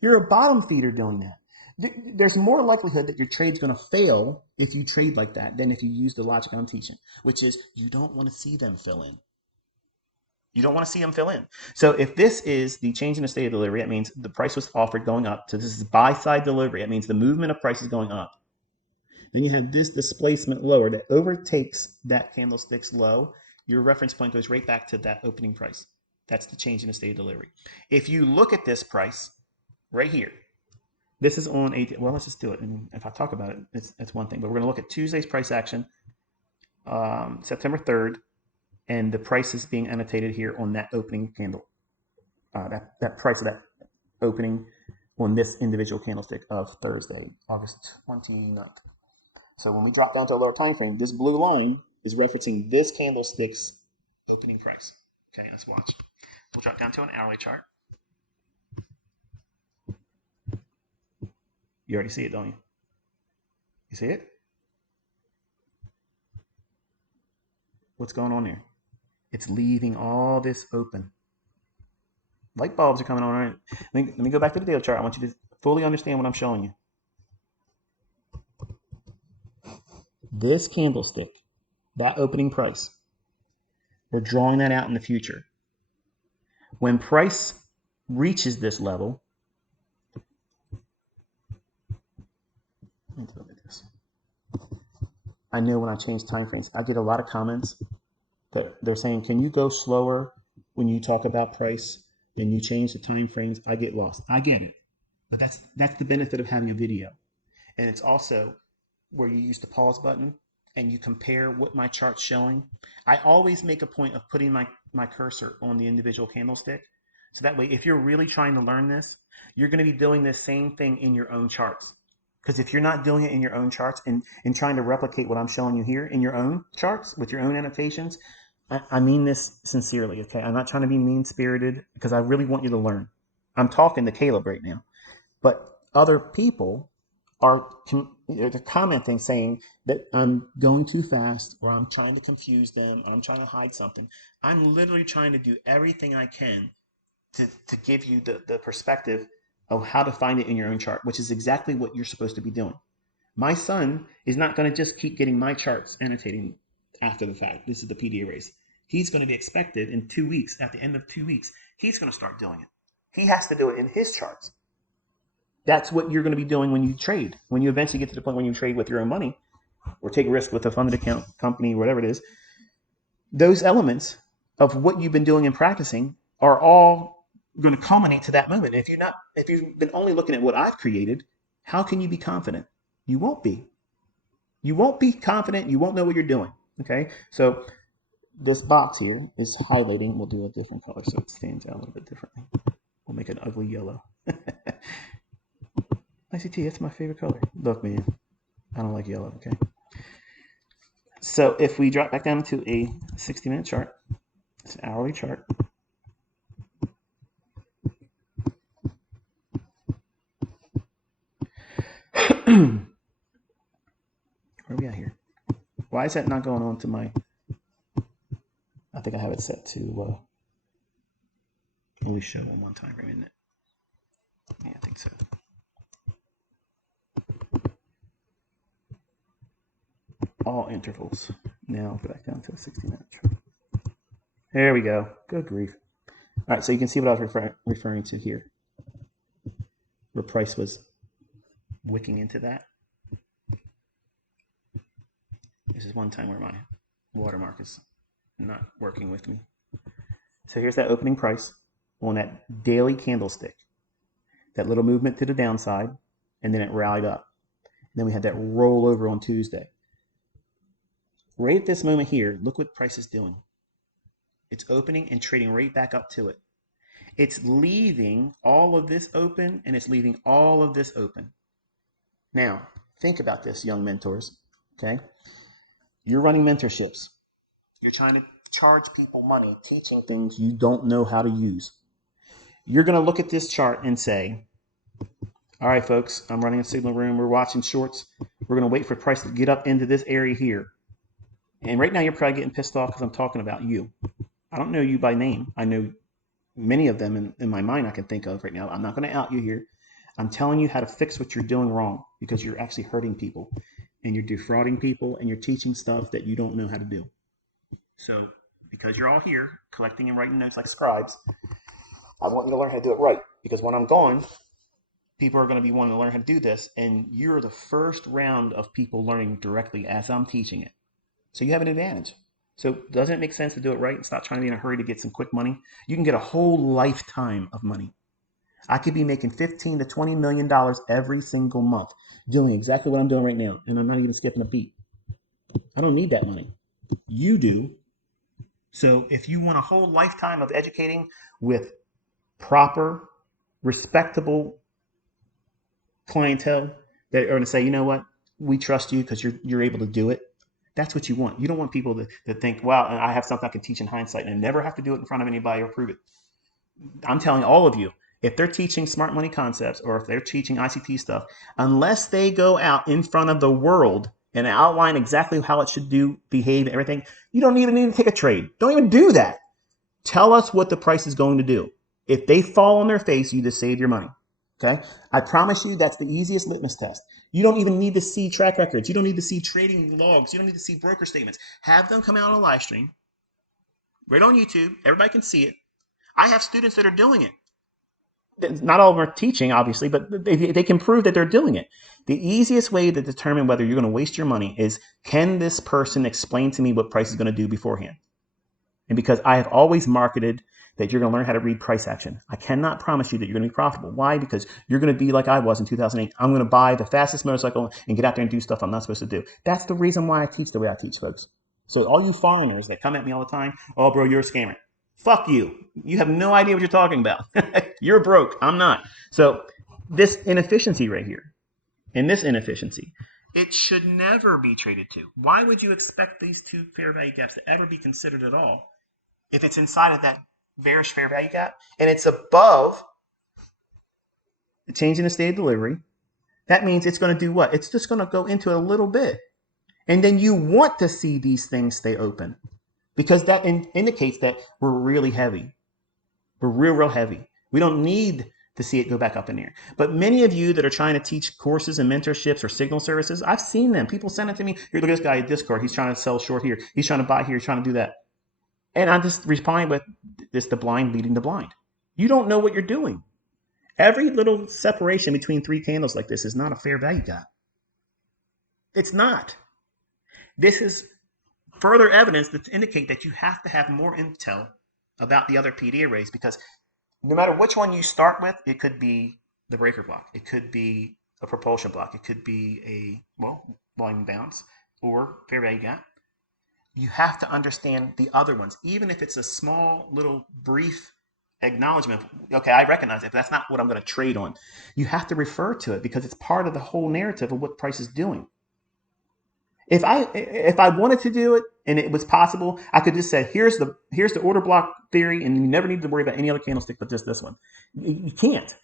You're a bottom feeder doing that. There's more likelihood that your trade's going to fail if you trade like that than if you use the logic I'm teaching, which is you don't want to see them fill in. You don't want to see them fill in. So if this is the change in the state of delivery, that means the price was offered going up. So this is buy side delivery. That means the movement of price is going up. Then you have this displacement lower that overtakes that candlestick's low. Your reference point goes right back to that opening price. That's the change in the state of delivery. If you look at this price right here, this is on a, well, let's just do it. And if I talk about it, it's one thing, but we're going to look at Tuesday's price action, September 3rd, and the price is being annotated here on that opening candle. That price of that opening on this individual candlestick of Thursday, August 29th. So when we drop down to a lower time frame, this blue line is referencing this candlestick's opening price. Okay, let's watch. We'll drop down to an hourly chart. You already see it, don't you? You see it? What's going on there? It's leaving all this open. Light bulbs are coming on. Right? Let me go back to the daily chart. I want you to fully understand what I'm showing you. This candlestick, that opening price, we're drawing that out in the future. When price reaches this level, let's look at this. I know when I change time frames, I get a lot of comments that they're saying, can you go slower when you talk about price and you change the time frames? I get lost. I get it. But that's the benefit of having a video. And it's also where you use the pause button and you compare what my chart's showing. I always make a point of putting my cursor on the individual candlestick. So that way, if you're really trying to learn this, you're going to be doing this same thing in your own charts. Because if you're not doing it in your own charts and trying to replicate what I'm showing you here in your own charts with your own annotations, I mean this sincerely, okay? I'm not trying to be mean-spirited because I really want you to learn. I'm talking to Caleb right now. But other people are they're commenting saying that I'm going too fast or I'm trying to confuse them or I'm trying to hide something. I'm literally trying to do everything I can to give you the perspective of how to find it in your own chart, which is exactly what you're supposed to be doing. My son is not going to just keep getting my charts annotating after the fact. This is the PDA race. He's going to be expected in 2 weeks, at the end of 2 weeks, he's going to start doing it. He has to do it in his charts. That's what you're going to be doing when you trade. When you eventually get to the point when you trade with your own money or take a risk with a funded account company, whatever it is, those elements of what you've been doing and practicing are all going to culminate to that moment. If you've been only looking at what I've created, how can you be confident? You won't be. You won't be confident. You won't know what you're doing. Okay? So this box here is highlighting. We'll do a different color so it stands out a little bit differently. We'll make an ugly yellow. ICT, that's my favorite color. Look, man, I don't like yellow, okay? So if we drop back down to a 60-minute chart, it's an hourly chart. Where are we at here? Why is that not going on to my... I think I have it set to only show on one time frame, isn't it? Yeah, I think so. All intervals. Now go back down to a 60-minute chart. There we go. Good grief. All right, so you can see what I was referring to here. Where price was wicking into that. This is one time where my watermark is not working with me. So here's that opening price on that daily candlestick. That little movement to the downside, and then it rallied up. And then we had that rollover on Tuesday. Right at this moment here, look what price is doing. It's opening and trading right back up to it. It's leaving all of this open, and it's leaving all of this open. Now, think about this, young mentors, okay? You're running mentorships. You're trying to charge people money, teaching things you don't know how to use. You're going to look at this chart and say, all right, folks, I'm running a signal room. We're watching shorts. We're going to wait for price to get up into this area here. And right now you're probably getting pissed off because I'm talking about you. I don't know you by name. I know many of them in my mind I can think of right now. I'm not going to out you here. I'm telling you how to fix what you're doing wrong because you're actually hurting people and you're defrauding people and you're teaching stuff that you don't know how to do. So, because you're all here collecting and writing notes like scribes, I want you to learn how to do it right because when I'm gone, people are going to be wanting to learn how to do this, and you're the first round of people learning directly as I'm teaching it. So you have an advantage. So doesn't it make sense to do it right and stop trying to be in a hurry to get some quick money? You can get a whole lifetime of money. I could be making $15 to $20 million every single month doing exactly what I'm doing right now, and I'm not even skipping a beat. I don't need that money. You do. So if you want a whole lifetime of educating with proper, respectable clientele that are going to say, you know what, we trust you because you're able to do it. That's what you want. You don't want people to think, wow, I have something I can teach in hindsight and I never have to do it in front of anybody or prove it. I'm telling all of you, if they're teaching smart money concepts or if they're teaching ICT stuff, unless they go out in front of the world and outline exactly how it should behave and everything, you don't even need to take a trade. Don't even do that. Tell us what the price is going to do. If they fall on their face, you just save your money. Okay? I promise you that's the easiest litmus test. You don't even need to see track records. You don't need to see trading logs. You don't need to see broker statements. Have them come out on a live stream, right on YouTube. Everybody can see it. I have students that are doing it. Not all of them are teaching, obviously, but they can prove that they're doing it. The easiest way to determine whether you're going to waste your money is, can this person explain to me what price is going to do beforehand? And because I have always marketed that you're going to learn how to read price action, I cannot promise you that you're going to be profitable. Why? Because you're going to be like I was in 2008. I'm going to buy the fastest motorcycle and get out there and do stuff I'm not supposed to do. That's the reason why I teach the way I teach, folks. So all you foreigners that come at me all the time, oh, bro, you're a scammer. Fuck you. You have no idea what you're talking about. You're broke. I'm not. So this inefficiency right here, and this inefficiency, it should never be traded to. Why would you expect these two fair value gaps to ever be considered at all if it's inside of that bearish fair value gap and it's above the change in the state of delivery? That means it's going to do what? It's just going to go into it a little bit. And then you want to see these things stay open because that indicates that we're really heavy. We're real heavy. We don't need to see it go back up in there. But many of you that are trying to teach courses and mentorships or signal services, I've seen them. People send it to me. Here, look at this guy at Discord. He's trying to sell short here. He's trying to buy here. He's trying to do that. And I'm just responding with this: the blind leading the blind. You don't know what you're doing. Every little separation between three candles like this is not a fair value gap. It's not. This is further evidence to indicate that you have to have more intel about the other PD arrays, because no matter which one you start with, it could be the breaker block, it could be a propulsion block, it could be a volume bounce or fair value gap. You have to understand the other ones, even if it's a small little brief acknowledgement. Okay, I recognize it, but that's not what I'm going to trade on. You have to refer to it because it's part of the whole narrative of what price is doing. If I wanted to do it and it was possible, I could just say, here's the order block theory, and you never need to worry about any other candlestick but just this one. You can't.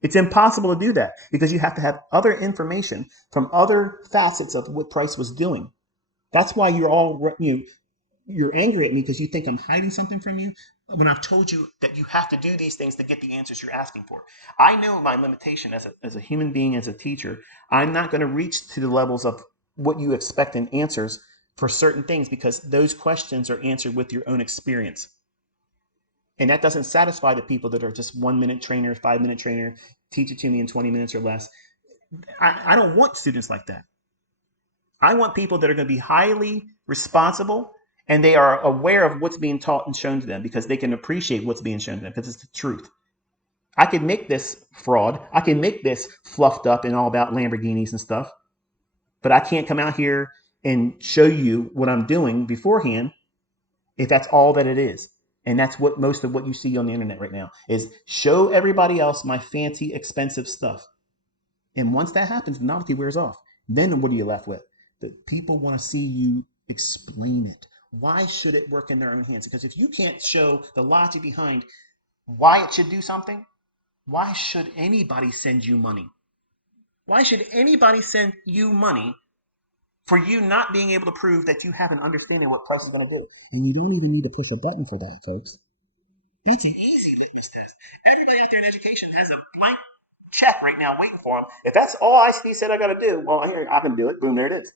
It's impossible to do that because you have to have other information from other facets of what price was doing. That's why you're angry at me because you think I'm hiding something from you when I've told you that you have to do these things to get the answers you're asking for. I know my limitation as a human being, as a teacher. I'm not going to reach to the levels of what you expect in answers for certain things because those questions are answered with your own experience. And that doesn't satisfy the people that are just 1 minute trainer, 5 minute trainer, teach it to me in 20 minutes or less. I don't want students like that. I want people that are going to be highly responsible and they are aware of what's being taught and shown to them because they can appreciate what's being shown to them because it's the truth. I can make this fraud. I can make this fluffed up and all about Lamborghinis and stuff. But I can't come out here and show you what I'm doing beforehand if that's all that it is. And that's what most of what you see on the internet right now is show everybody else my fancy, expensive stuff. And once that happens, the novelty wears off. Then what are you left with? The people want to see you explain it. Why should it work in their own hands? Because if you can't show the logic behind why it should do something, why should anybody send you money? Why should anybody send you money for you not being able to prove that you have an understanding of what price is going to do? And you don't even need to push a button for that, folks. That's an easy litmus test. Everybody out there in education has a blank check right now waiting for them. If that's all ICT said I got to do, well, here, I can do it. Boom, there it is.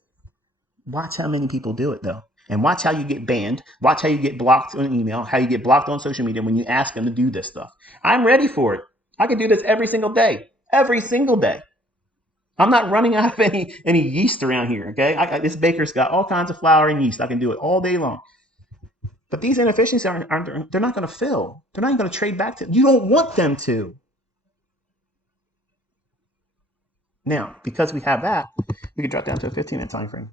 Watch how many people do it, though. And watch how you get banned. Watch how you get blocked on email, how you get blocked on social media when you ask them to do this stuff. I'm ready for it. I can do this every single day. Every single day. I'm not running out of any yeast around here, okay? This baker's got all kinds of flour and yeast. I can do it all day long. But these inefficiencies they're not going to fill. They're not even going to trade back to. You don't want them to. Now, because we have that, we can drop down to a 15-minute time frame.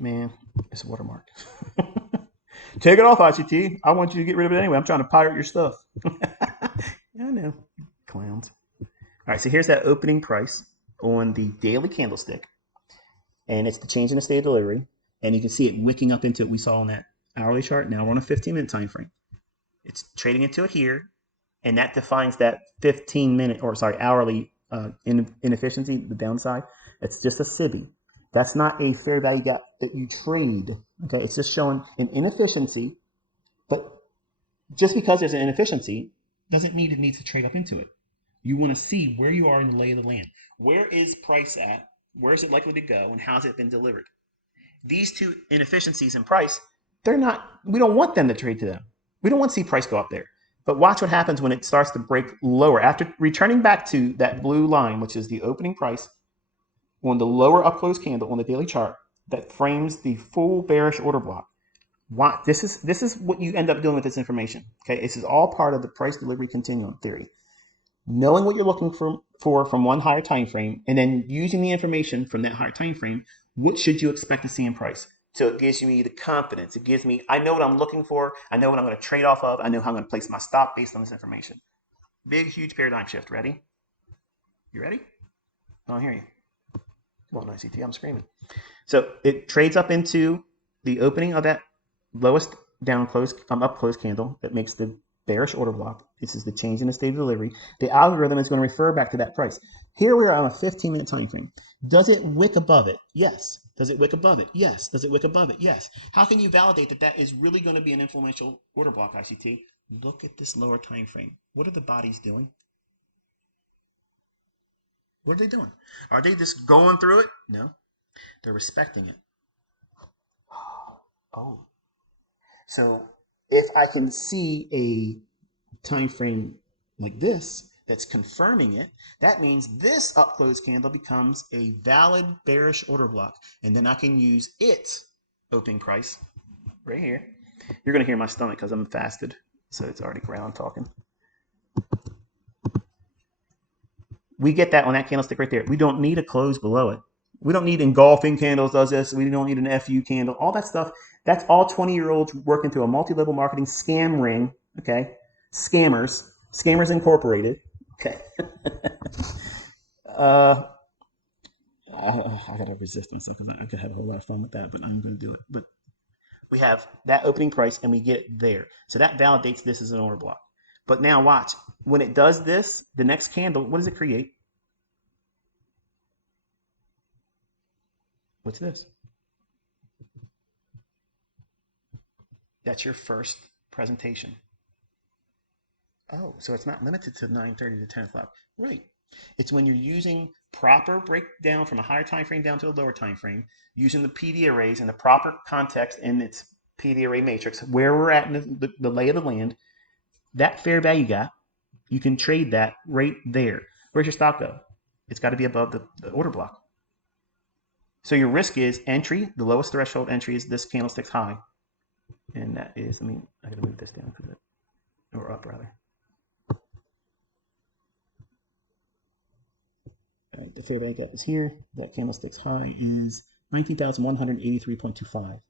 Man, it's a watermark. Take it off, ICT. I want you to get rid of it anyway. I'm trying to pirate your stuff. I know. Clowns. All right, so here's that opening price on the daily candlestick. And it's the change in the state of delivery. And you can see it wicking up into it we saw on that hourly chart. Now we're on a 15-minute time frame. It's trading into it here. And that defines that 15-minute, or sorry, hourly inefficiency, the downside. It's just a SIBI. That's not a fair value gap that you trade. Okay, it's just showing an inefficiency, but just because there's an inefficiency doesn't mean it needs to trade up into it. You want to see where you are in the lay of the land. Where is price at? Where is it likely to go? And how's it been delivered? These two inefficiencies in price, we don't want them to trade to them. We don't want to see price go up there. But watch what happens when it starts to break lower. After returning back to that blue line, which is the opening price, on the lower up close candle on the daily chart that frames the full bearish order block. This is what you end up doing with this information. Okay, this is all part of the price delivery continuum theory. Knowing what you're looking for from one higher time frame, and then using the information from that higher time frame, what should you expect to see in price? So it gives me the confidence. It gives me, I know what I'm looking for. I know what I'm going to trade off of. I know how I'm going to place my stop based on this information. Big, huge paradigm shift. Ready? You ready? Oh, I hear you. Well, no, ICT, I'm screaming. So it trades up into the opening of that lowest up close candle that makes the bearish order block. This is the change in the state of delivery. The algorithm is going to refer back to that price. Here we are on a 15-minute time frame. Does it wick above it? Yes. Does it wick above it? Yes. Does it wick above it? Yes. How can you validate that that is really going to be an influential order block, ICT? Look at this lower time frame. What are the bodies doing? What are they doing? Are they just going through it? No. They're respecting it. Oh. So if I can see a time frame like this that's confirming it, that means this up close candle becomes a valid bearish order block. And then I can use its opening price right here. You're going to hear my stomach because I'm fasted. So it's already ground talking. We get that on that candlestick right there. We don't need a close below it. We don't need engulfing candles does this. We don't need an FU candle. All that stuff, that's all 20-year-olds working through a multi-level marketing scam ring, okay? Scammers Incorporated, okay? I got to resist myself because I could have a whole lot of fun with that, but I'm going to do it. But we have that opening price and we get it there. So that validates this as an order block. But now watch, when it does this, the next candle, what does it create? What's this? That's your first presentation. Oh, so it's not limited to 9:30 to 10 o'clock. Right. It's when you're using proper breakdown from a higher time frame down to a lower time frame, using the PD arrays in the proper context in its PD array matrix, where we're at in the lay of the land. That fair value gap, you can trade that right there. Where's your stop go? It's got to be above the order block. So your risk is entry. The lowest threshold entry is this candlestick's high. And that is, I got to move this down, or up rather. All right, the fair value gap is here. That candlestick's high is 19,183.25.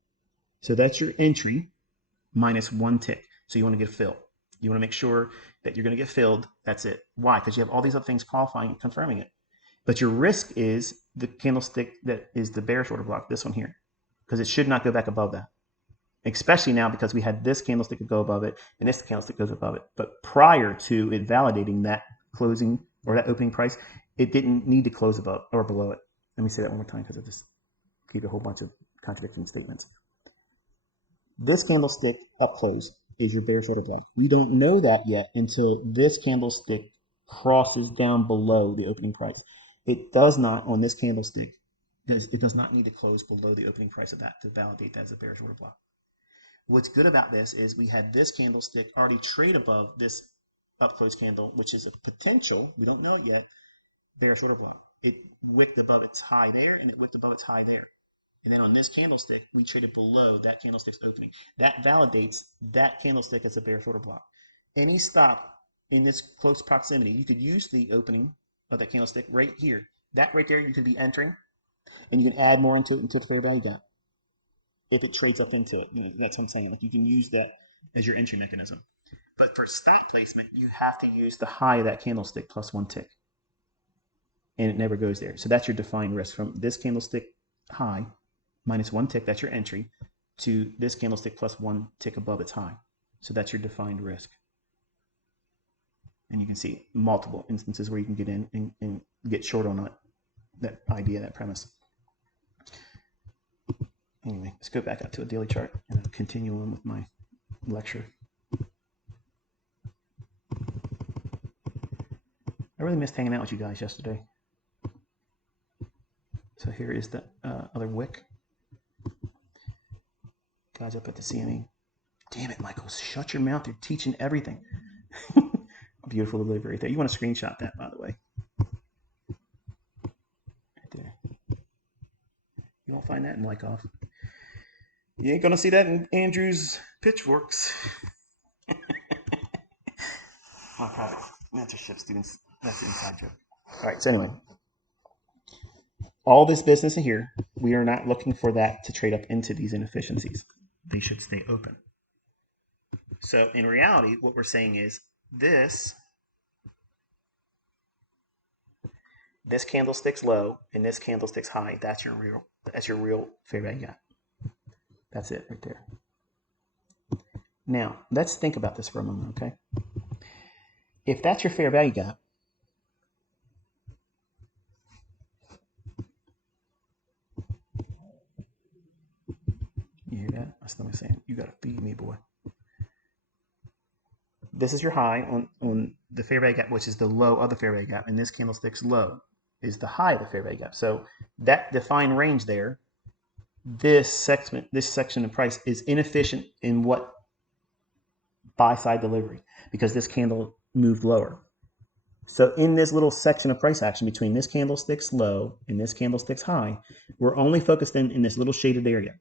So that's your entry minus one tick. So you want to get a fill. You want to make sure that you're going to get filled. That's it. Why? Because you have all these other things qualifying and confirming it. But your risk is the candlestick that is the bearish order block, this one here, because it should not go back above that. especially now because we had this candlestick go above it and this candlestick goes above it. But prior to it validating that closing or that opening price, it didn't need to close above or below it. Let me say that one more time because I just gave a whole bunch of contradicting statements. This candlestick up close is your bearish order block. We don't know that yet until this candlestick crosses down below the opening price. It does not, on this candlestick, it does not need to close below the opening price of that to validate that as a bearish order block. What's good about this is we had this candlestick already trade above this up close candle, which is a potential, we don't know it yet, bearish order block. It wicked above its high there and it wicked above its high there. And then on this candlestick, we traded below that candlestick's opening. That validates that candlestick as a bearish order block. Any stop in this close proximity, you could use the opening of that candlestick right here. That right there, you could be entering, and you can add more into it until the fair value gap. If it trades up into it, that's what I'm saying. Like you can use that as your entry mechanism. But for stop placement, you have to use the high of that candlestick plus one tick, and it never goes there. So that's your defined risk from this candlestick high minus one tick, that's your entry, to this candlestick plus one tick above its high. So that's your defined risk. And you can see multiple instances where you can get in and get short on that idea, that premise. Anyway, let's go back out to a daily chart and I'll continue on with my lecture. I really missed hanging out with you guys yesterday. So here is the other wick. Guys up at the CME. Damn it, Michael. Shut your mouth. You're teaching everything. Beautiful delivery right there. You want to screenshot that, by the way. Right there. You won't find that in Wyckoff. You ain't going to see that in Andrew's Pitchforks. My private mentorship students. That's an inside joke. All right, so anyway. All this business in here, we are not looking for that to trade up into these inefficiencies. They should stay open. So in reality, what we're saying is this candlestick's low and this candlestick's high. That's your real fair value gap. That's it right there. Now, let's think about this for a moment, okay? If that's your fair value gap, you hear that? That's what I'm saying. You gotta feed me, boy. This is your high on the fair value gap, which is the low of the fair value gap, and this candlestick's low is the high of the fair value gap. So that defined range there, this section of price is inefficient in what buy side delivery because this candle moved lower. So in this little section of price action between this candlestick's low and this candlestick's high, we're only focused in this little shaded area.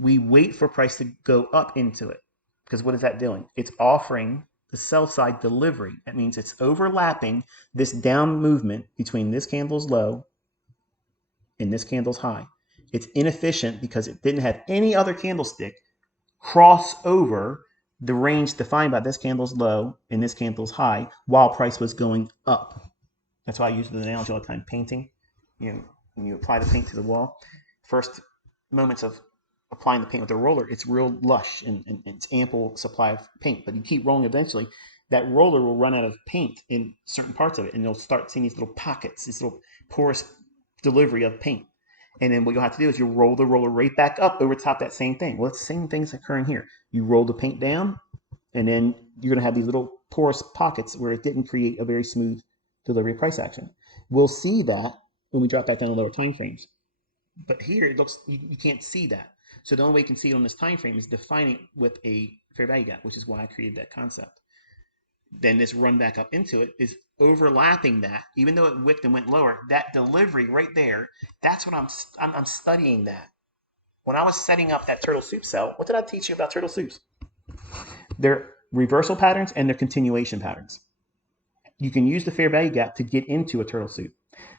We wait for price to go up into it because what is that doing? It's offering the sell side delivery. That means it's overlapping this down movement between this candle's low and this candle's high. It's inefficient because it didn't have any other candlestick cross over the range defined by this candle's low and this candle's high while price was going up. That's why I use the analogy all the time. Painting, when you apply the paint to the wall, first moments of applying the paint with a roller, it's real lush and it's ample supply of paint. But you keep rolling, eventually that roller will run out of paint in certain parts of it, and you'll start seeing these little pockets, this little porous delivery of paint. And then what you'll have to do is you'll roll the roller right back up over top that same thing. Well, it's the same thing's occurring here. You roll the paint down, and then you're going to have these little porous pockets where it didn't create a very smooth delivery of price action. We'll see that when we drop back down to lower time frames. But here it looks you can't see that. So the only way you can see it on this time frame is defining it with a fair value gap, which is why I created that concept. Then this run back up into it is overlapping that, even though it wicked and went lower. That delivery right there, that's what I'm studying that. When I was setting up that turtle soup cell, what did I teach you about turtle soups? They're reversal patterns and they're continuation patterns. You can use the fair value gap to get into a turtle soup.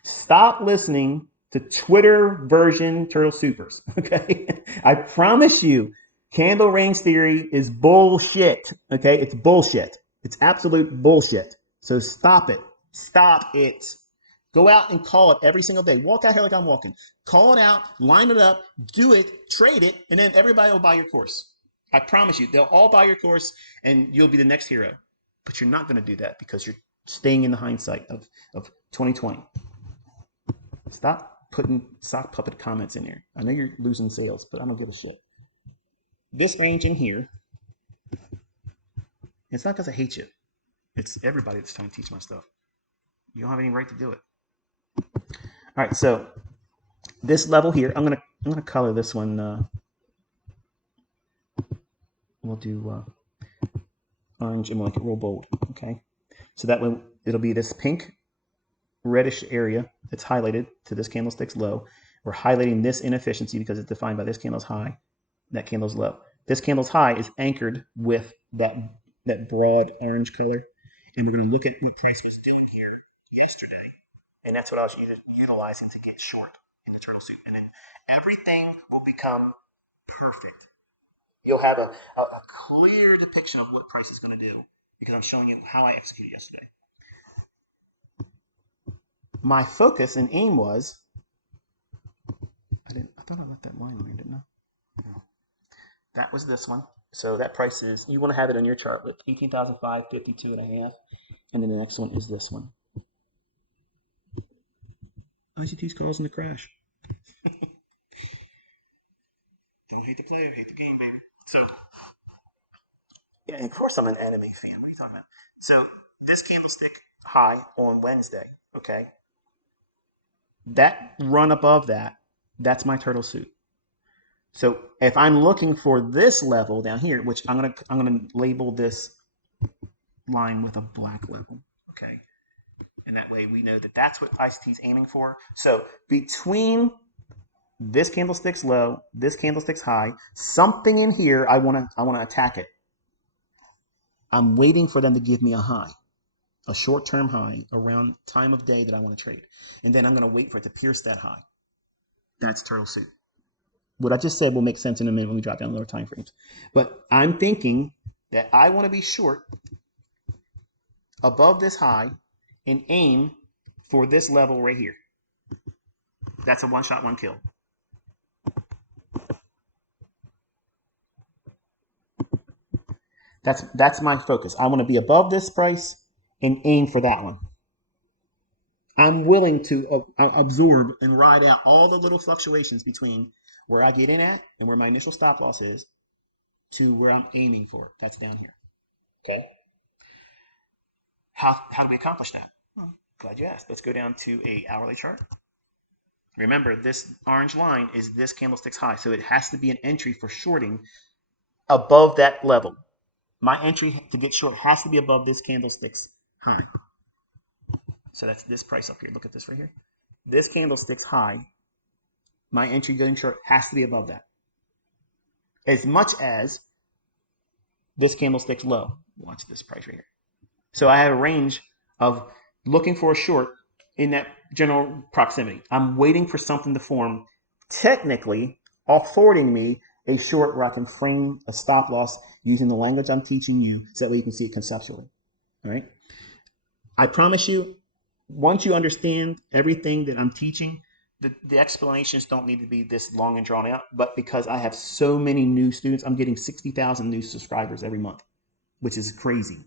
Stop listening to Twitter version turtle soupers, okay? I promise you, candle range theory is bullshit, okay? It's bullshit. It's absolute bullshit. So stop it. Stop it. Go out and call it every single day. Walk out here like I'm walking. Call it out, line it up, do it, trade it, and then everybody will buy your course. I promise you, they'll all buy your course and you'll be the next hero. But you're not going to do that because you're staying in the hindsight of 2020. Stop putting sock puppet comments in there. I know you're losing sales, but I don't give a shit. This range in here, it's not because I hate you. It's everybody that's trying to teach my stuff. You don't have any right to do it. All right, so this level here, I'm gonna color this one. We'll do orange and we'll make it real bold. Okay, so that way it'll be this pink, reddish area that's highlighted to this candlestick's low. We're highlighting this inefficiency because it's defined by this candle's high, that candle's low. This candle's high is anchored with that broad orange color, and we're going to look at what price was doing here yesterday, and that's what I was utilizing to get short in the turtle soup, and then everything will become perfect. You'll have a clear depiction of what price is going to do because I'm showing you how I executed yesterday. My focus and aim was, I thought I left that line on here, didn't I? No. That was this one. So that price is, you want to have it on your chart with 18,552 and a half. And then the next one is this one. ICT's causing the crash. Don't hate the player, hate the game, baby. So, yeah, of course I'm an enemy fan. What are you talking about? So, this candlestick high on Wednesday, okay? That run above that, that's my turtle soup. So if I'm looking for this level down here, which I'm gonna label this line with a black level, okay? And that way we know that that's what ICT is aiming for. So between this candlestick's low, this candlestick's high, something in here I wanna attack it. I'm waiting for them to give me a high, a short-term high around time of day that I want to trade, and then I'm gonna wait for it to pierce that high. That's turtle soup. What I just said will make sense in a minute when we drop down lower time frames. But I'm thinking that I want to be short above this high and aim for this level right here. That's a one shot, one kill. That's my focus. I want to be above this price and aim for that one. I'm willing to absorb and ride out all the little fluctuations between where I get in at and where my initial stop loss is to where I'm aiming for. That's down here. Okay. How do we accomplish that? Well, glad you asked. Let's go down to a hourly chart. Remember, this orange line is this candlestick's high, so it has to be an entry for shorting above that level. My entry to get short has to be above this candlestick's high. So that's this price up here. Look at this right here. This candlestick's high, my entry getting short has to be above that. As much as this candlestick's low. Watch this price right here. So I have a range of looking for a short in that general proximity. I'm waiting for something to form, technically affording me a short where I can frame a stop loss using the language I'm teaching you so that way you can see it conceptually. All right. I promise you, once you understand everything that I'm teaching, the explanations don't need to be this long and drawn out, but because I have so many new students, I'm getting 60,000 new subscribers every month, which is crazy.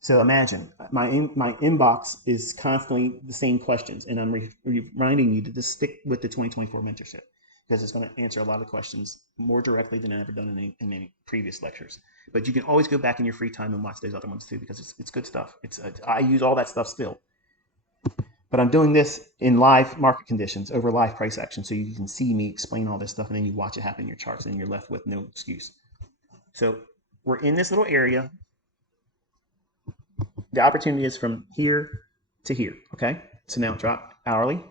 So imagine my inbox is constantly the same questions, and I'm reminding you to just stick with the 2024 mentorship because it's going to answer a lot of questions more directly than I've ever done in any previous lectures. But you can always go back in your free time and watch those other ones too because it's good stuff. I use all that stuff still. But I'm doing this in live market conditions over live price action so you can see me explain all this stuff and then you watch it happen in your charts and you're left with no excuse. So we're in this little area. The opportunity is from here to here, okay? So now drop hourly.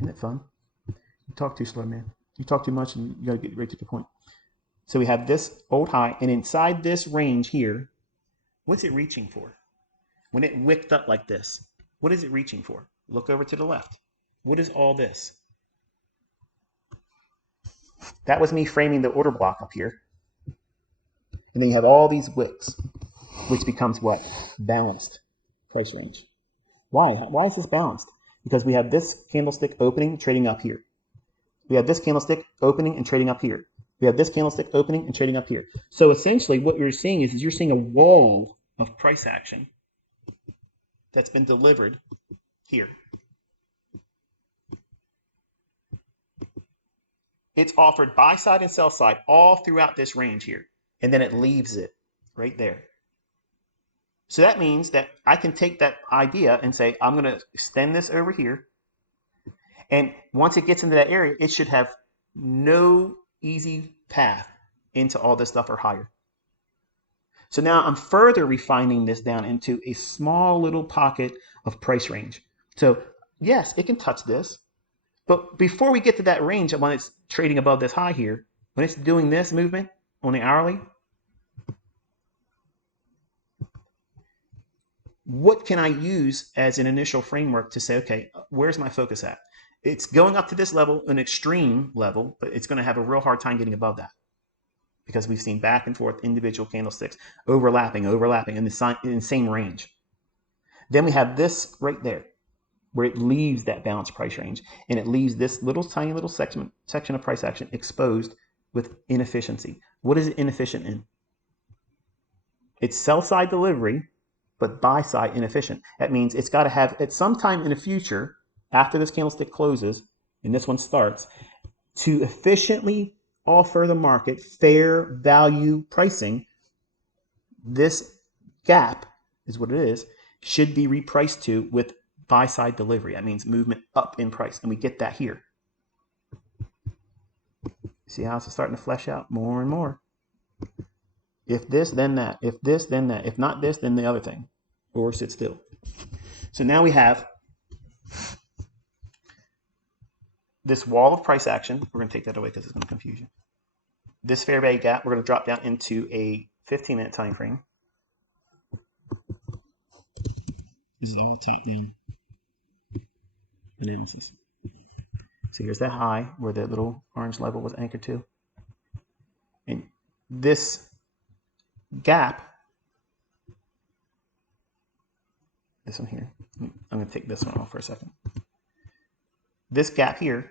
Isn't it fun? You talk too slow, man. You talk too much and you gotta get right to the point. So we have this old high, and inside this range here, what's it reaching for? When it wicked up like this, what is it reaching for? Look over to the left. What is all this? That was me framing the order block up here. And then you have all these wicks, which becomes what? Balanced. price range. Why? Why is this balanced? Because we have this candlestick opening, trading up here. We have this candlestick opening and trading up here. We have this candlestick opening and trading up here. So essentially what you're seeing is you're seeing a wall of price action that's been delivered here. It's offered buy side and sell side all throughout this range here. And then it leaves it right there. So that means that I can take that idea and say, I'm going to extend this over here. And once it gets into that area, it should have no easy path into all this stuff or higher. So now I'm further refining this down into a small little pocket of price range. So yes, it can touch this. But before we get to that range, when it's trading above this high here, when it's doing this movement on the hourly, what can I use as an initial framework to say, okay, where's my focus at? It's going up to this level, an extreme level, but it's going to have a real hard time getting above that because we've seen back and forth individual candlesticks overlapping in the same range. Then we have this right there where it leaves that balanced price range and it leaves this tiny little section of price action exposed with inefficiency. What is it inefficient in? It's sell side delivery, but buy side inefficient. That means it's got to have at some time in the future, after this candlestick closes and this one starts, to efficiently offer the market fair value pricing. This gap is what it is, should be repriced to with buy side delivery. That means movement up in price, and we get that here. See how it's starting to flesh out more and more. If this, then that. If this, then that. If not this, then the other thing. Or sit still. So now we have this wall of price action. We're going to take that away because it's going to confuse you. This fair value gap, we're going to drop down into a 15-minute time frame. This is all top-down analysis. So here's that high where the little orange level was anchored to. And this gap, this one here, I'm going to take this one off for a second. This gap here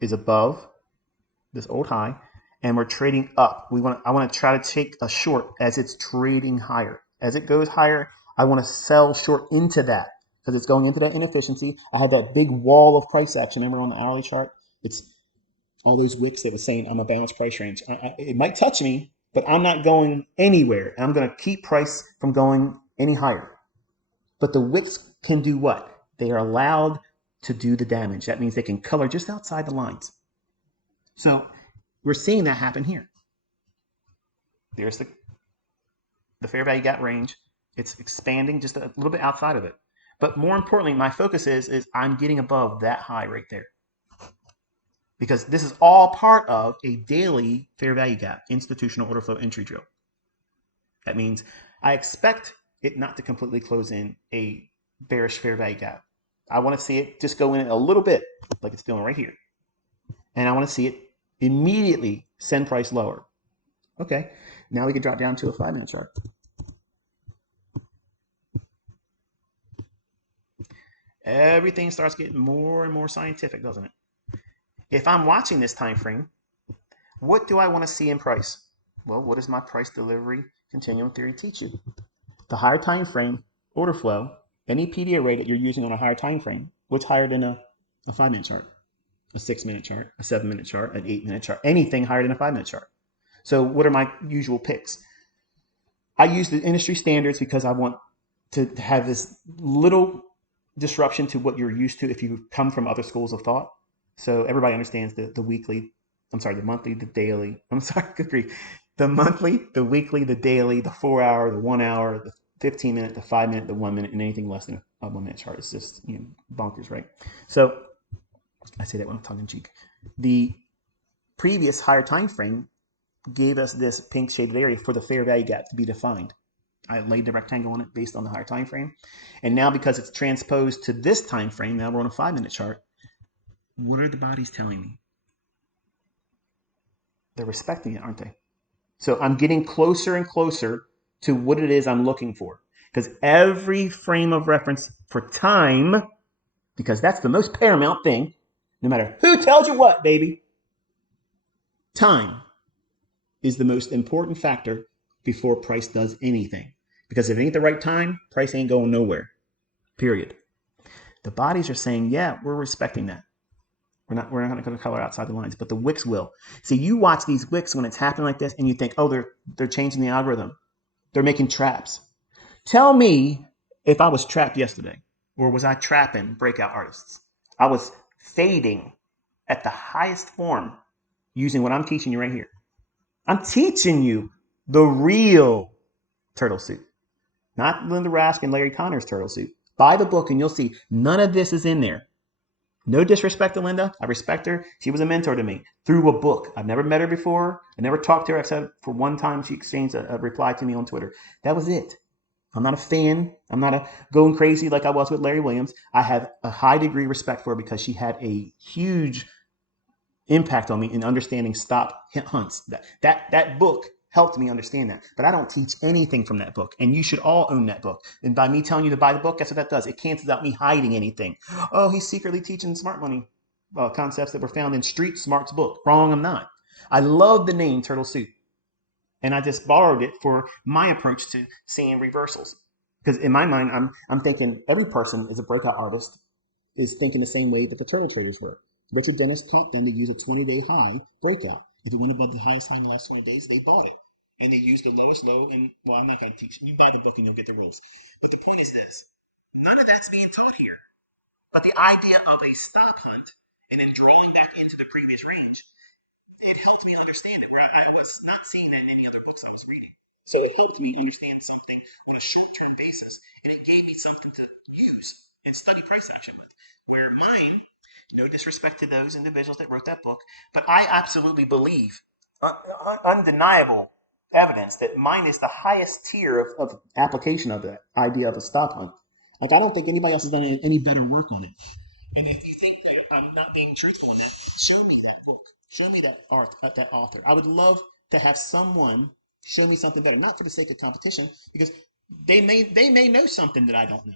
is above this old high, and we're trading up. I want to try to take a short as it's trading higher. As it goes higher, I want to sell short into that because it's going into that inefficiency. I had that big wall of price action. Remember on the hourly chart? It's all those wicks that was saying I'm a balanced price range. It might touch me, but I'm not going anywhere. I'm going to keep price from going any higher. But the wicks can do what? They are allowed to do the damage. That means they can color just outside the lines. So we're seeing that happen here. There's the fair value gap range. It's expanding just a little bit outside of it. But more importantly, my focus is I'm getting above that high right there. Because this is all part of a daily fair value gap, institutional order flow entry drill. That means I expect it not to completely close in a bearish fair value gap. I want to see it just go in a little bit, like it's doing right here. And I want to see it immediately send price lower. Okay, now we can drop down to a 5-minute chart. Everything starts getting more and more scientific, doesn't it? If I'm watching this time frame, what do I want to see in price? Well, what does my price delivery continuum theory teach you? The higher time frame order flow, any PD array that you're using on a higher time frame, what's higher than a 5-minute chart, a 6-minute chart, a 7-minute chart, an 8-minute chart, anything higher than a 5-minute chart. So what are my usual picks? I use the industry standards because I want to have this little disruption to what you're used to if you come from other schools of thought. So everybody understands the monthly, the daily. The monthly, the weekly, the daily, the 4-hour, the 1 hour, the 15-minute, the 5-minute, the 1 minute, and anything less than a 1-minute chart. It's just bonkers, right? So I say that when I'm tongue in cheek. The previous higher time frame gave us this pink shaded area for the fair value gap to be defined. I laid the rectangle on it based on the higher time frame. And now because it's transposed to this time frame, now we're on a 5-minute chart. What are the bodies telling me? They're respecting it, aren't they? So I'm getting closer and closer to what it is I'm looking for. because every frame of reference for time, because that's the most paramount thing, no matter who tells you what, baby, time is the most important factor before price does anything. Because if it ain't the right time, price ain't going nowhere. Period. The bodies are saying, yeah, we're respecting that. We're not going to color outside the lines, but the wicks will. See, you watch these wicks when it's happening like this, and you think, oh, they're changing the algorithm. They're making traps. Tell me if I was trapped yesterday, or was I trapping breakout artists? I was fading at the highest form using what I'm teaching you right here. I'm teaching you the real turtle suit, not Linda Rask and Larry Connor's turtle suit. Buy the book and you'll see none of this is in there. No disrespect to Linda. I respect her. She was a mentor to me through a book. I've never met her before. I never talked to her except for one time she exchanged a reply to me on Twitter. That was it. I'm not a fan. I'm not going crazy like I was with Larry Williams. I have a high degree of respect for her because she had a huge impact on me in understanding stop hunts. That book helped me understand that. But I don't teach anything from that book. And you should all own that book. And by me telling you to buy the book, guess what that does? It cancels out me hiding anything. Oh, he's secretly teaching smart money concepts that were found in Street Smart's book. Wrong, I'm not. I love the name Turtle Soup. And I just borrowed it for my approach to seeing reversals. Because in my mind, I'm thinking every person is a breakout artist, is thinking the same way that the turtle traders were. Richard Dennis taught them to use a 20-day high breakout. If it went above the highest high in the last 20 days, they bought it. And they used the lowest low. And, well, I'm not going to teach. You buy the book and you'll get the rules. But the point is this. None of that's being taught here. But the idea of a stop hunt and then drawing back into the previous range, it helped me understand it, where I was not seeing that in any other books I was reading. So it helped me understand something on a short-term basis, and it gave me something to use and study price action with. Where mine, no disrespect to those individuals that wrote that book, but I absolutely believe, undeniable evidence that mine is the highest tier of application of the idea of a stop hunt. Like, I don't think anybody else has done any better work on it. And if you think that I'm not being truthful in that, show me that book. Show me that author. I would love to have someone show me something better, not for the sake of competition, because they may know something that I don't know.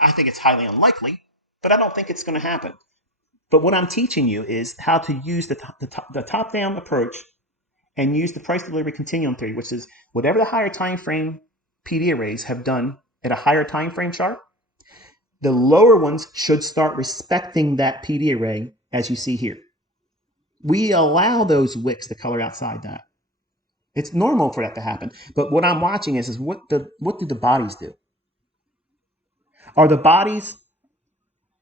I think it's highly unlikely, but I don't think it's going to happen. But what I'm teaching you is how to use the top-down approach and use the price delivery continuum theory, which is whatever the higher time frame PD arrays have done at a higher time frame chart, the lower ones should start respecting that PD array as you see here. We allow those wicks to color outside that. It's normal for that to happen. But what I'm watching is what do the bodies do? Are the bodies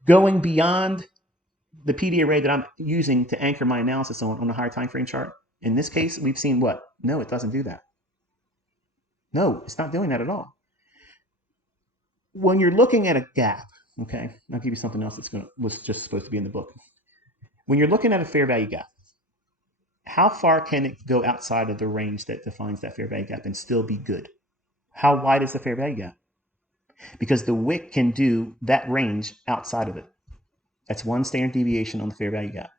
going beyond the PD array that I'm using to anchor my analysis on a higher time frame chart? In this case, we've seen what? No, it doesn't do that. No, it's not doing that at all. When you're looking at a gap, okay, I'll give you something else was just supposed to be in the book. When you're looking at a fair value gap, how far can it go outside of the range that defines that fair value gap and still be good? How wide is the fair value gap? Because the wick can do that range outside of it. That's one standard deviation on the fair value gap.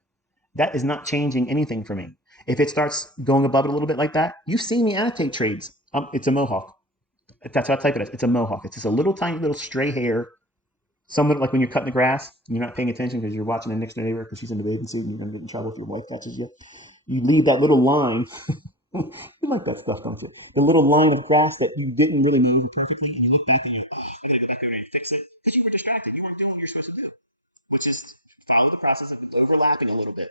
That is not changing anything for me. If it starts going above it a little bit like that, you've seen me annotate trades. It's a mohawk. That's what I type it as. It's a mohawk. It's just a little tiny little stray hair. Somewhat like when you're cutting the grass, and you're not paying attention because you're watching the next neighbor because she's in the bathing suit and you're going to get in trouble if your wife catches you. You leave that little line. You like that stuff, don't you? The little line of grass that you didn't really move perfectly, and you look back and you're, I gotta go back over and fix it because you were distracted. You weren't doing what you're supposed to do, which is follow the process of overlapping a little bit.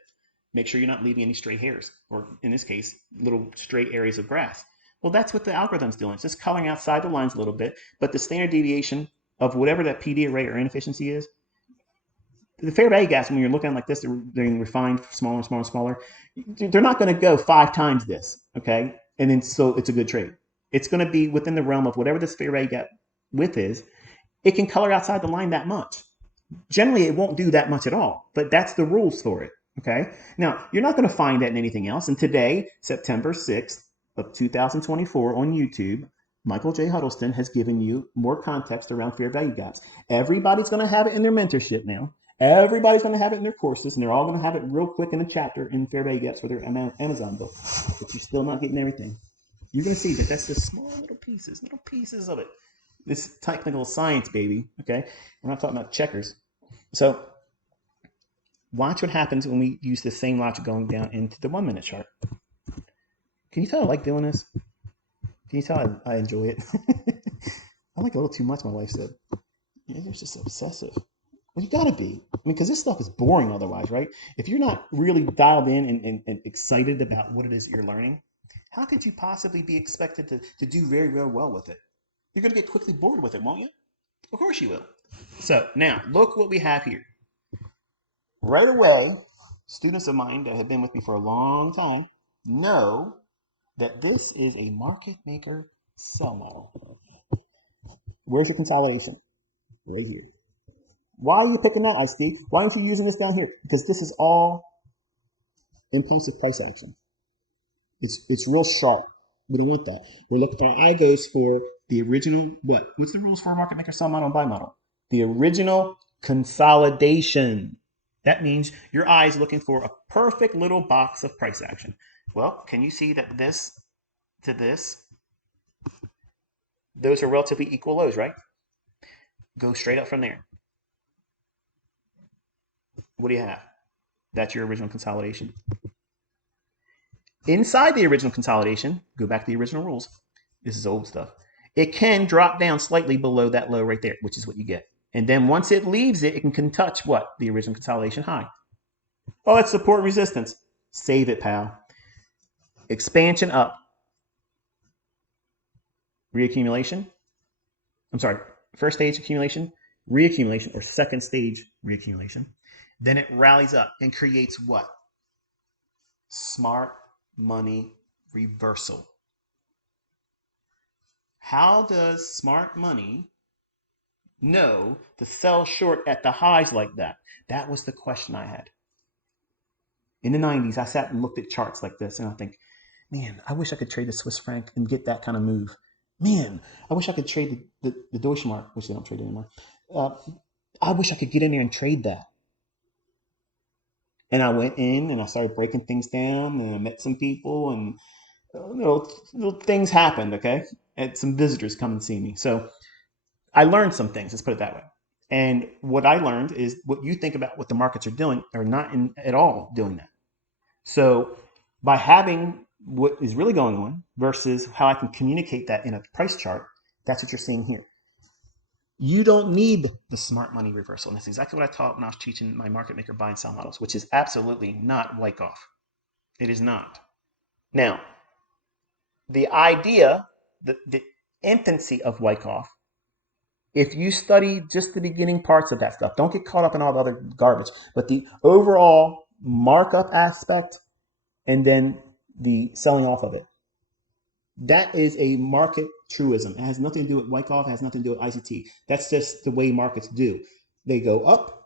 Make sure you're not leaving any stray hairs, or in this case, little stray areas of grass. Well, that's what the algorithm's doing. It's just coloring outside the lines a little bit, but the standard deviation of whatever that PD array or inefficiency is, the fair value gaps, when you're looking at them like this, they're being refined smaller and smaller and smaller. They're not going to go 5 times this, okay? And then so it's a good trade. It's going to be within the realm of whatever this fair value gap width is. It can color outside the line that much. Generally, it won't do that much at all, but that's the rules for it, okay? Now, you're not going to find that in anything else. And today, September 6th of 2024 on YouTube, Michael J. Huddleston has given you more context around fair value gaps. Everybody's going to have it in their mentorship now. Everybody's going to have it in their courses, and they're all going to have it real quick in a chapter in fair value gaps for their Amazon book. But you're still not getting everything. You're going to see that that's just small little pieces of it. This is technical science, baby. Okay, we're not talking about checkers. So watch what happens when we use the same logic going down into the 1 minute chart. Can you tell I like doing this? Can you tell I enjoy it? I like it a little too much, my wife said. Yeah, you're just obsessive. Well, you gotta be. I mean, because this stuff is boring otherwise, right? If you're not really dialed in and excited about what it is that you're learning, how could you possibly be expected to do very, very well with it? You're gonna get quickly bored with it, won't you? Of course you will. So now look what we have here. Right away, students of mine that have been with me for a long time know that this is a market maker sell model. Where's your consolidation? Right here. Why are you picking that, Ice T? Why aren't you using this down here? Because this is all impulsive price action. It's real sharp. We don't want that. We're looking. Our eye goes for the original. What? What's the rules for a market maker sell model and buy model? The original consolidation. That means your eye is looking for a perfect little box of price action. Well, can you see that this to this, those are relatively equal lows, right? Go straight up from there. What do you have? That's your original consolidation. Inside the original consolidation, go back to the original rules. This is old stuff. It can drop down slightly below that low right there, which is what you get. And then once it leaves it, it can touch what? The original consolidation high. Oh, it's support resistance. Save it, pal. Expansion up. Reaccumulation. I'm sorry, first stage accumulation, reaccumulation, or second stage reaccumulation. Then it rallies up and creates what? Smart money reversal. How does smart money know to sell short at the highs like that? That was the question I had. In the 90s, I sat and looked at charts like this, and I think, man, I wish I could trade the Swiss franc and get that kind of move. Man, I wish I could trade the Deutschmark, which they don't trade anymore. I wish I could get in there and trade that. And I went in and I started breaking things down, and I met some people, and little things happened. Okay, and some visitors come and see me. So I learned some things. Let's put it that way. And what I learned is what you think about what the markets are doing are not at all doing that. So by having what is really going on versus how I can communicate that in a price chart, that's what you're seeing here. You don't need the smart money reversal. And that's exactly what I taught when I was teaching my market maker buy and sell models, which is absolutely not Wyckoff. It is not. Now, the idea, the infancy of Wyckoff, if you study just the beginning parts of that stuff, don't get caught up in all the other garbage, but the overall markup aspect and then the selling off of it, that is a market truism. It has nothing to do with Wyckoff. It has nothing to do with ICT. That's just the way markets do. They go up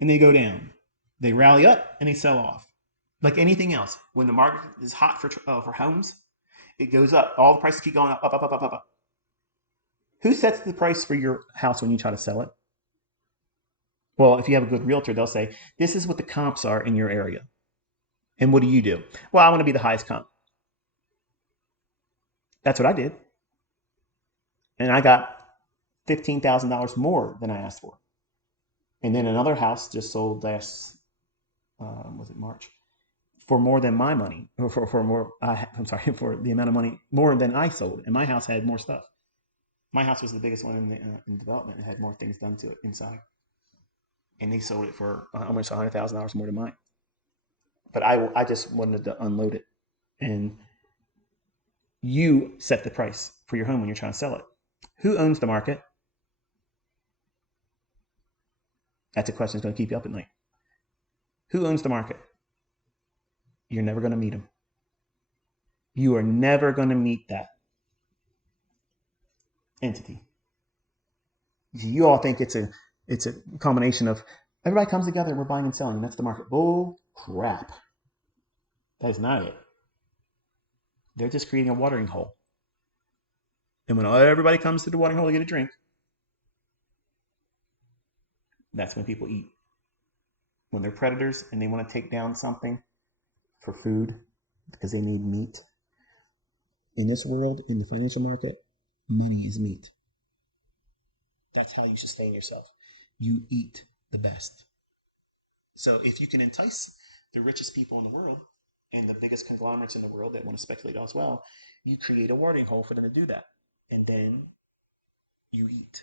and they go down. They rally up and they sell off. Like anything else, when the market is hot for homes, it goes up. All the prices keep going up, up, up, up, up, up. Who sets the price for your house when you try to sell it? Well, if you have a good realtor, they'll say, this is what the comps are in your area. And what do? Well, I want to be the highest comp. That's what I did. And I got $15,000 more than I asked for. And then another house just sold last, was it March? For more than my money, or for more, I'm sorry, for the amount of money, more than I sold. And my house had more stuff. My house was the biggest one in development. It had more things done to it inside. And they sold it for almost $100,000 more than mine. But I just wanted to unload it. And you set the price for your home when you're trying to sell it. Who owns the market? That's a question that's going to keep you up at night. Who owns the market? You're never going to meet them. You are never going to meet that entity. You all think it's a combination of everybody comes together and we're buying and selling, and that's the market. Bull crap. That is not it. They're just creating a watering hole. And when everybody comes to the watering hole to get a drink, that's when people eat. When they're predators and they want to take down something for food because they need meat. In this world, in the financial market, money is meat. That's how you sustain yourself. You eat the best. So if you can entice the richest people in the world and the biggest conglomerates in the world that want to speculate as well, you create a watering hole for them to do that. And then you eat.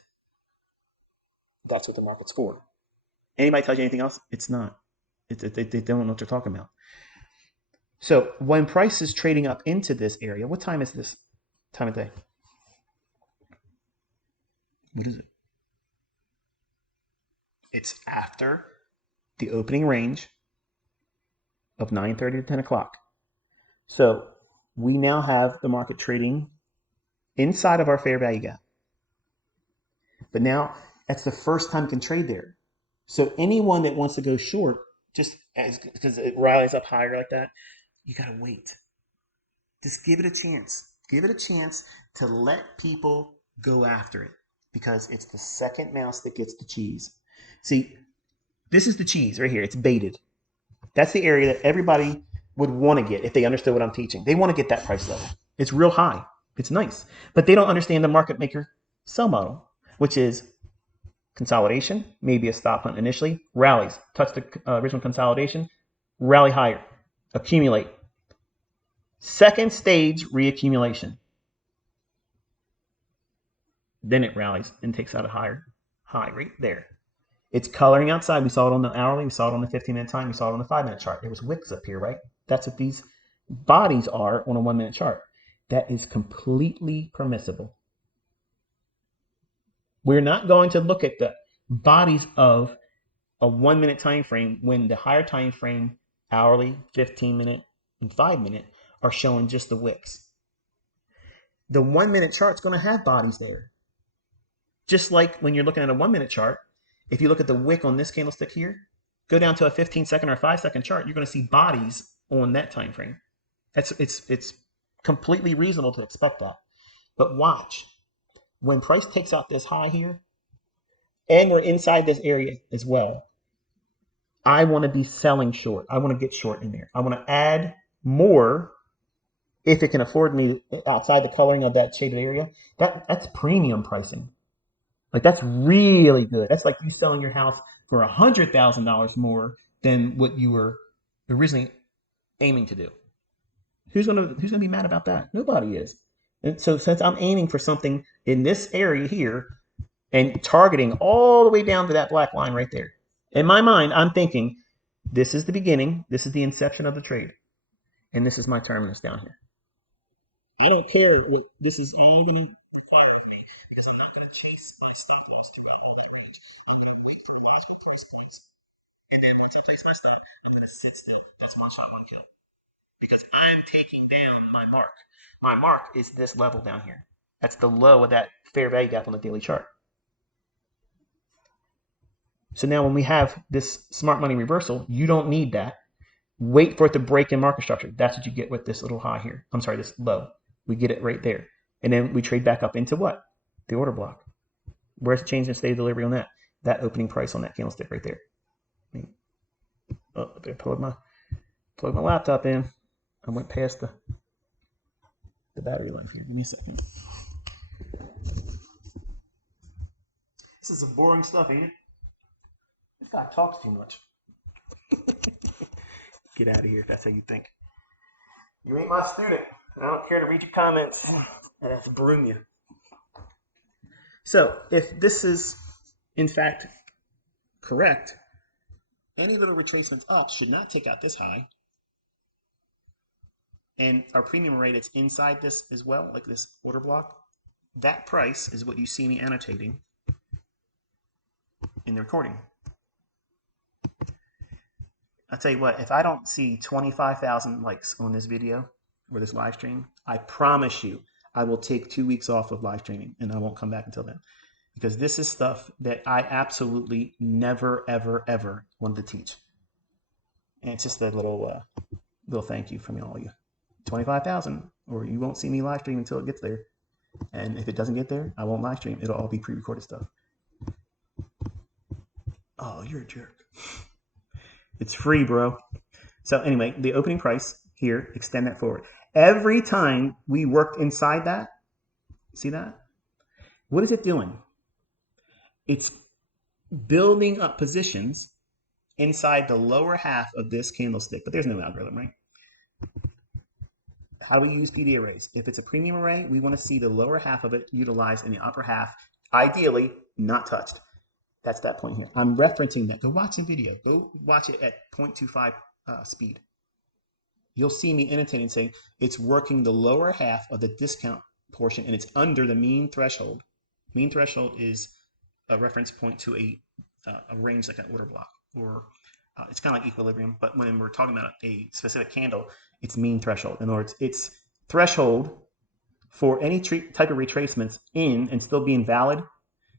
That's what the market's for. Anybody tells you anything else, it's not. They don't know what they're talking about. So when price is trading up into this area, what time is this time of day? What is it? It's after the opening range of 9:30 to 10 o'clock. So we now have the market trading inside of our fair value gap. But now that's the first time you can trade there. So anyone that wants to go short, just because it rallies up higher like that, you got to wait. Just give it a chance. Give it a chance to let people go after it because it's the second mouse that gets the cheese. See, this is the cheese right here. It's baited. That's the area that everybody would want to get if they understood what I'm teaching. They want to get that price level. It's real high. It's nice. But they don't understand the market maker sell model, which is consolidation, maybe a stop hunt initially, rallies, touch the original consolidation, rally higher, accumulate. Second stage, reaccumulation. Then it rallies and takes out a higher high right there. It's coloring outside. We saw it on the hourly. We saw it on the 15-minute time. We saw it on the 5-minute chart. There was wicks up here, right? That's what these bodies are on a 1-minute chart. That is completely permissible. We're not going to look at the bodies of a 1-minute time frame when the higher time frame, hourly, 15-minute, and 5-minute, are showing just the wicks. The 1-minute chart's going to have bodies there. Just like when you're looking at a 1-minute chart, if you look at the wick on this candlestick here, go down to a 15-second or 5-second chart, you're going to see bodies on that time frame. It's completely reasonable to expect that. But watch, when price takes out this high here, and we're inside this area as well, I want to be selling short. I want to get short in there. I want to add more if it can afford me outside the coloring of that shaded area. That's premium pricing. Like that's really good. That's like you selling your house for $100,000 more than what you were originally aiming to do. Who's gonna be mad about that? Nobody is. And so since I'm aiming for something in this area here and targeting all the way down to that black line right there, in my mind, I'm thinking this is the beginning, this is the inception of the trade, and this is my terminus down here. I don't care what this is all gonna require of me because I'm not gonna chase my stop loss throughout all that range. I'm gonna wait for logical price points, and then once I place my stop, I'm gonna sit still. That's one shot, one kill. Because I'm taking down my mark. My mark is this level down here. That's the low of that fair value gap on the daily chart. So now when we have this smart money reversal, you don't need that. Wait for it to break in market structure. That's what you get with this little high here. I'm sorry, this low. We get it right there. And then we trade back up into what? The order block. Where's the change in state of delivery on that? That opening price on that candlestick right there. Oh, I better plug my laptop in. I went past the battery life here. Give me a second. This is some boring stuff, ain't it? This guy talks too much. Get out of here if that's how you think. You ain't my student. I don't care to read your comments. I'd have to broom you. So if this is, in fact, correct, any little retracements up should not take out this high. And our premium rate, it's inside this as well, like this order block. That price is what you see me annotating in the recording. I'll tell you what, if I don't see 25,000 likes on this video or this live stream, I promise you I will take 2 weeks off of live streaming and I won't come back until then. Because this is stuff that I absolutely never, ever, ever wanted to teach. And it's just a little thank you from all of you. 25,000, or you won't see me live stream until it gets there. And if it doesn't get there, I won't live stream. It'll all be pre-recorded stuff. Oh, you're a jerk. It's free, bro. So anyway, the opening price here, extend that forward. Every time we worked inside that, see that? What is it doing? it's building up positions inside the lower half of this candlestick, but there's no algorithm, right? How do we use PD arrays? If it's a premium array, we want to see the lower half of it utilized and the upper half, ideally, not touched. That's that point here. I'm referencing that. Go watch the video. Go watch it at 0.25 speed. You'll see me annotating saying it's working the lower half of the discount portion and it's under the mean threshold. Mean threshold is a reference point to a range like an order block, or it's kind of like equilibrium, but when we're talking about a specific candle, it's mean threshold. In other words, it's threshold for any type of retracements in and still being valid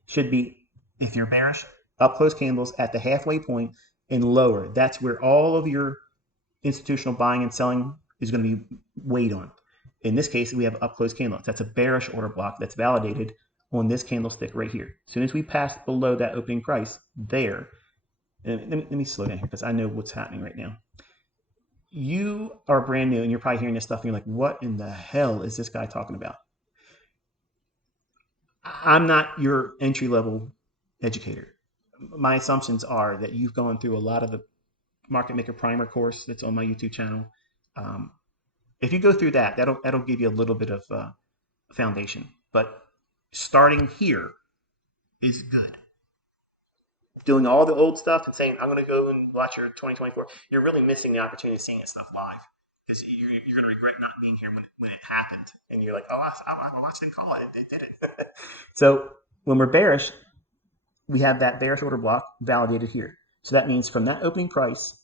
should be, if you're bearish, up close candles at the halfway point and lower. That's where all of your institutional buying and selling is going to be weighed on. In this case, we have up close candles. That's a bearish order block that's validated on this candlestick right here. As soon as we pass below that opening price there, and let me slow down here because I know what's happening right now. You are brand new and you're probably hearing this stuff and you're like, what in the hell is this guy talking about? I'm not your entry level educator. My assumptions are that you've gone through a lot of the Market Maker Primer course that's on my YouTube channel. If you go through that, that'll give you a little bit of foundation. But starting here is good. Doing all the old stuff and saying, I'm going to go and watch your 2024, you're really missing the opportunity of seeing that stuff live. Because you're going to regret not being here when it happened. And you're like, oh, I watched them call it. It did it. So when we're bearish, we have that bearish order block validated here. So that means from that opening price,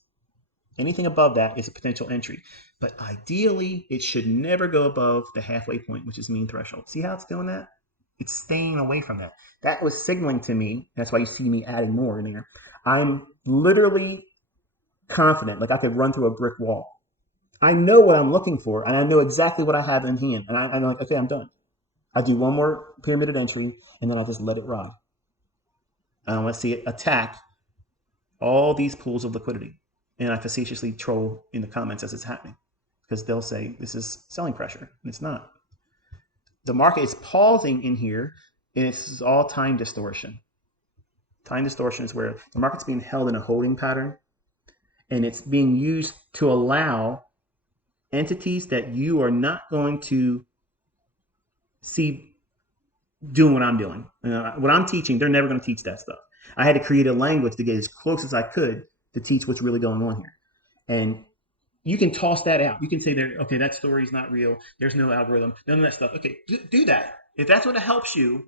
anything above that is a potential entry. But ideally, it should never go above the halfway point, which is mean threshold. See how it's doing that? It's staying away from that. That was signaling to me. That's why you see me adding more in there. I'm literally confident, like I could run through a brick wall. I know what I'm looking for, and I know exactly what I have in hand. And I'm like, okay, I'm done. I do one more pyramided entry, and then I'll just let it ride. I want to see it attack all these pools of liquidity. And I facetiously troll in the comments as it's happening because they'll say this is selling pressure, and it's not. The market is pausing in here, and it's all time distortion. Time distortion is where the market's being held in a holding pattern, and it's being used to allow entities that you are not going to see doing what I'm doing. What I'm teaching, they're never going to teach that stuff. I had to create a language to get as close as I could to teach what's really going on here. And you can toss that out. You can say, there, okay, that story's not real. There's no algorithm. None of that stuff. Okay, do that. If that's what helps you,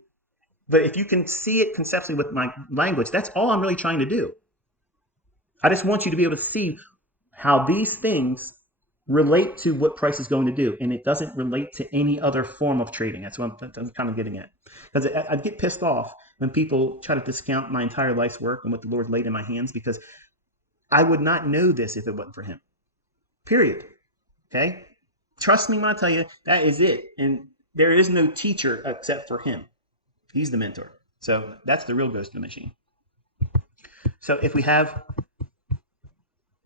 but if you can see it conceptually with my language, that's all I'm really trying to do. I just want you to be able to see how these things relate to what price is going to do, and it doesn't relate to any other form of trading. That's what I'm kind of getting at. Because I get pissed off when people try to discount my entire life's work and what the Lord laid in my hands, because I would not know this if it wasn't for Him. Period. Okay? Trust me when I tell you that is it. And there is no teacher except for Him. He's the mentor. So that's the real ghost in the machine. So if we have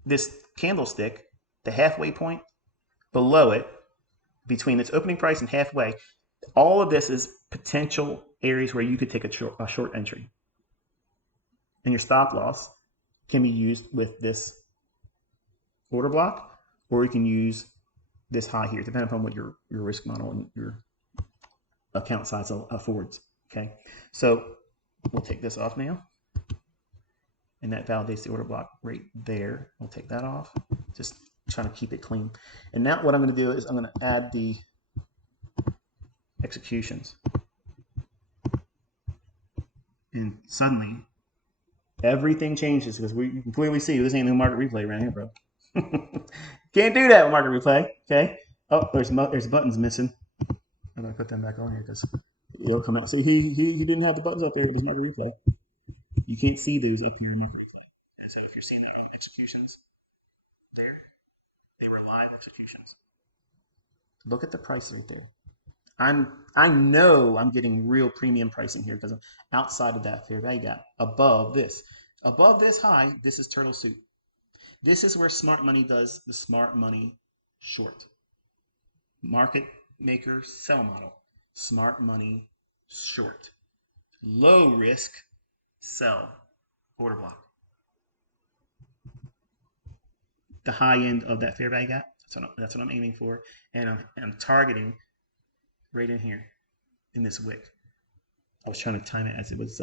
this candlestick, the halfway point below it, between its opening price and halfway, all of this is potential areas where you could take a short entry. And your stop loss can be used with this order block, or you can use this high here, depending upon what your risk model and your account size affords. Okay, so we'll take this off now. And that validates the order block right there. We'll take that off. Just trying to keep it clean. And now what I'm going to do is I'm going to add the executions. And suddenly, everything changes because we can clearly see this ain't no market replay right here, bro. Can't do that with market replay. Okay. Oh, there's buttons missing. I'm going to put them back on here because it'll come out. So he didn't have the buttons up there with his market replay. You can't see those up here in market replay. And so if you're seeing the executions there, they were live executions. Look at the price right there. I know I'm getting real premium pricing here because I'm outside of that fair value gap. Above this high, this is turtle soup. This is where smart money does the smart money short. Market maker sell model. Smart money short. Low risk sell order block. The high end of that fair value gap. That's what I'm aiming for, and I'm targeting right in here in this wick. I was trying to time it as it was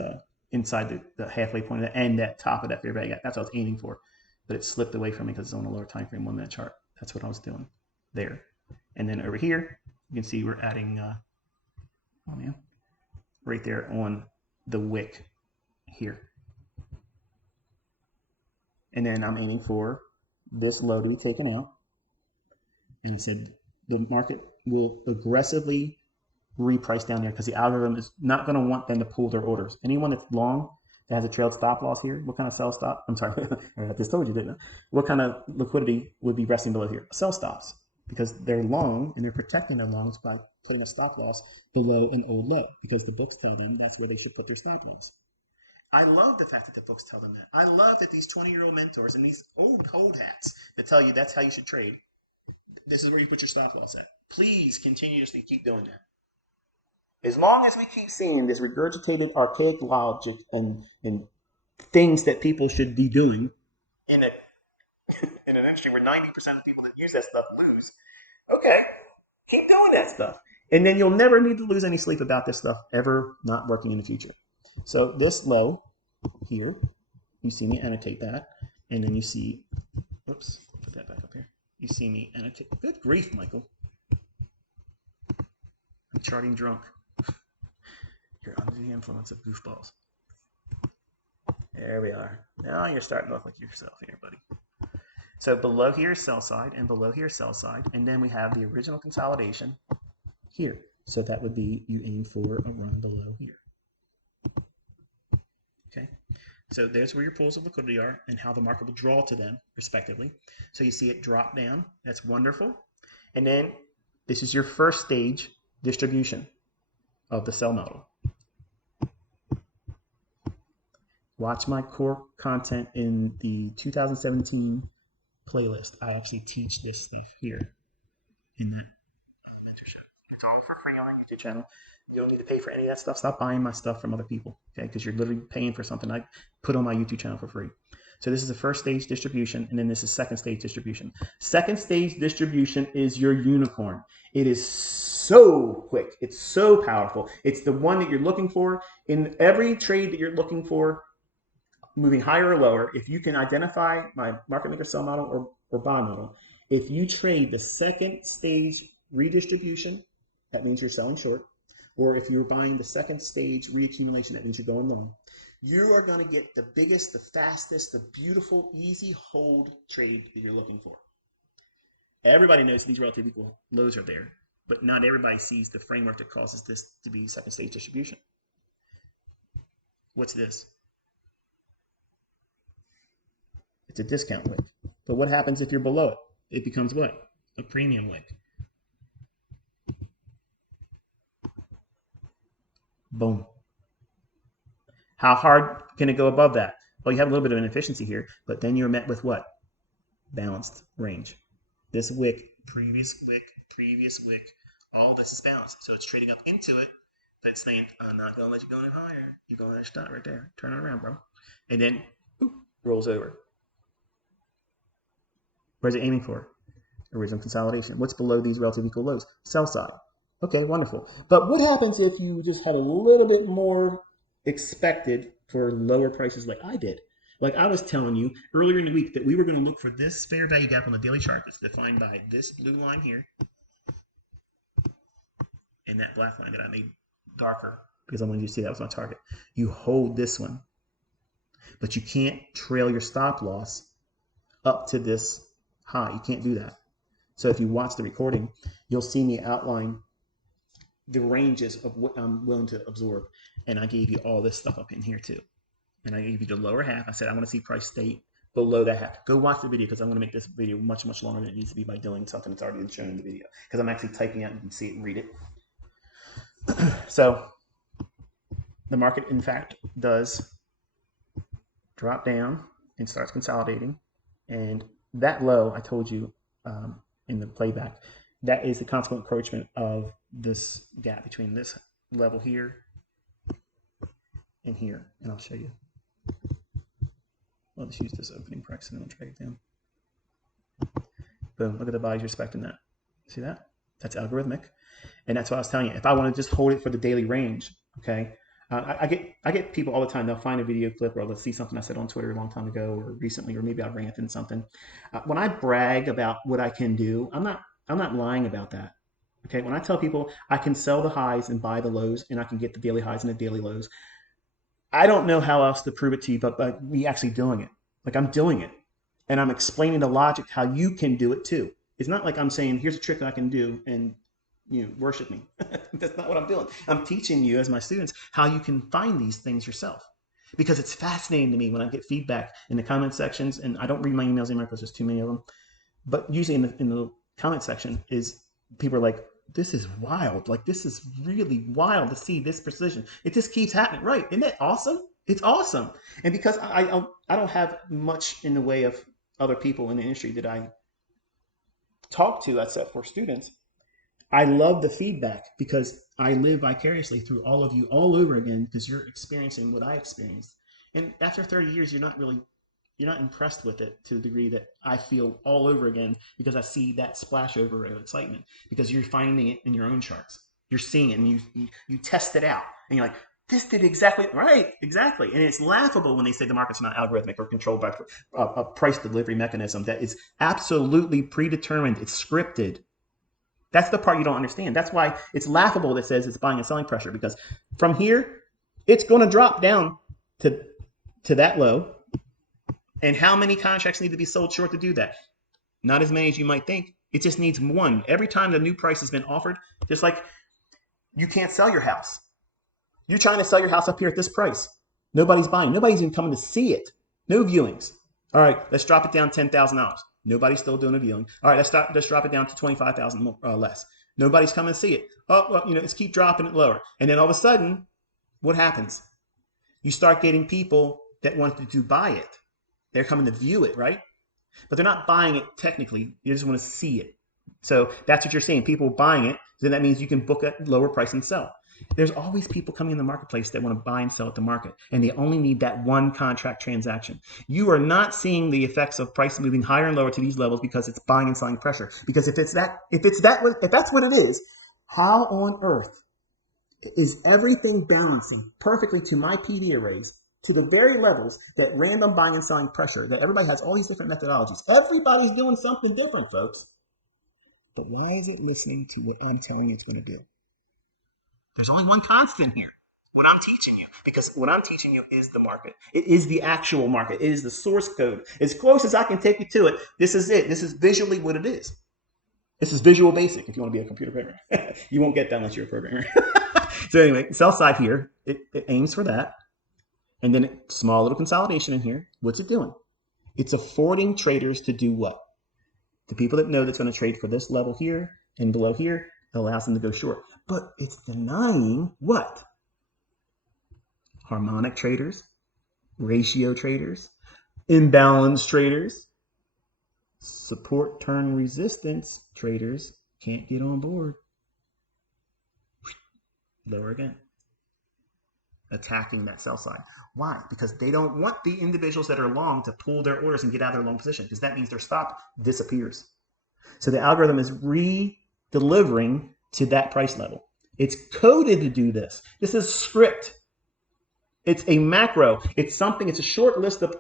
inside the halfway point and that top of that fair value gap. That's what I was aiming for, but it slipped away from me because it's on a lower time frame 1 minute chart. That's what I was doing there. And then over here, you can see we're adding, right there on the wick here. And then I'm aiming for this low to be taken out. And it said the market will aggressively reprice down there because the algorithm is not going to want them to pull their orders. Anyone that's long that has a trailed stop loss here, what kind of sell stop? I'm sorry, I just told you, didn't I? What kind of liquidity would be resting below here? Sell stops, because they're long and they're protecting their longs by putting a stop loss below an old low, because the books tell them that's where they should put their stop loss. I love the fact that the books tell them that. I love that these 20-year-old mentors and these old hats that tell you that's how you should trade. This is where you put your stop loss at. Please continuously keep doing that. As long as we keep seeing this regurgitated archaic logic and things that people should be doing in an industry where 90% of people that use that stuff lose, okay, keep doing that stuff. And then you'll never need to lose any sleep about this stuff ever not working in the future. So this low here, you see me annotate that, and then you see, oops, put that back up here. You see me annotate. Good grief, Michael. I'm charting drunk. You're under the influence of goofballs. There we are. Now you're starting off like yourself here, buddy. So below here is sell side, and below here is sell side, and then we have the original consolidation here. So that would be you aim for a run below here. Okay. So there's where your pools of liquidity are and how the market will draw to them, respectively. So you see it drop down. That's wonderful. And then this is your first stage distribution of the sell model. Watch my core content in the 2017 playlist. I actually teach this stuff here in that mentorship. It's all for free on my YouTube channel. You don't need to pay for any of that stuff. Stop buying my stuff from other people, okay? Because you're literally paying for something I put on my YouTube channel for free. So this is the first stage distribution, and then this is second stage distribution. Second stage distribution is your unicorn. It is so quick. It's so powerful. It's the one that you're looking for in every trade that you're looking for, moving higher or lower. If you can identify my market maker sell model or buy model, if you trade the second stage redistribution, that means you're selling short. Or if you're buying the second stage reaccumulation, that means you're going long. You are going to get the biggest, the fastest, the beautiful, easy hold trade that you're looking for. Everybody knows these relative equal lows are there, but not everybody sees the framework that causes this to be second stage distribution. What's this? It's a discount wick. But what happens if you're below it? It becomes what? A premium wick. Boom. How hard can it go above that? Well, you have a little bit of inefficiency here, but then you're met with what? Balanced range. This wick, previous wick, all this is balanced. So it's trading up into it, but it's saying, I'm not going to let you go any higher. You're going to let it stop right there. Turn it around, bro. And then rolls over. Where's it aiming for? Original consolidation. What's below these relative equal lows? Sell side. Okay, wonderful. But what happens if you just had a little bit more expected for lower prices like I did? Like I was telling you earlier in the week that we were going to look for this fair value gap on the daily chart that's defined by this blue line here and that black line that I made darker because I wanted you to see that was my target. You hold this one, but you can't trail your stop loss up to this high. You can't do that. So if you watch the recording, you'll see me outline the ranges of what I'm willing to absorb. And I gave you all this stuff up in here too. And I gave you the lower half. I said, I want to see price stay below that half. Go watch the video because I'm going to make this video much, much longer than it needs to be by doing something that's already been shown in the video. Because I'm actually typing out and you can see it and read it. So the market, in fact, does drop down and starts consolidating. And that low, I told you in the playback, that is the consequent encroachment of this gap between this level here and here. And I'll show you. I'll just use this opening price and then I'll drag it down. Boom, look at the buyers respecting that. See that? That's algorithmic. And that's what I was telling you. If I want to just hold it for the daily range, okay, I get people all the time. They'll find a video clip or they'll see something I said on Twitter a long time ago or recently, or maybe I ranted in something. When I brag about what I can do, I'm not lying about that. Okay, when I tell people I can sell the highs and buy the lows, and I can get the daily highs and the daily lows, I don't know how else to prove it to you, but by me actually doing it. Like I'm doing it, and I'm explaining the logic how you can do it too. It's not like I'm saying here's a trick that I can do and worship me. That's not what I'm doing. I'm teaching you as my students how you can find these things yourself, because it's fascinating to me when I get feedback in the comment sections, and I don't read my emails anymore because there's too many of them. But usually in the comment section is people are like, this is wild. Like, this is really wild to see this precision. It just keeps happening. Right. Isn't that awesome? It's awesome. And because I don't have much in the way of other people in the industry that I talk to, except for students, I love the feedback because I live vicariously through all of you all over again, because you're experiencing what I experienced. And after 30 years, you're not impressed with it to the degree that I feel all over again, because I see that splash over of excitement, because you're finding it in your own charts. You're seeing it and you test it out and you're like, this did exactly right. Exactly. And it's laughable when they say the market's not algorithmic or controlled by a price delivery mechanism that is absolutely predetermined. It's scripted. That's the part you don't understand. That's why it's laughable that says it's buying and selling pressure, because from here, it's going to drop down to that low. And how many contracts need to be sold short to do that? Not as many as you might think. It just needs one. Every time the new price has been offered, just like you can't sell your house. You're trying to sell your house up here at this price. Nobody's buying. Nobody's even coming to see it. No viewings. All right, let's drop it down $10,000. Nobody's still doing a viewing. All right, let's drop it down to $25,000 less. Nobody's coming to see it. Oh, well, let's keep dropping it lower. And then all of a sudden, what happens? You start getting people that want to buy it. They're coming to view it, right? But they're not buying it technically. You just want to see it. So that's what you're seeing. People buying it. Then that means you can book at lower price and sell. There's always people coming in the marketplace that want to buy and sell at the market, and they only need that one contract transaction. You are not seeing the effects of price moving higher and lower to these levels because it's buying and selling pressure. Because if that's what it is, how on earth is everything balancing perfectly to my PD arrays, to the very levels that random buying and selling pressure, that everybody has all these different methodologies? Everybody's doing something different, folks. But why is it listening to what I'm telling you it's going to do? There's only one constant here. What I'm teaching you. Because what I'm teaching you is the market. It is the actual market. It is the source code. As close as I can take you to it, this is it. This is visually what it is. This is Visual Basic if you want to be a computer programmer. You won't get that unless you're a programmer. So anyway, sell side here, it aims for that. And then small little consolidation in here. What's it doing? It's affording traders to do what? The people that know that's going to trade for this level here and below here, it allows them to go short. But it's denying what? Harmonic traders, ratio traders, imbalance traders, support turn resistance traders can't get on board. Lower again. Attacking that sell side. Why? Because they don't want the individuals that are long to pull their orders and get out of their long position, because that means their stop disappears. So the algorithm is re-delivering to that price level. It's coded to do this. This is script. It's a macro. It's a short list of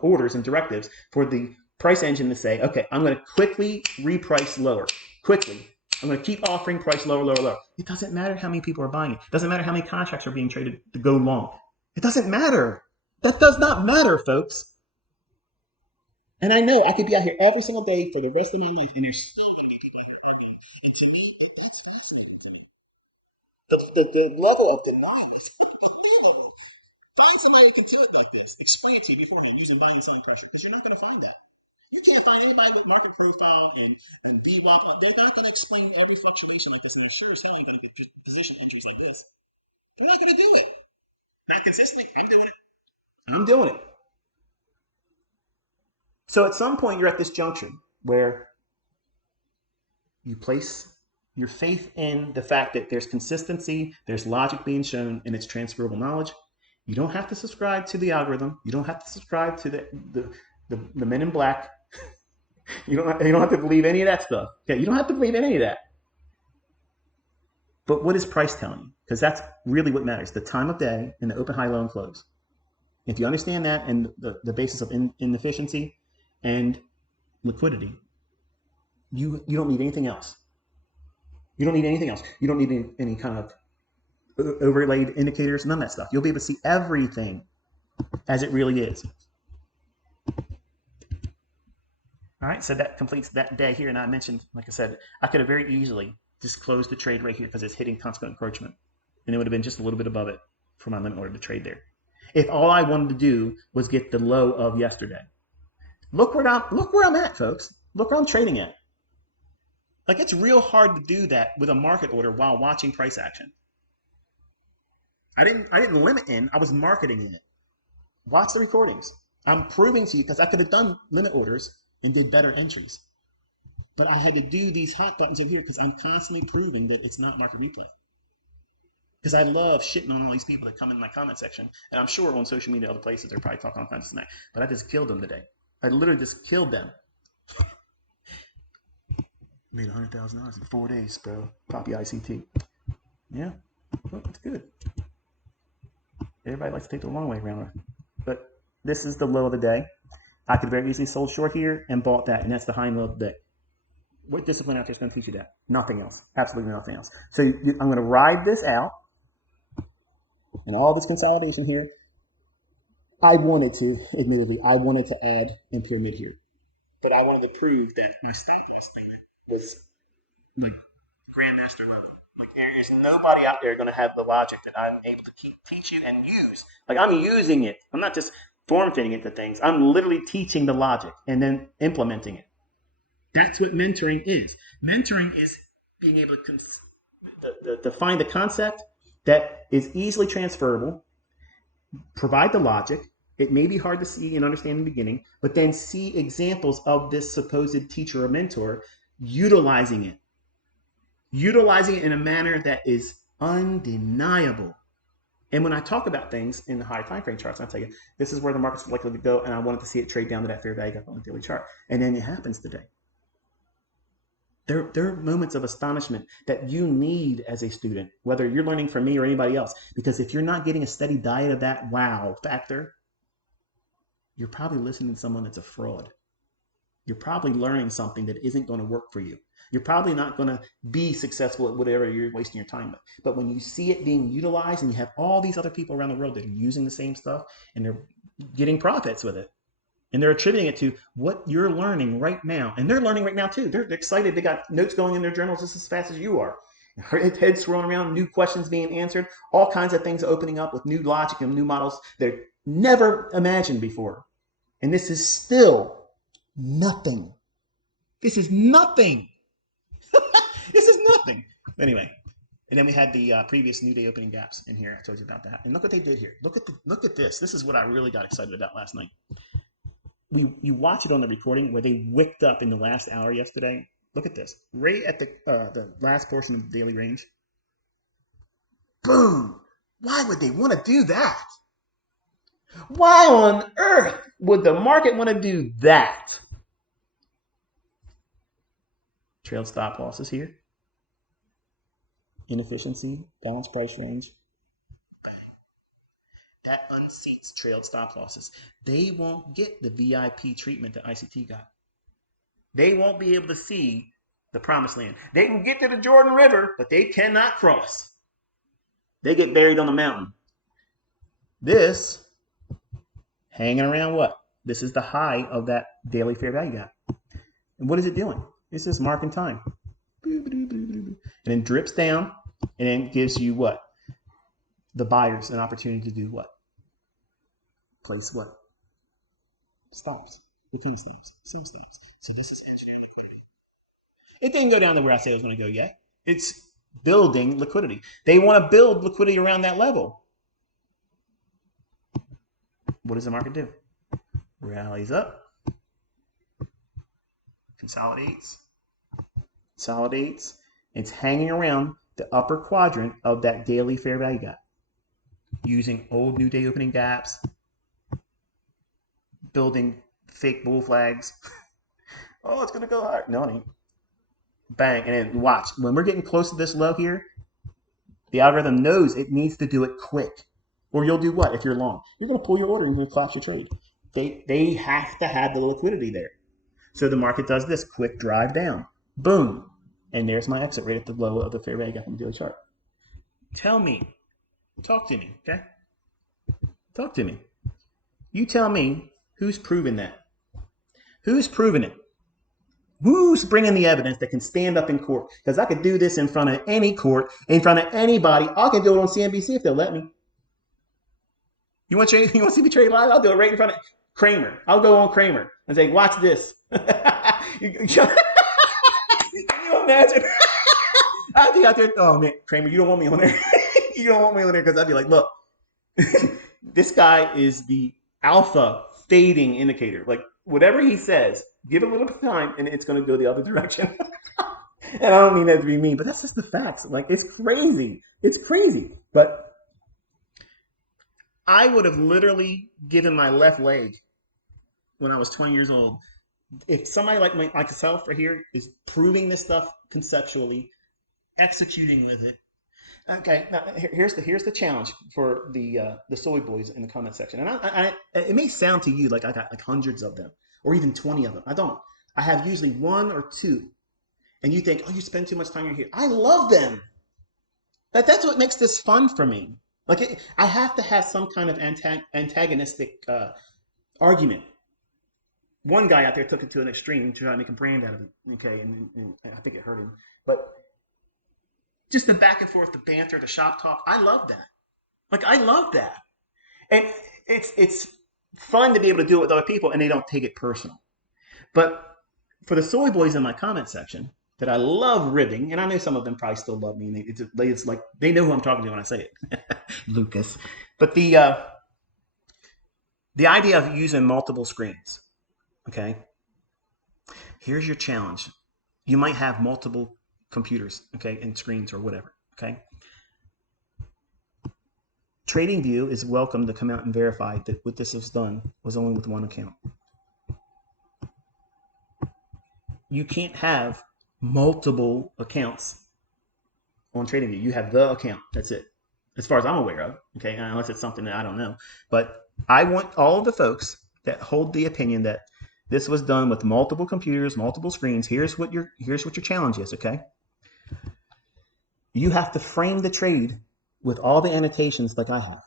orders and directives for the price engine to say, okay, I'm going to quickly reprice lower. Quickly. I'm going to keep offering price lower, lower, lower. It doesn't matter how many people are buying it. It doesn't matter how many contracts are being traded to go long. It doesn't matter. That does not matter, folks. And I know I could be out here every single day for the rest of my life, and there's still going to be people out here arguing. And to me, it's fascinating to me. The level of denial is unbelievable. Find somebody who can do it like this. Explain it to you beforehand using buying and selling pressure, because you're not going to find that. You can't find anybody with market profile and VWAP. They're not going to explain every fluctuation like this, and they're sure as hell ain't going to get position entries like this. They're not going to do it. Not consistently. I'm doing it. I'm doing it. So at some point, you're at this junction where you place your faith in the fact that there's consistency, there's logic being shown, and it's transferable knowledge. You don't have to subscribe to the algorithm. You don't have to subscribe to the men in black. You don't have to believe any of that stuff. Okay, you don't have to believe any of that. But what is price telling you? Because that's really what matters: the time of day and the open, high, low, and close. If you understand that and the basis of inefficiency and liquidity, you don't need anything else. You don't need anything else. You don't need any kind of overlaid indicators, none of that stuff. You'll be able to see everything as it really is. All right, so that completes that day here. And I mentioned, like I said, I could have very easily just closed the trade right here because it's hitting consequent encroachment. And it would have been just a little bit above it for my limit order to trade there. If all I wanted to do was get the low of yesterday. Look where I'm at, folks. Look where I'm trading at. Like, it's real hard to do that with a market order while watching price action. I didn't limit in, I was marketing in it. Watch the recordings. I'm proving to you because I could have done limit orders and did better entries. But I had to do these hot buttons over here because I'm constantly proving that it's not market replay. Because I love shitting on all these people that come in my comment section. And I'm sure on social media and other places they're probably talking all kinds of tonight. But I just killed them today. I literally just killed them. Made $100,000 in 4 days, bro. Copy ICT. Yeah, well, it's good. Everybody likes to take the long way around. But this is the low of the day. I could very easily sold short here and bought that, and that's the high and low of the day. What discipline out there is going to teach you that? Nothing else. Absolutely nothing else. So I'm going to ride this out, and all this consolidation here. I wanted to, admittedly, add in pyramid here, but I wanted to prove that my stop loss statement was like grandmaster level. Like, there is nobody out there going to have the logic that I'm able to teach you and use. Like, I'm using it. I'm not just form fitting it to things. I'm literally teaching the logic and then implementing it. That's what mentoring is. Mentoring is being able to find the concept that is easily transferable, provide the logic. It may be hard to see and understand in the beginning, but then see examples of this supposed teacher or mentor utilizing it in a manner that is undeniable. And when I talk about things in the higher time frame charts, I tell you, this is where the market's likely to go, and I wanted to see it trade down to that fair value gap on the daily chart. And then it happens today. There are moments of astonishment that you need as a student, whether you're learning from me or anybody else, because if you're not getting a steady diet of that wow factor, you're probably listening to someone that's a fraud. You're probably learning something that isn't going to work for you. You're probably not going to be successful at whatever you're wasting your time with. But when you see it being utilized and you have all these other people around the world that are using the same stuff and they're getting profits with it, and they're attributing it to what you're learning right now. And they're learning right now too. They're excited. They got notes going in their journals just as fast as you are. Heads swirling around, new questions being answered, all kinds of things opening up with new logic and new models they've never imagined before. And this is still nothing. This is nothing. This is nothing. Anyway, and then we had the previous new day opening gaps in here. I told you about that. And look what they did here. Look at this. This is what I really got excited about last night. You watch it on the recording where they wicked up in the last hour yesterday. Look at this. Right at the last portion of the daily range. Boom! Why would they want to do that? Why on earth would the market want to do that? Trailed stop losses here. Inefficiency, balanced price range. That unseats trailed stop losses. They won't get the VIP treatment that ICT got. They won't be able to see the promised land. They can get to the Jordan River, but they cannot cross. They get buried on the mountain. This, hanging around what? This is the high of that daily fair value gap. And what is it doing? It's just marking time. And then drips down and then gives you what? The buyers an opportunity to do what? Place what? Stops. Within stops. Some stops. So this is engineering liquidity. It didn't go down to where I said it was going to go yet. It's building liquidity. They want to build liquidity around that level. What does the market do? Rallies up. Consolidates. It's hanging around the upper quadrant of that daily fair value gap. using old New Day opening gaps, building fake bull flags. Oh, it's going to go higher. No, it ain't. Bang. And then watch. When we're getting close to this low here, the algorithm knows it needs to do it quick. Or you'll do what if you're long? You're going to pull your order and you're going to collapse your trade. They have to have the liquidity there. So the market does this quick drive down. Boom. And there's my exit rate at the low of the fair value gap on the daily chart. Tell me. Talk to me, okay? Talk to me. You tell me who's proven that. Who's proven it? Who's bringing the evidence that can stand up in court? Because I could do this in front of any court, in front of anybody. I can do it on CNBC if they'll let me. You want to see me trade live? I'll do it right in front of Kramer. I'll go on Kramer and say, watch this. Can you imagine? I'd be out there, oh man, Kramer, you don't want me on there. You don't want me on there because I'd be like, look, this guy is the alpha fading indicator. Like whatever he says, give it a little bit of time and it's going to go the other direction. And I don't mean that to be mean, but that's just the facts. Like it's crazy. It's crazy. But I would have literally given my left leg when I was 20 years old. If somebody like myself right here is proving this stuff conceptually, executing with it. Okay, now here's the challenge for the soy boys in the comment section. And it may sound to you like I got like hundreds of them or even 20 of them. I don't. I have usually one or two. And you think, oh, you spend too much time here. I love them. That's what makes this fun for me. Like I have to have some kind of antagonistic argument. One guy out there took it to an extreme to try to make a brand out of it. Okay, and I think it hurt him. But just the back and forth, the banter, the shop talk, I love that. Like I love that, and it's fun to be able to do it with other people, and they don't take it personal. But for the soy boys in my comment section that I love ribbing, and I know some of them probably still love me, and it's like they know who I'm talking to when I say it, Lucas. But the idea of using multiple screens, okay? Here's your challenge. You might have multiple computers, okay, and screens or whatever, okay? TradingView is welcome to come out and verify that what this was done was only with one account. You can't have multiple accounts on TradingView. You have the account. That's it. As far as I'm aware of, okay, unless it's something that I don't know. But I want all of the folks that hold the opinion that this was done with multiple computers, multiple screens. Here's what your challenge is, okay? You have to frame the trade with all the annotations like I have,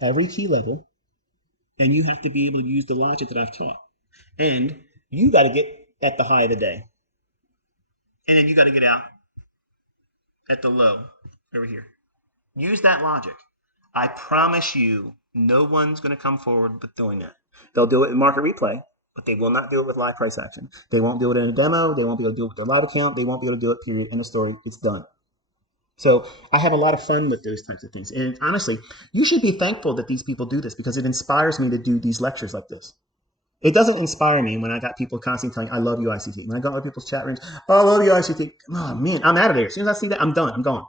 every key level, and you have to be able to use the logic that I've taught. And you got to get at the high of the day. And then you got to get out at the low over here. Use that logic. I promise you, no one's going to come forward with doing that. They'll do it in market replay, but they will not do it with live price action. They won't do it in a demo. They won't be able to do it with their live account. They won't be able to do it, period. End of story. It's done. So I have a lot of fun with those types of things. And honestly, you should be thankful that these people do this because it inspires me to do these lectures like this. It doesn't inspire me when I got people constantly telling, I love you, ICT. When I go to other people's chat rooms, oh, I love you, ICT. Oh, man, I'm out of there. As soon as I see that, I'm done. I'm gone.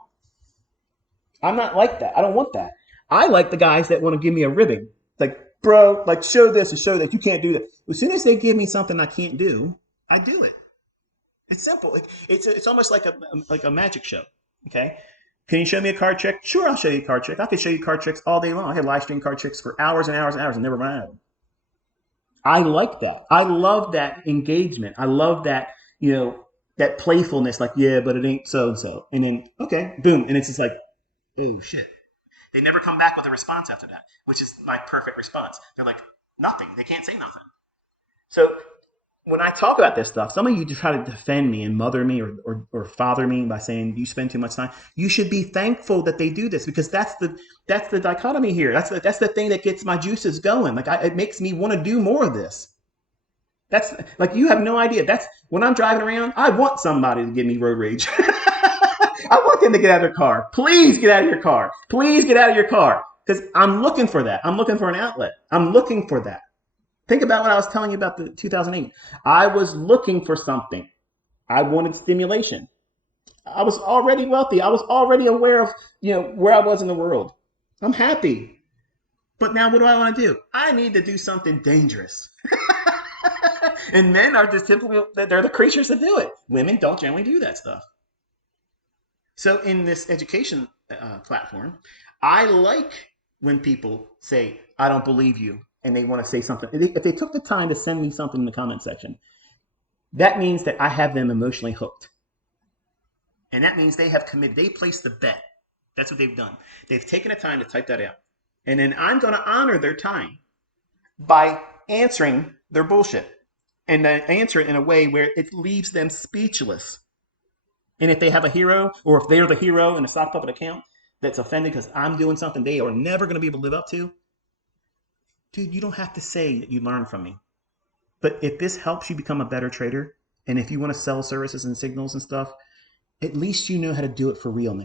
I'm not like that. I don't want that. I like the guys that want to give me a ribbing. Like, bro, like show this and show that. You can't do that. As soon as they give me something I can't do, I do it. It's simple. It's almost like a magic show. Okay. Can you show me a card trick? Sure, I'll show you a card trick. I can show you card tricks all day long. I can live stream card tricks for hours and hours and hours and never run out of them. I like that. I love that engagement. I love that, that playfulness. Like, yeah, but it ain't so and so. And then, okay, boom. And it's just like, oh, shit. They never come back with a response after that, which is my perfect response. They're like, nothing. They can't say nothing. So when I talk about this stuff, some of you try to defend me and mother me or father me by saying you spend too much time. You should be thankful that they do this because that's the dichotomy here. That's the thing that gets my juices going. Like it makes me want to do more of this. That's like you have no idea. That's when I'm driving around. I want somebody to give me road rage. I want them to get out of their car. Please get out of your car. Please get out of your car because I'm looking for that. I'm looking for an outlet. I'm looking for that. Think about what I was telling you about the 2008. I was looking for something. I wanted stimulation. I was already wealthy. I was already aware of, where I was in the world. I'm happy. But now what do I want to do? I need to do something dangerous. And men are just typically, they're the creatures that do it. Women don't generally do that stuff. So in this education platform, I like when people say, I don't believe you, and they want to say something. If they took the time to send me something in the comment section, that means that I have them emotionally hooked. And that means they have committed, they placed the bet. That's what they've done. They've taken the time to type that out. And then I'm going to honor their time by answering their bullshit and answer it in a way where it leaves them speechless. And if they have a hero, or if they're the hero in a sock puppet account that's offended because I'm doing something they are never going to be able to live up to, dude, you don't have to say that you learned from me. But if this helps you become a better trader, and if you want to sell services and signals and stuff, at least you know how to do it for real now.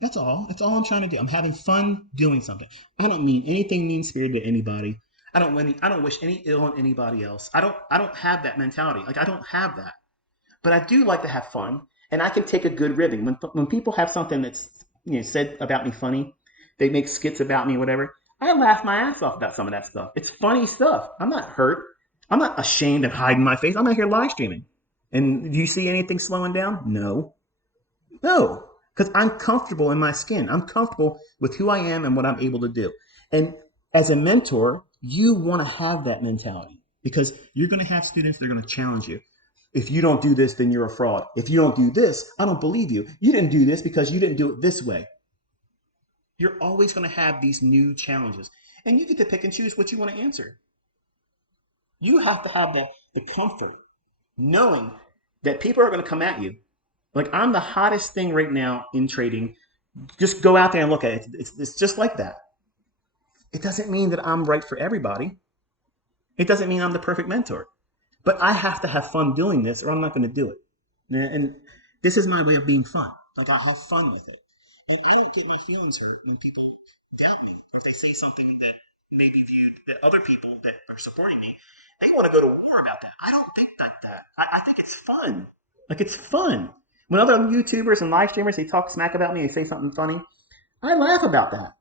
That's all. That's all I'm trying to do. I'm having fun doing something. I don't mean anything mean-spirited to anybody. I don't wish any ill on anybody else. I don't have that mentality. Like, I don't have that. But I do like to have fun, and I can take a good ribbing. When people have something that's said about me funny, they make skits about me, whatever. I laugh my ass off about some of that stuff. It's funny stuff. I'm not hurt. I'm not ashamed of hiding my face. I'm out here live streaming. And do you see anything slowing down? No. No. Because I'm comfortable in my skin. I'm comfortable with who I am and what I'm able to do. And as a mentor, you want to have that mentality because you're going to have students that are going to challenge you. If you don't do this, then you're a fraud. If you don't do this, I don't believe you. You didn't do this because you didn't do it this way. You're always going to have these new challenges. And you get to pick and choose what you want to answer. You have to have the comfort knowing that people are going to come at you. Like, I'm the hottest thing right now in trading. Just go out there and look at it. It's just like that. It doesn't mean that I'm right for everybody. It doesn't mean I'm the perfect mentor. But I have to have fun doing this or I'm not going to do it. And this is my way of being fun. Like, I have fun with it. And I don't get my feelings hurt when people doubt me. Or if they say something that may be viewed that other people that are supporting me, they want to go to war about that. I don't think like that. I think it's fun. Like, it's fun. When other YouTubers and live streamers, they talk smack about me, they say something funny, I laugh about that.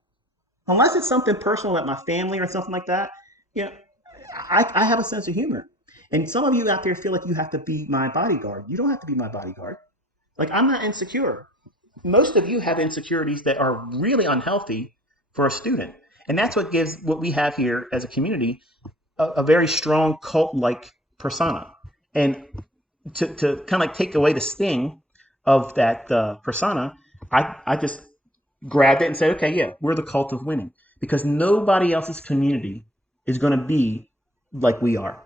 Unless it's something personal about my family or something like that, you know, I have a sense of humor. And some of you out there feel like you have to be my bodyguard. You don't have to be my bodyguard. Like, I'm not insecure. Most of you have insecurities that are really unhealthy for a student. And that's what gives what we have here as a community a very strong cult-like persona. And to kind of like take away the sting of that persona, I just grabbed it and said, okay, yeah, we're the cult of winning. Because nobody else's community is going to be like we are.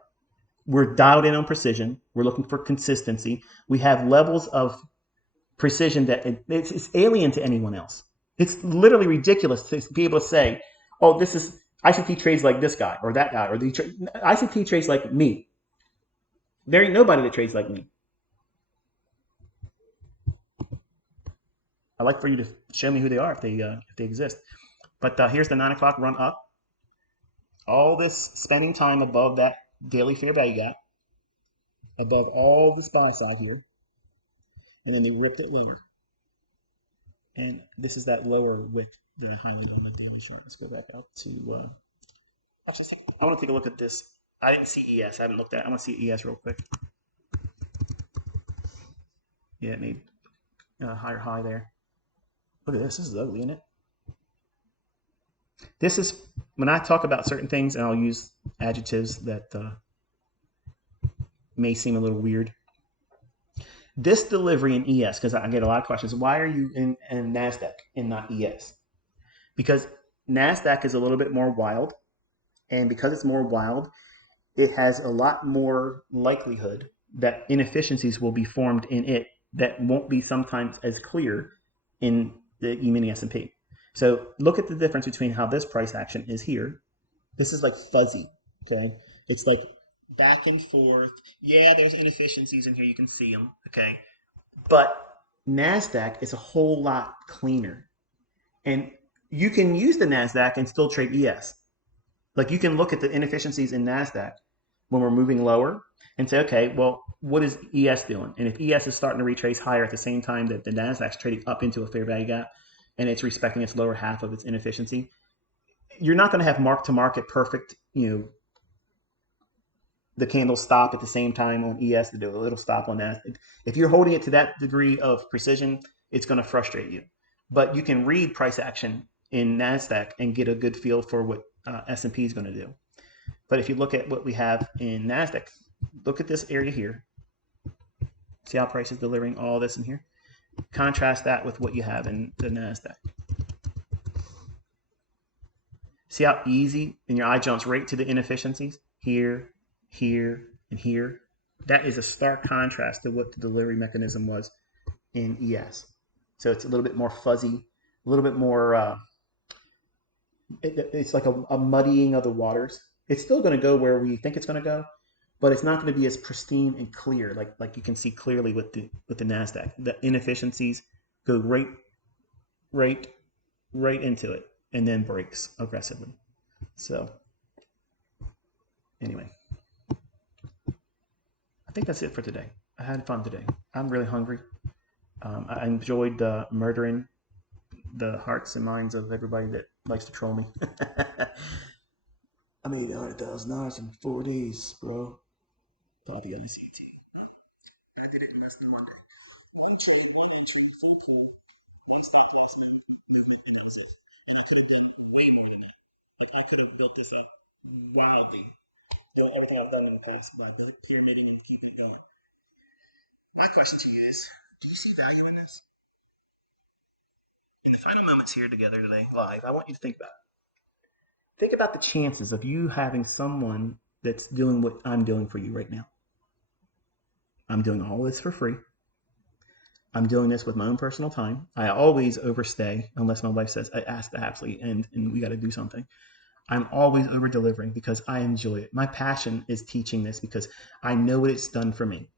We're dialed in on precision. We're looking for consistency. We have levels of precision that it's alien to anyone else. It's literally ridiculous to be able to say, oh, this is ICT trades like this guy or that guy, or ICT trades like me. There ain't nobody that trades like me. I'd like for you to show me who they are if they exist. But here's the 9 o'clock run up. All this spending time above that daily fair value gap, above all this buy side here, and then they ripped it lower. And this is that lower wick that I highlighted on my daily chart. Let's go back out to. Actually, I want to take a look at this. I didn't see ES. I haven't looked at it. I want to see ES real quick. Yeah, it made a higher high there. Look at this. This is ugly, isn't it? This is when I talk about certain things, and I'll use adjectives that may seem a little weird. This delivery in ES, because I get a lot of questions. Why are you in NASDAQ and not ES? Because NASDAQ is a little bit more wild, and because it's more wild, it has a lot more likelihood that inefficiencies will be formed in it that won't be sometimes as clear in the E-mini S&P. So look at the difference between how this price action is here. This is like fuzzy, okay? It's like back and forth. Yeah, there's inefficiencies in here. You can see them, okay? But NASDAQ is a whole lot cleaner. And you can use the NASDAQ and still trade ES. Like, you can look at the inefficiencies in NASDAQ when we're moving lower and say, okay, well, what is ES doing? And if ES is starting to retrace higher at the same time that the NASDAQ's trading up into a fair value gap and it's respecting its lower half of its inefficiency, you're not going to have mark to market perfect, the candles stop at the same time on ES to do a little stop on that. If you're holding it to that degree of precision, it's going to frustrate you. But you can read price action in NASDAQ and get a good feel for what S&P is going to do. But if you look at what we have in NASDAQ, look at this area here. See how price is delivering all this in here? Contrast that with what you have in the NASDAQ. See how easy, and your eye jumps right to the inefficiencies? Here, here, and here. That is a stark contrast to what the delivery mechanism was in ES. So it's a little bit more fuzzy, a little bit more, it's like a muddying of the waters. It's still going to go where we think it's going to go, but it's not going to be as pristine and clear like you can see clearly with the NASDAQ. The inefficiencies go right into it and then breaks aggressively. So anyway, I think that's it for today. I had fun today. I'm really hungry. I enjoyed murdering the hearts and minds of everybody that likes to troll me. I made $100,000 in 4 days, bro. Bobby on the CT. I did it in less than 1 day. One entry, full pool, one stack last month, and I could have done way more than that. Like I could have built this up wildly, doing everything I've done in the past by pyramiding and keeping it going. My question to you is, do you see value in this? In the final moments here together today, live, I want you to think about it. Think about the chances of you having someone that's doing what I'm doing for you right now. I'm doing all this for free. I'm doing this with my own personal time. I always overstay unless my wife says, I asked to absolutely end and we got to do something. I'm always over delivering because I enjoy it. My passion is teaching this because I know what it's done for me.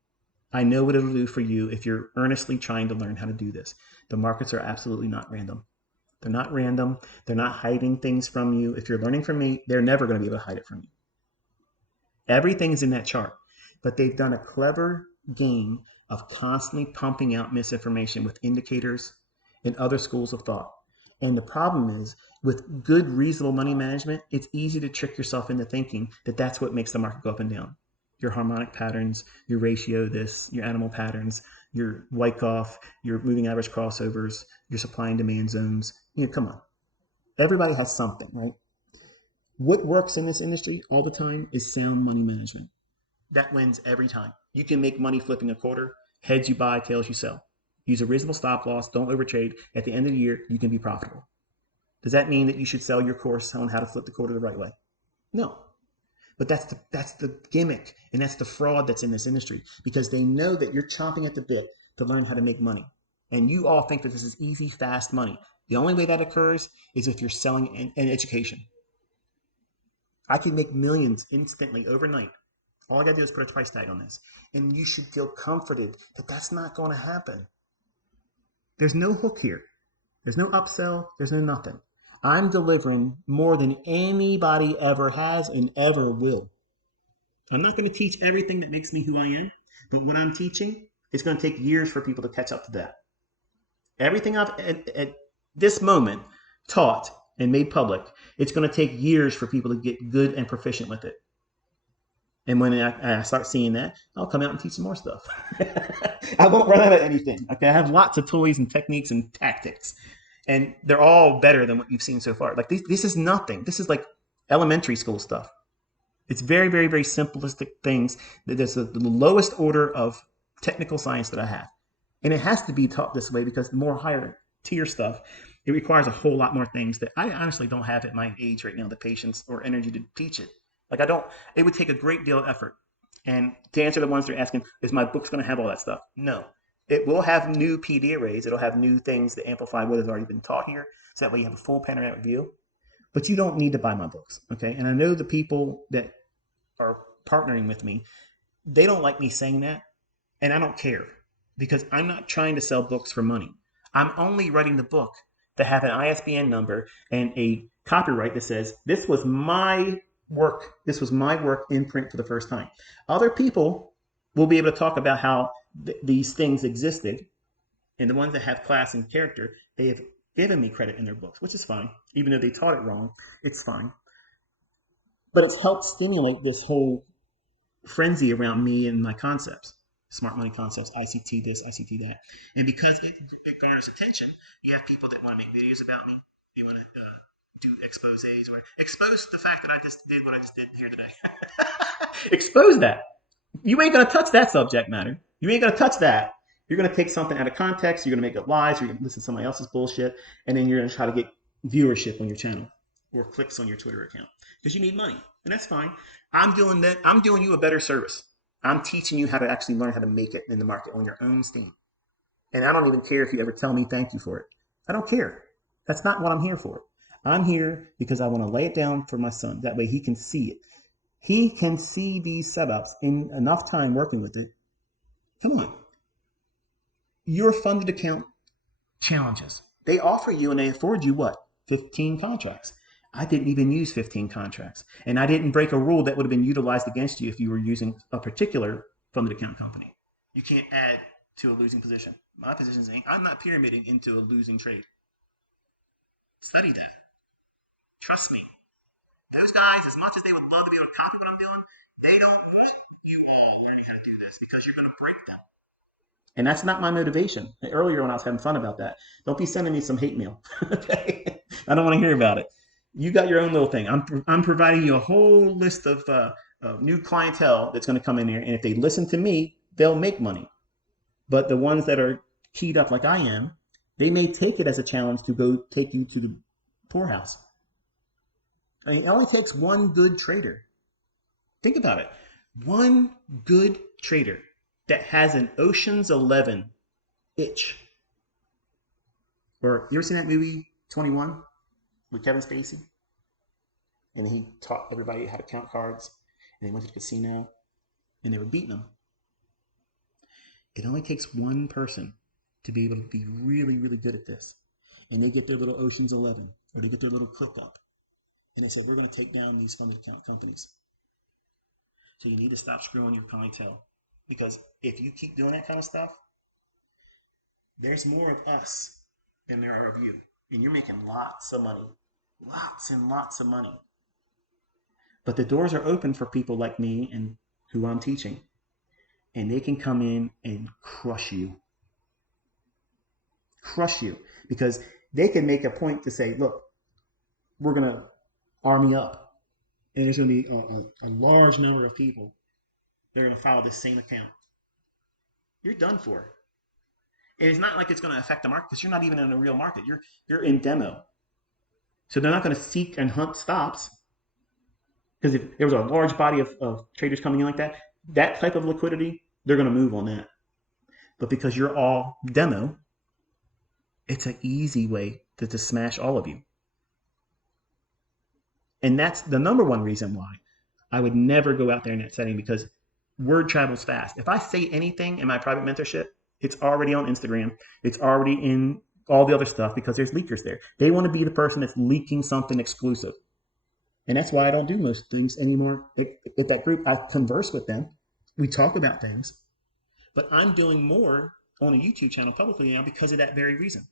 I know what it'll do for you if you're earnestly trying to learn how to do this. The markets are absolutely not random. They're not random. They're not hiding things from you. If you're learning from me, they're never going to be able to hide it from you. Everything's in that chart, but they've done a clever game of constantly pumping out misinformation with indicators and other schools of thought. And the problem is, with good, reasonable money management, it's easy to trick yourself into thinking that that's what makes the market go up and down. Your harmonic patterns, your ratio this, your animal patterns, your Wyckoff, your moving average crossovers, your supply and demand zones. Come on. Everybody has something, right? What works in this industry all the time is sound money management. That wins every time. You can make money flipping a quarter. Heads you buy, tails you sell. Use a reasonable stop loss. Don't overtrade. At the end of the year, you can be profitable. Does that mean that you should sell your course on how to flip the quarter the right way? No. But that's the gimmick, and that's the fraud that's in this industry, because they know that you're chomping at the bit to learn how to make money. And you all think that this is easy, fast money. The only way that occurs is if you're selling an education. I can make millions instantly overnight. All I got to do is put a price tag on this. And you should feel comforted that that's not going to happen. There's no hook here. There's no upsell. There's no nothing. I'm delivering more than anybody ever has and ever will. I'm not going to teach everything that makes me who I am, but what I'm teaching, it's going to take years for people to catch up to that. Everything I've at this moment taught and made public, it's going to take years for people to get good and proficient with it. And when I start seeing that, I'll come out and teach some more stuff. I won't run out of anything. Okay, I have lots of toys and techniques and tactics, and they're all better than what you've seen so far. Like this is nothing. This is like elementary school stuff. It's very, very, very simplistic things. There's the lowest order of technical science that I have, and it has to be taught this way because the more higher tier stuff, it requires a whole lot more things that I honestly don't have at my age right now, the patience or energy to teach it. Like it would take a great deal of effort. And to answer the ones they're asking, is my book's going to have all that stuff? No. It will have new PD arrays. It'll have new things that amplify what has already been taught here. So that way you have a full panoramic view. But you don't need to buy my books, okay? And I know the people that are partnering with me, they don't like me saying that. And I don't care because I'm not trying to sell books for money. I'm only writing the book to have an ISBN number and a copyright that says, this was my work. This was my work in print for the first time. Other people will be able to talk about how these things existed, and the ones that have class and character, they have given me credit in their books, which is fine. Even though they taught it wrong, it's fine. But it's helped stimulate this whole frenzy around me and my concepts. Smart money concepts, ICT this, ICT that. And because it garners attention, you have people that want to make videos about me. They want to do exposés or expose the fact that I just did what I just did here today. Expose that. You ain't going to touch that subject matter. You ain't going to touch that. You're going to take something out of context. You're going to make up lies. You're going to listen to somebody else's bullshit. And then you're going to try to get viewership on your channel or clicks on your Twitter account because you need money. And that's fine. I'm doing that. I'm doing you a better service. I'm teaching you how to actually learn how to make it in the market on your own steam. And I don't even care if you ever tell me thank you for it. I don't care. That's not what I'm here for. I'm here because I want to lay it down for my son. That way he can see it. He can see these setups in enough time working with it. Come on. Your funded account challenges. They offer you and they afford you what? 15 contracts. I didn't even use 15 contracts. And I didn't break a rule that would have been utilized against you if you were using a particular funded account company. You can't add to a losing position. My position is I'm not pyramiding into a losing trade. Study that. Trust me. Those guys, as much as they would love to be able to copy what I'm doing, they don't want you all learning how to do this because you're going to break them. And that's not my motivation. Earlier when I was having fun about that, don't be sending me some hate mail. Okay? I don't want to hear about it. You got your own little thing. I'm providing you a whole list of new clientele that's going to come in here. And if they listen to me, they'll make money. But the ones that are keyed up like I am, they may take it as a challenge to go take you to the poorhouse. I mean, it only takes one good trader. Think about it. One good trader that has an Ocean's 11 itch. Or you ever seen that movie 21 with Kevin Spacey? And he taught everybody how to count cards. And they went to the casino and they were beating them. It only takes one person to be able to be really, really good at this. And they get their little Ocean's 11 or they get their little click up. And they said, we're going to take down these funded account companies. So you need to stop screwing your clientele. Because if you keep doing that kind of stuff, there's more of us than there are of you. And you're making lots of money. Lots and lots of money. But the doors are open for people like me and who I'm teaching. And they can come in and crush you. Crush you. Because they can make a point to say, look, we're going to army up. And there's going to be a large number of people that are going to follow this same account. You're done for. And it's not like it's going to affect the market because you're not even in a real market. You're in demo. So they're not going to seek and hunt stops. Because if there was a large body of traders coming in like that, that type of liquidity, they're going to move on that. But because you're all demo, it's an easy way to smash all of you. And that's the number one reason why I would never go out there in that setting, because word travels fast. If I say anything in my private mentorship, it's already on Instagram. It's already in all the other stuff because there's leakers there. They want to be the person that's leaking something exclusive. And that's why I don't do most things anymore. At that group, I converse with them. We talk about things. But I'm doing more on a YouTube channel publicly now because of that very reason.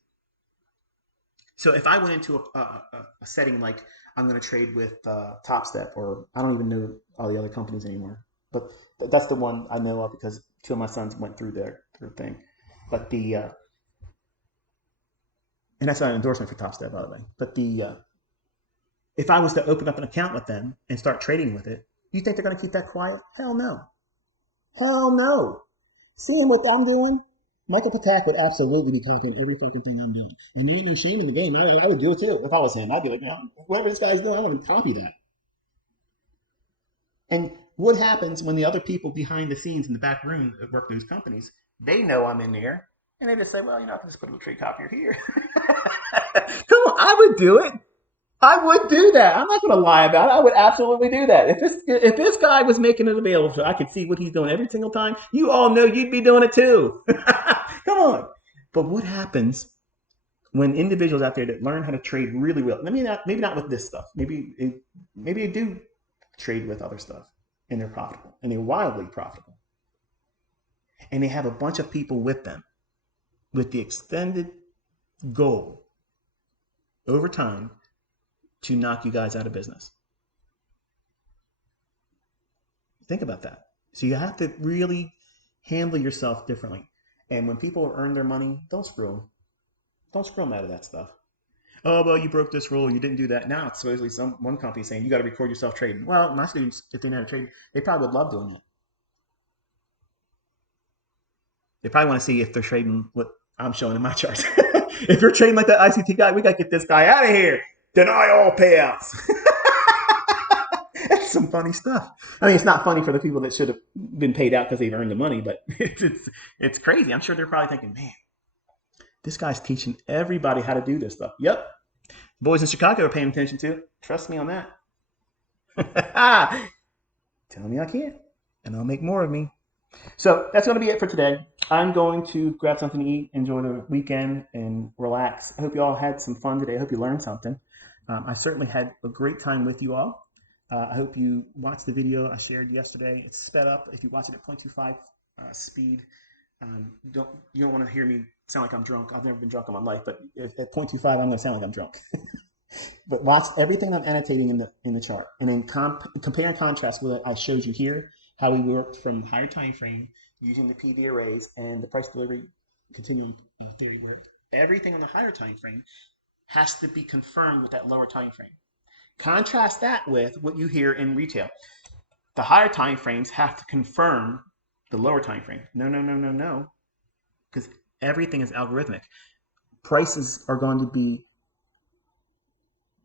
So if I went into a setting like I'm going to trade with TopStep, or I don't even know all the other companies anymore, but that's the one I know of because two of my sons went through their thing. But and that's not an endorsement for TopStep, by the way. But if I was to open up an account with them and start trading with it, you think they're going to keep that quiet? Hell no. Hell no. Seeing what I'm doing, Michael Patak would absolutely be copying every fucking thing I'm doing. And there ain't no shame in the game. I would do it too. If I was him, I'd be like, whatever this guy's doing, I want to copy that. And what happens when the other people behind the scenes in the back room that work those companies, they know I'm in there, and they just say, well, I can just put a little trade copier here. Come on, I would do it. I would do that. I'm not going to lie about it. I would absolutely do that. If this guy was making it available so I could see what he's doing every single time, you all know you'd be doing it too. Come on. But what happens when individuals out there that learn how to trade really well, maybe not with this stuff, maybe they do trade with other stuff and they're profitable and they're wildly profitable. And they have a bunch of people with them with the extended goal over time to knock you guys out of business. Think about that. So you have to really handle yourself differently. And when people earn their money, don't screw them. Don't screw them out of that stuff. Oh, well, you broke this rule. You didn't do that. Now it's supposedly one company saying you got to record yourself trading. Well, my students, if they know how to trade, they probably would love doing that. They probably want to see if they're trading what I'm showing in my charts. If you're trading like that ICT guy, we got to get this guy out of here. Deny all payouts. That's some funny stuff. I mean, it's not funny for the people that should have been paid out because they've earned the money, but it's crazy. I'm sure they're probably thinking, man, this guy's teaching everybody how to do this stuff. Yep. Boys in Chicago are paying attention to it. Trust me on that. Tell me I can't, and I'll make more of me. So that's going to be it for today. I'm going to grab something to eat, enjoy the weekend, and relax. I hope you all had some fun today. I hope you learned something. I certainly had a great time with you all. I hope you watched the video I shared yesterday. It's sped up. If you watch it at 0.25 speed, you don't want to hear me sound like I'm drunk. I've never been drunk in my life, but at 0.25, I'm going to sound like I'm drunk. But watch everything I'm annotating in the chart, and then compare and contrast with what I showed you here, how we worked from higher time frame using the PV arrays and the price delivery continuum theory work. Everything on the higher time frame has to be confirmed with that lower time frame. Contrast that with what you hear in retail. The higher time frames have to confirm the lower time frame. No, because everything is algorithmic. Prices are going to be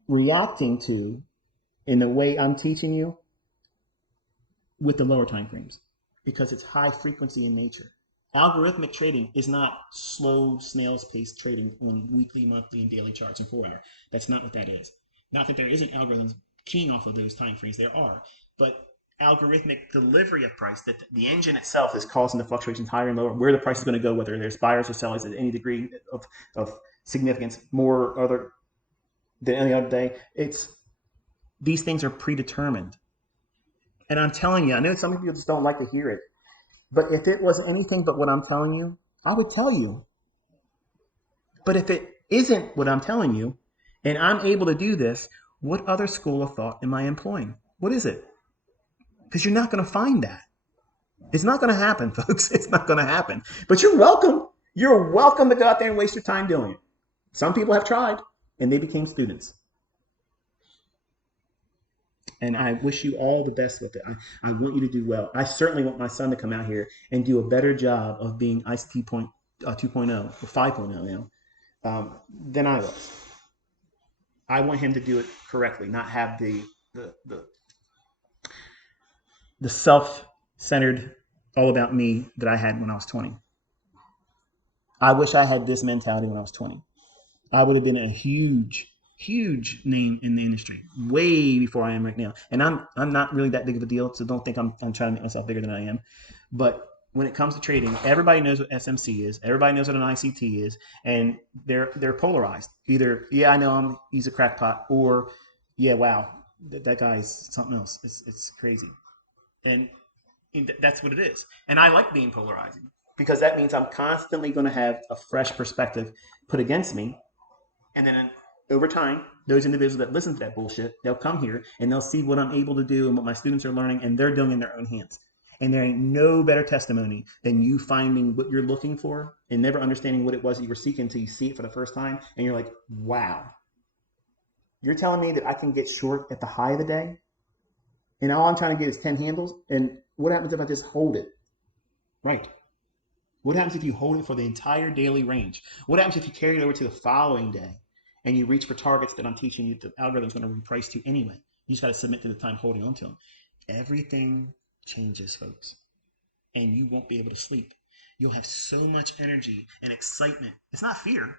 reacting to, in the way I'm teaching you, with the lower time frames, because it's high frequency in nature. Algorithmic trading is not slow snail's pace trading on weekly, monthly, and daily charts in 4 hours. That's not what that is. Not that there isn't algorithms keying off of those time frames. There are, but algorithmic delivery of price, that the engine itself is causing the fluctuations higher and lower, where the price is going to go, whether there's buyers or sellers at any degree of significance, more or other than any other day. These things are predetermined. And I'm telling you, I know some people just don't like to hear it, but if it was anything but what I'm telling you, I would tell you. But if it isn't what I'm telling you, and I'm able to do this, what other school of thought am I employing? What is it? Because you're not going to find that. It's not going to happen, folks. It's not going to happen. But you're welcome. You're welcome to go out there and waste your time doing it. Some people have tried, and they became students. And I wish you all the best with it. I want you to do well. I certainly want my son to come out here and do a better job of being ICT 2.0 or 5.0 now than I was. I want him to do it correctly, not have the self-centered, all about me that I had when I was 20. I wish I had this mentality when I was 20. I would have been a huge name in the industry way before I am right now. And I'm not really that big of a deal, so don't think I'm trying to make myself bigger than I am. But when it comes to trading, everybody knows what SMC is. Everybody knows what an ICT is, and they're polarized. Either, yeah, I know him, he's a crackpot, or yeah, wow, that guy's something else. It's crazy, and that's what it is. And I like being polarizing because that means I'm constantly going to have a fresh perspective put against me, and then over time, those individuals that listen to that bullshit, they'll come here and they'll see what I'm able to do and what my students are learning, and they're doing in their own hands. And there ain't no better testimony than you finding what you're looking for and never understanding what it was that you were seeking until you see it for the first time. And you're like, wow, you're telling me that I can get short at the high of the day? And all I'm trying to get is 10 handles? And what happens if I just hold it? Right. What happens if you hold it for the entire daily range? What happens if you carry it over to the following day and you reach for targets that I'm teaching you the algorithm's going to reprice to anyway? You just got to submit to the time holding on to them. Everything changes, folks, and you won't be able to sleep. You'll have so much energy and excitement. It's not fear.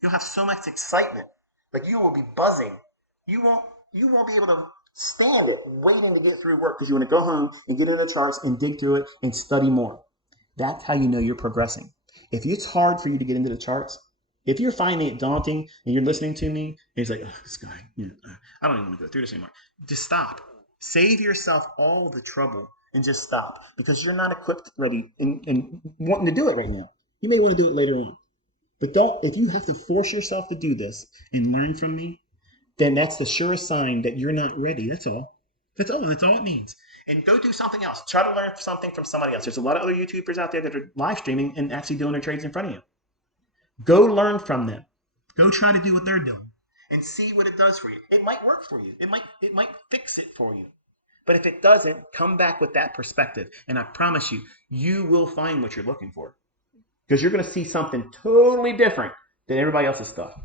You'll have so much excitement. Like, you will be buzzing. You won't be able to stand it waiting to get through work because you want to go home and get into the charts and dig through it and study more. That's how you know you're progressing. If it's hard for you to get into the charts, if you're finding it daunting and you're listening to me and it's like, oh, this guy, I don't even want to go through this anymore. Just stop. Save yourself all the trouble and just stop, because you're not equipped, ready, and wanting to do it right now. You may want to do it later on. But if you have to force yourself to do this and learn from me, then that's the surest sign that you're not ready. That's all. That's all it means. And go do something else. Try to learn something from somebody else. There's a lot of other YouTubers out there that are live streaming and actually doing their trades in front of you. Go learn from them. Go try to do what they're doing and see what it does for you. It might work for you. It might fix it for you. But if it doesn't, come back with that perspective. And I promise you, you will find what you're looking for. Because you're going to see something totally different than everybody else's stuff.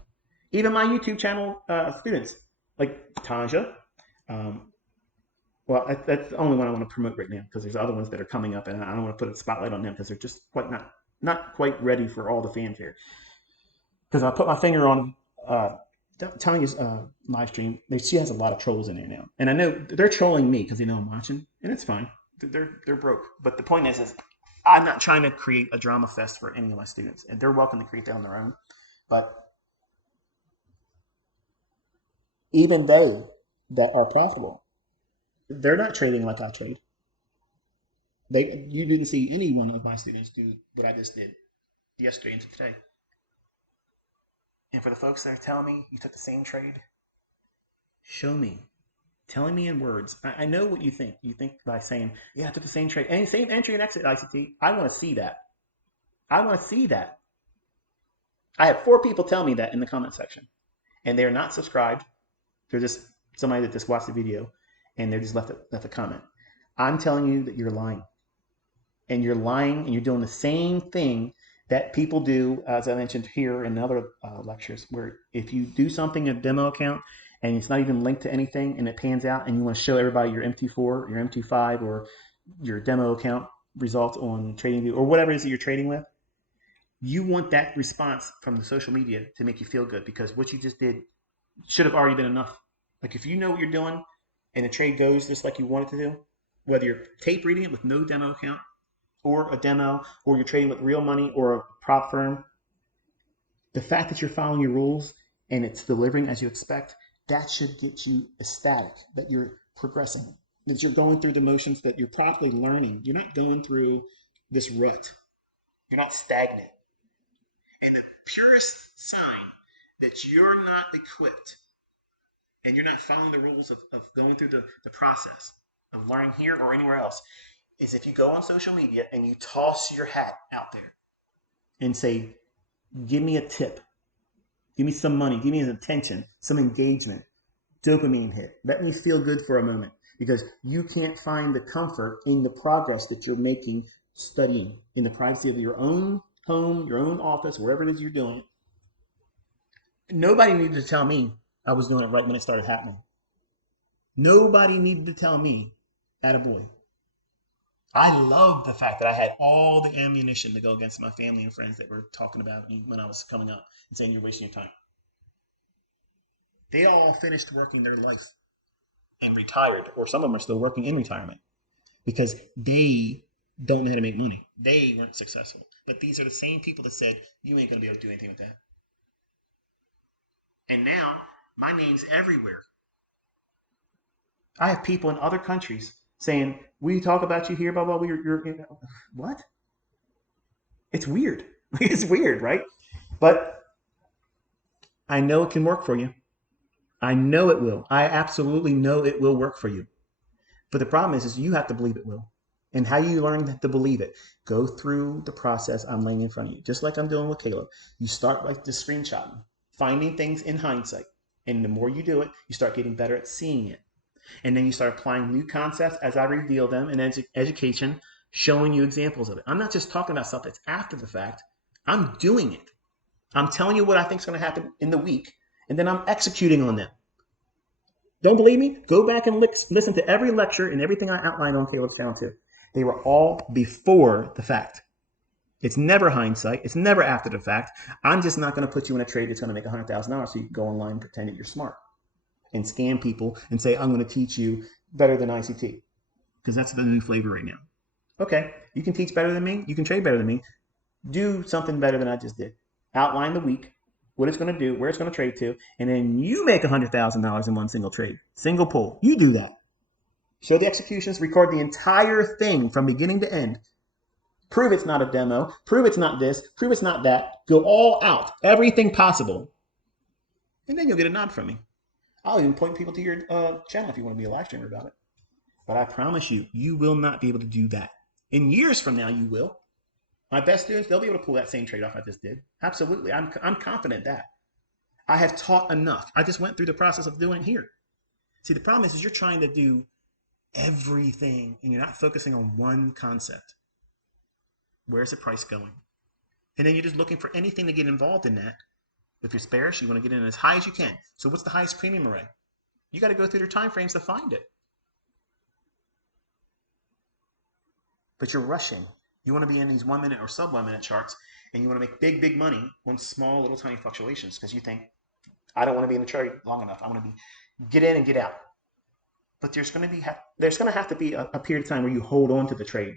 Even my YouTube channel students, like Tanja, well, that's the only one I want to promote right now because there's other ones that are coming up, and I don't want to put a spotlight on them because they're just not quite ready for all the fanfare. Because I put my finger on Tanya's live stream. She has a lot of trolls in there now, and I know they're trolling me because they know I'm watching, and it's fine. They're broke. But the point is I'm not trying to create a drama fest for any of my students, and they're welcome to create that on their own. But even they that are profitable, they're not trading like I trade. You didn't see any one of my students do what I just did yesterday into today. And for the folks that are telling me you took the same trade, show me. Telling me in words. I know what you think. You think by saying, yeah, I took the same trade. And same entry and exit ICT. I want to see that. I want to see that. I had 4 people tell me that in the comment section. And they're not subscribed. They're just somebody that just watched the video and they just left a comment. I'm telling you that you're lying. And you're lying and you're doing the same thing that people do, as I mentioned here in other lectures, where if you do something in a demo account and it's not even linked to anything and it pans out and you want to show everybody your MT4, your MT5, or your demo account results on TradingView or whatever it is that you're trading with, you want that response from the social media to make you feel good because what you just did should have already been enough. Like if you know what you're doing and the trade goes just like you want it to do, whether you're tape reading it with no demo account or a demo, or you're trading with real money or a prop firm, the fact that you're following your rules and it's delivering as you expect, that should get you ecstatic that you're progressing, that you're going through the motions, that you're properly learning. You're not going through this rut. You're not stagnant. And the purest sign that you're not equipped and you're not following the rules of going through the process of learning here or anywhere else is if you go on social media and you toss your hat out there and say, give me a tip, give me some money, give me some attention, some engagement, dopamine hit. Let me feel good for a moment because you can't find the comfort in the progress that you're making studying in the privacy of your own home, your own office, wherever it is you're doing it. Nobody needed to tell me I was doing it right when it started happening. Nobody needed to tell me, attaboy. I loved the fact that I had all the ammunition to go against my family and friends that were talking about me when I was coming up and saying you're wasting your time. They all finished working their life and retired, or some of them are still working in retirement because they don't know how to make money. They weren't successful. But these are the same people that said, you ain't going to be able to do anything with that. And now my name's everywhere. I have people in other countries saying, we talk about you here, blah, blah, you're what? It's weird. It's weird, right? But I know it can work for you. I know it will. I absolutely know it will work for you. But the problem is you have to believe it will. And how you learn to believe it? Go through the process I'm laying in front of you, just like I'm doing with Caleb. You start by just screenshotting, finding things in hindsight. And the more you do it, you start getting better at seeing it. And then you start applying new concepts as I reveal them in education, showing you examples of it. I'm not just talking about stuff that's after the fact. I'm doing it. I'm telling you what I think is going to happen in the week, and then I'm executing on them. Don't believe me? Go back and listen to every lecture and everything I outlined on Caleb's channel too. They were all before the fact. It's never hindsight. It's never after the fact. I'm just not going to put you in a trade that's going to make $100,000 so you can go online and pretend that you're smart and scam people and say, I'm going to teach you better than ICT. Because that's the new flavor right now. Okay, you can teach better than me. You can trade better than me. Do something better than I just did. Outline the week, what it's going to do, where it's going to trade to, and then you make $100,000 in one single trade. Single pull. You do that. Show the executions, record the entire thing from beginning to end, Prove it's not a demo. Prove it's not this. Prove it's not that. Go all out. Everything possible. And then you'll get a nod from me. I'll even point people to your channel if you want to be a live streamer about it. But I promise you, you will not be able to do that. In years from now, you will. My best students, they'll be able to pull that same trade off I just did. Absolutely. I'm confident that. I have taught enough. I just went through the process of doing it here. See, the problem is you're trying to do everything and you're not focusing on one concept. Where's the price going? And then you're just looking for anything to get involved in that. If you're sparse, you want to get in as high as you can. So what's the highest premium array? You got to go through their time frames to find it. But you're rushing. You want to be in these 1 minute or sub 1 minute charts, and you want to make big, big money on small, little, tiny fluctuations because you think, I don't want to be in the trade long enough. I want to be get in and get out. But there's going to have to be a period of time where you hold on to the trade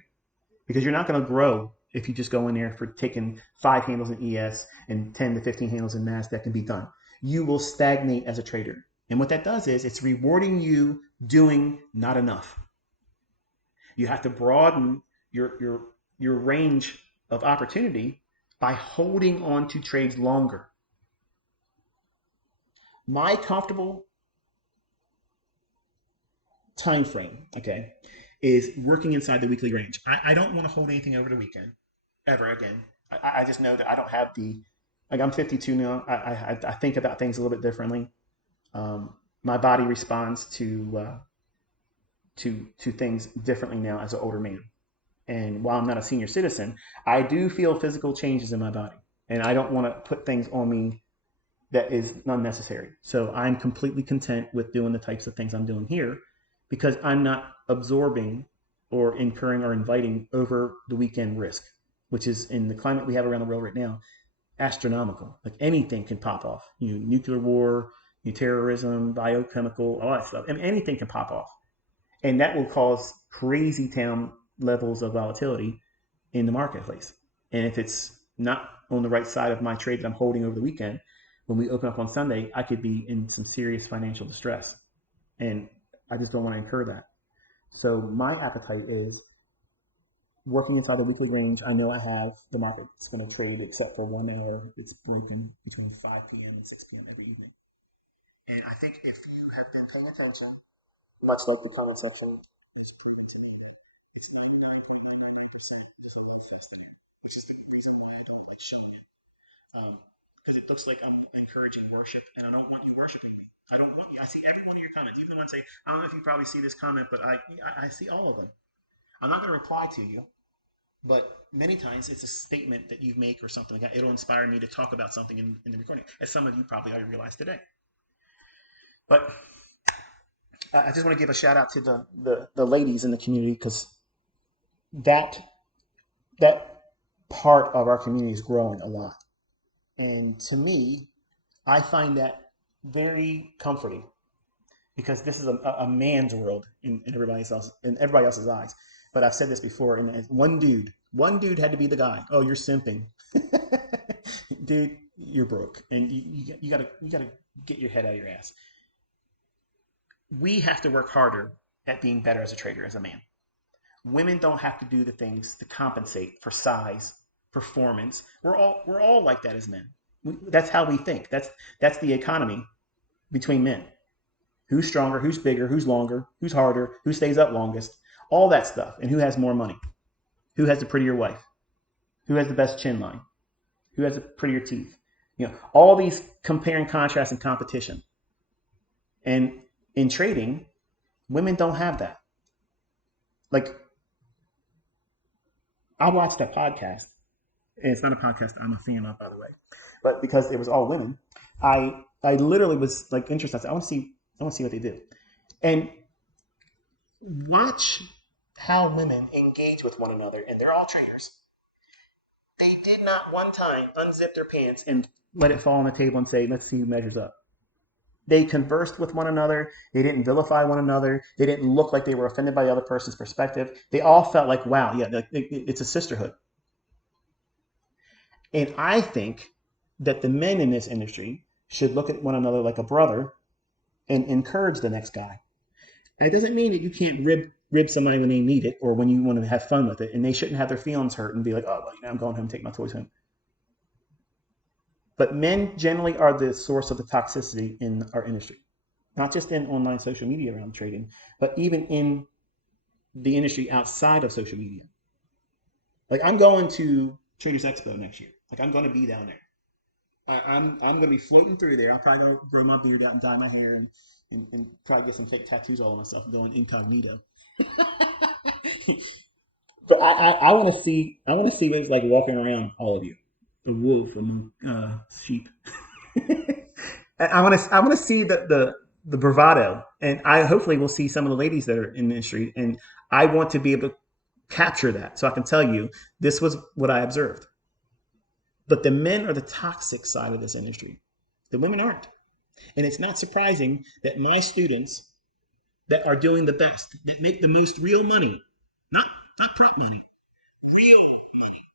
because you're not going to grow if you just go in there for taking 5 handles in ES and 10 to 15 handles in NASDAQ and be done. You will stagnate as a trader. And what that does is it's rewarding you doing not enough. You have to broaden your range of opportunity by holding on to trades longer. My comfortable time frame, okay, is working inside the weekly range. I don't want to hold anything over the weekend ever again. I just know that I don't have I'm 52 now. I think about things a little bit differently. My body responds to things differently now as an older man. And while I'm not a senior citizen, I do feel physical changes in my body. And I don't want to put things on me that is unnecessary. So I'm completely content with doing the types of things I'm doing here because I'm not absorbing or incurring or inviting over the weekend risk, which is in the climate we have around the world right now, astronomical. Like anything can pop off. Nuclear war, terrorism, biochemical, all that stuff. I mean, anything can pop off. And that will cause crazy town levels of volatility in the marketplace. And if it's not on the right side of my trade that I'm holding over the weekend, when we open up on Sunday, I could be in some serious financial distress. And I just don't want to incur that. So my appetite is working inside the weekly range. I know I have the market's going to trade except for 1 hour. It's broken between 5 p.m. and 6 p.m. every evening. And I think if you have been paying attention, much like the comment section, it's 99.999%. Just a little faster there, which is the reason why I don't like showing it. Because it looks like I'm encouraging worship, and I don't want you worshiping me. I don't want you. I see every one of your comments. Even the ones say, I don't know if you probably see this comment, but I see all of them. I'm not going to reply to you, but many times it's a statement that you make or something like that. It'll inspire me to talk about something in the recording, as some of you probably already realized today. But I just want to give a shout out to the ladies in the community because that part of our community is growing a lot. And to me, I find that very comforting because this is a man's world in everybody else's eyes. But I've said this before, and one dude had to be the guy. Oh, you're simping. Dude, you're broke. And you gotta get your head out of your ass. We have to work harder at being better as a trader, as a man. Women don't have to do the things to compensate for size, performance. We're all like that as men. That's how we think. That's the economy between men. Who's stronger, who's bigger, who's longer, who's harder, who stays up longest, all that stuff. And who has more money? Who has the prettier wife? Who has the best chin line? Who has the prettier teeth? All these compare and contrast and competition. And in trading, women don't have that. Like, I watched that podcast, and it's not a podcast I'm a fan of, by the way, but because it was all women, I literally was like interested. I said, I want to see what they do, and watch how women engage with one another, and they're all traders. They did not one time unzip their pants and let it fall on the table and say, let's see who measures up. They conversed with one another. They didn't vilify one another. They didn't look like they were offended by the other person's perspective. They all felt like, wow, yeah, it's a sisterhood. And I think that the men in this industry should look at one another like a brother and encourage the next guy. That doesn't mean that you can't rib somebody when they need it or when you want to have fun with it, and they shouldn't have their feelings hurt and be like, oh, well, I'm going home and take my toys home. But men generally are the source of the toxicity in our industry, not just in online social media around trading, but even in the industry outside of social media. Like I'm going to Traders Expo next year. Like I'm going to be down there. I'm going to be floating through there. I'll probably go grow my beard out and dye my hair and probably get some fake tattoos all on myself and going incognito. But I want to see what it's like walking around all of you, the wolf among sheep. I want to see the bravado, and I hopefully will see some of the ladies that are in the industry, and I want to be able to capture that so I can tell you this was what I observed. But the men are the toxic side of this industry. The women aren't. And it's not surprising that my students that are doing the best, that make the most real money, not prop money, real money,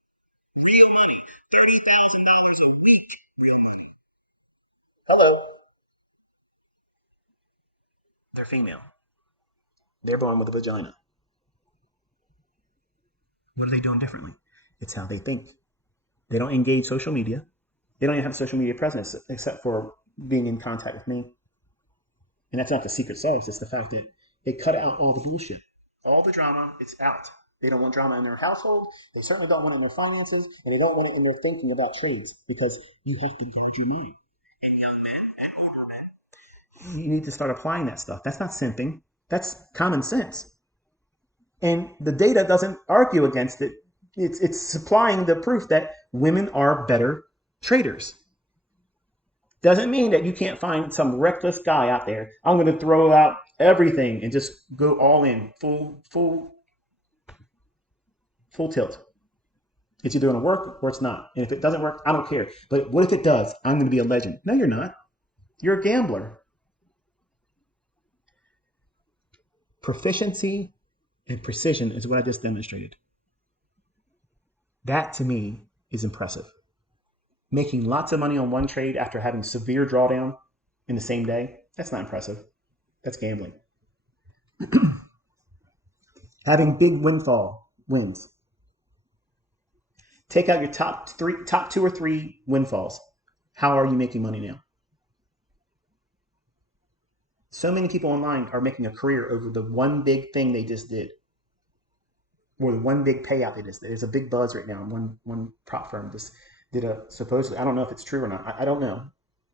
real money, $30,000 a week, real money. Hello. They're female. They're born with a vagina. What are they doing differently? It's how they think. They don't engage social media. They don't even have a social media presence except for being in contact with me. And that's not the secret sauce. It's the fact that they cut out all the bullshit. All the drama, it's out. They don't want drama in their household. They certainly don't want it in their finances. And they don't want it in their thinking about trades because you have to guard your money. And young men and older men, you need to start applying that stuff. That's not simping. That's common sense. And the data doesn't argue against it. It's supplying the proof that women are better traders. Doesn't mean that you can't find some reckless guy out there. I'm going to throw out everything and just go all in, full tilt. It's either going to work or it's not. And if it doesn't work, I don't care. But what if it does? I'm going to be a legend. No, you're not. You're a gambler. Proficiency and precision is what I just demonstrated. That to me is impressive. Making lots of money on one trade after having severe drawdown in the same day, that's not impressive. That's gambling. Having big windfall wins. Take out your top 2 or 3 windfalls. How are you making money now? So many people online are making a career over the one big thing they just did, or the one big payout they just did. There's a big buzz right now. One prop firm just did supposedly, I don't know if it's true or not. I don't know,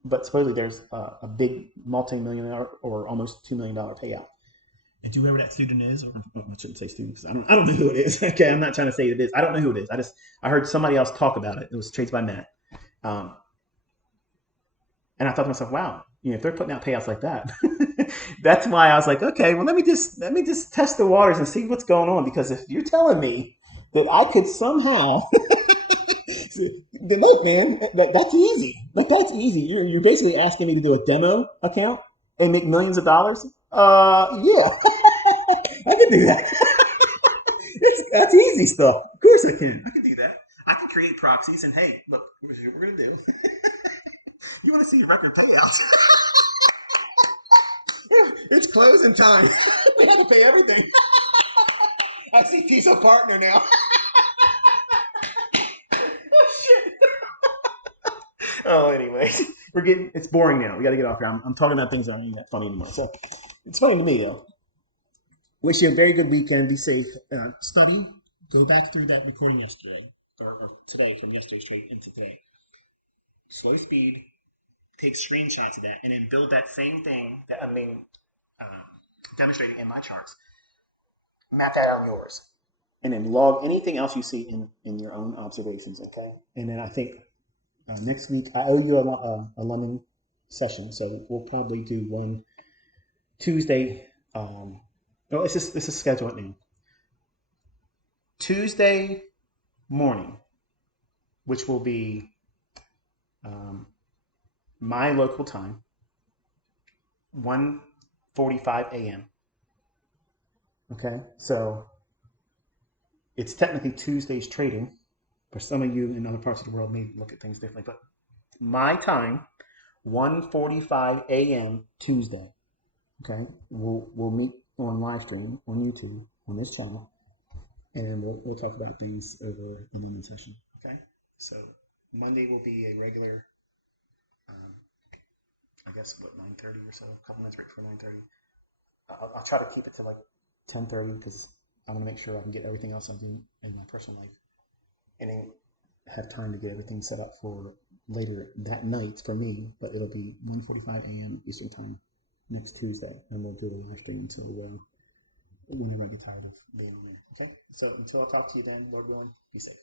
but supposedly there's a big multi-million or almost $2 million payout. And whoever that student is, or I shouldn't say student because I don't know who it is. Okay, I'm not trying to say it is. I don't know who it is. I heard somebody else talk about it. It was Trades by Matt, and I thought to myself, wow, if they're putting out payouts like that, that's why I was like, okay, well let me just test the waters and see what's going on, because if you're telling me that I could somehow look, man, that's easy. Like that's easy. You're basically asking me to do a demo account and make millions of dollars. Yeah, I can do that. That's easy stuff. Of course I can. I can do that. I can create proxies and hey, look, here's what we're gonna do. You want to see record payouts? It's closing time. We have to pay everything. I see Piece of Partner now. Oh, anyway, it's boring now. We got to get off here. I'm talking about things that aren't even that funny anymore. So it's funny to me, though. Wish you a very good weekend. Be safe. Study. Go back through that recording yesterday, or today, from yesterday's trade into today. Slow speed. Take screenshots of that, and then build that same thing that I'm demonstrating in my charts. Map that out on yours. And then log anything else you see in your own observations, okay? And then I think next week, I owe you a London session, so we'll probably do one Tuesday. Let's just schedule it now. Tuesday morning, which will be my local time, 1:45 a.m. Okay, so it's technically Tuesday's trading. For some of you in other parts of the world may look at things differently, but my time, 1:45 a.m. Tuesday. Okay, we'll meet on live stream on YouTube on this channel, and we'll talk about things over the London session. Okay, so Monday will be a regular, I guess what 9:30 or so, a couple minutes break for 9:30. I'll try to keep it to like 10:30 because I want to make sure I can get everything else I'm doing in my personal life, and then have time to get everything set up for later that night for me. But it'll be 1:45 a.m. Eastern time next Tuesday, and we'll do a live stream until whenever I get tired of being on. Okay, so until I talk to you then, Lord willing, be safe.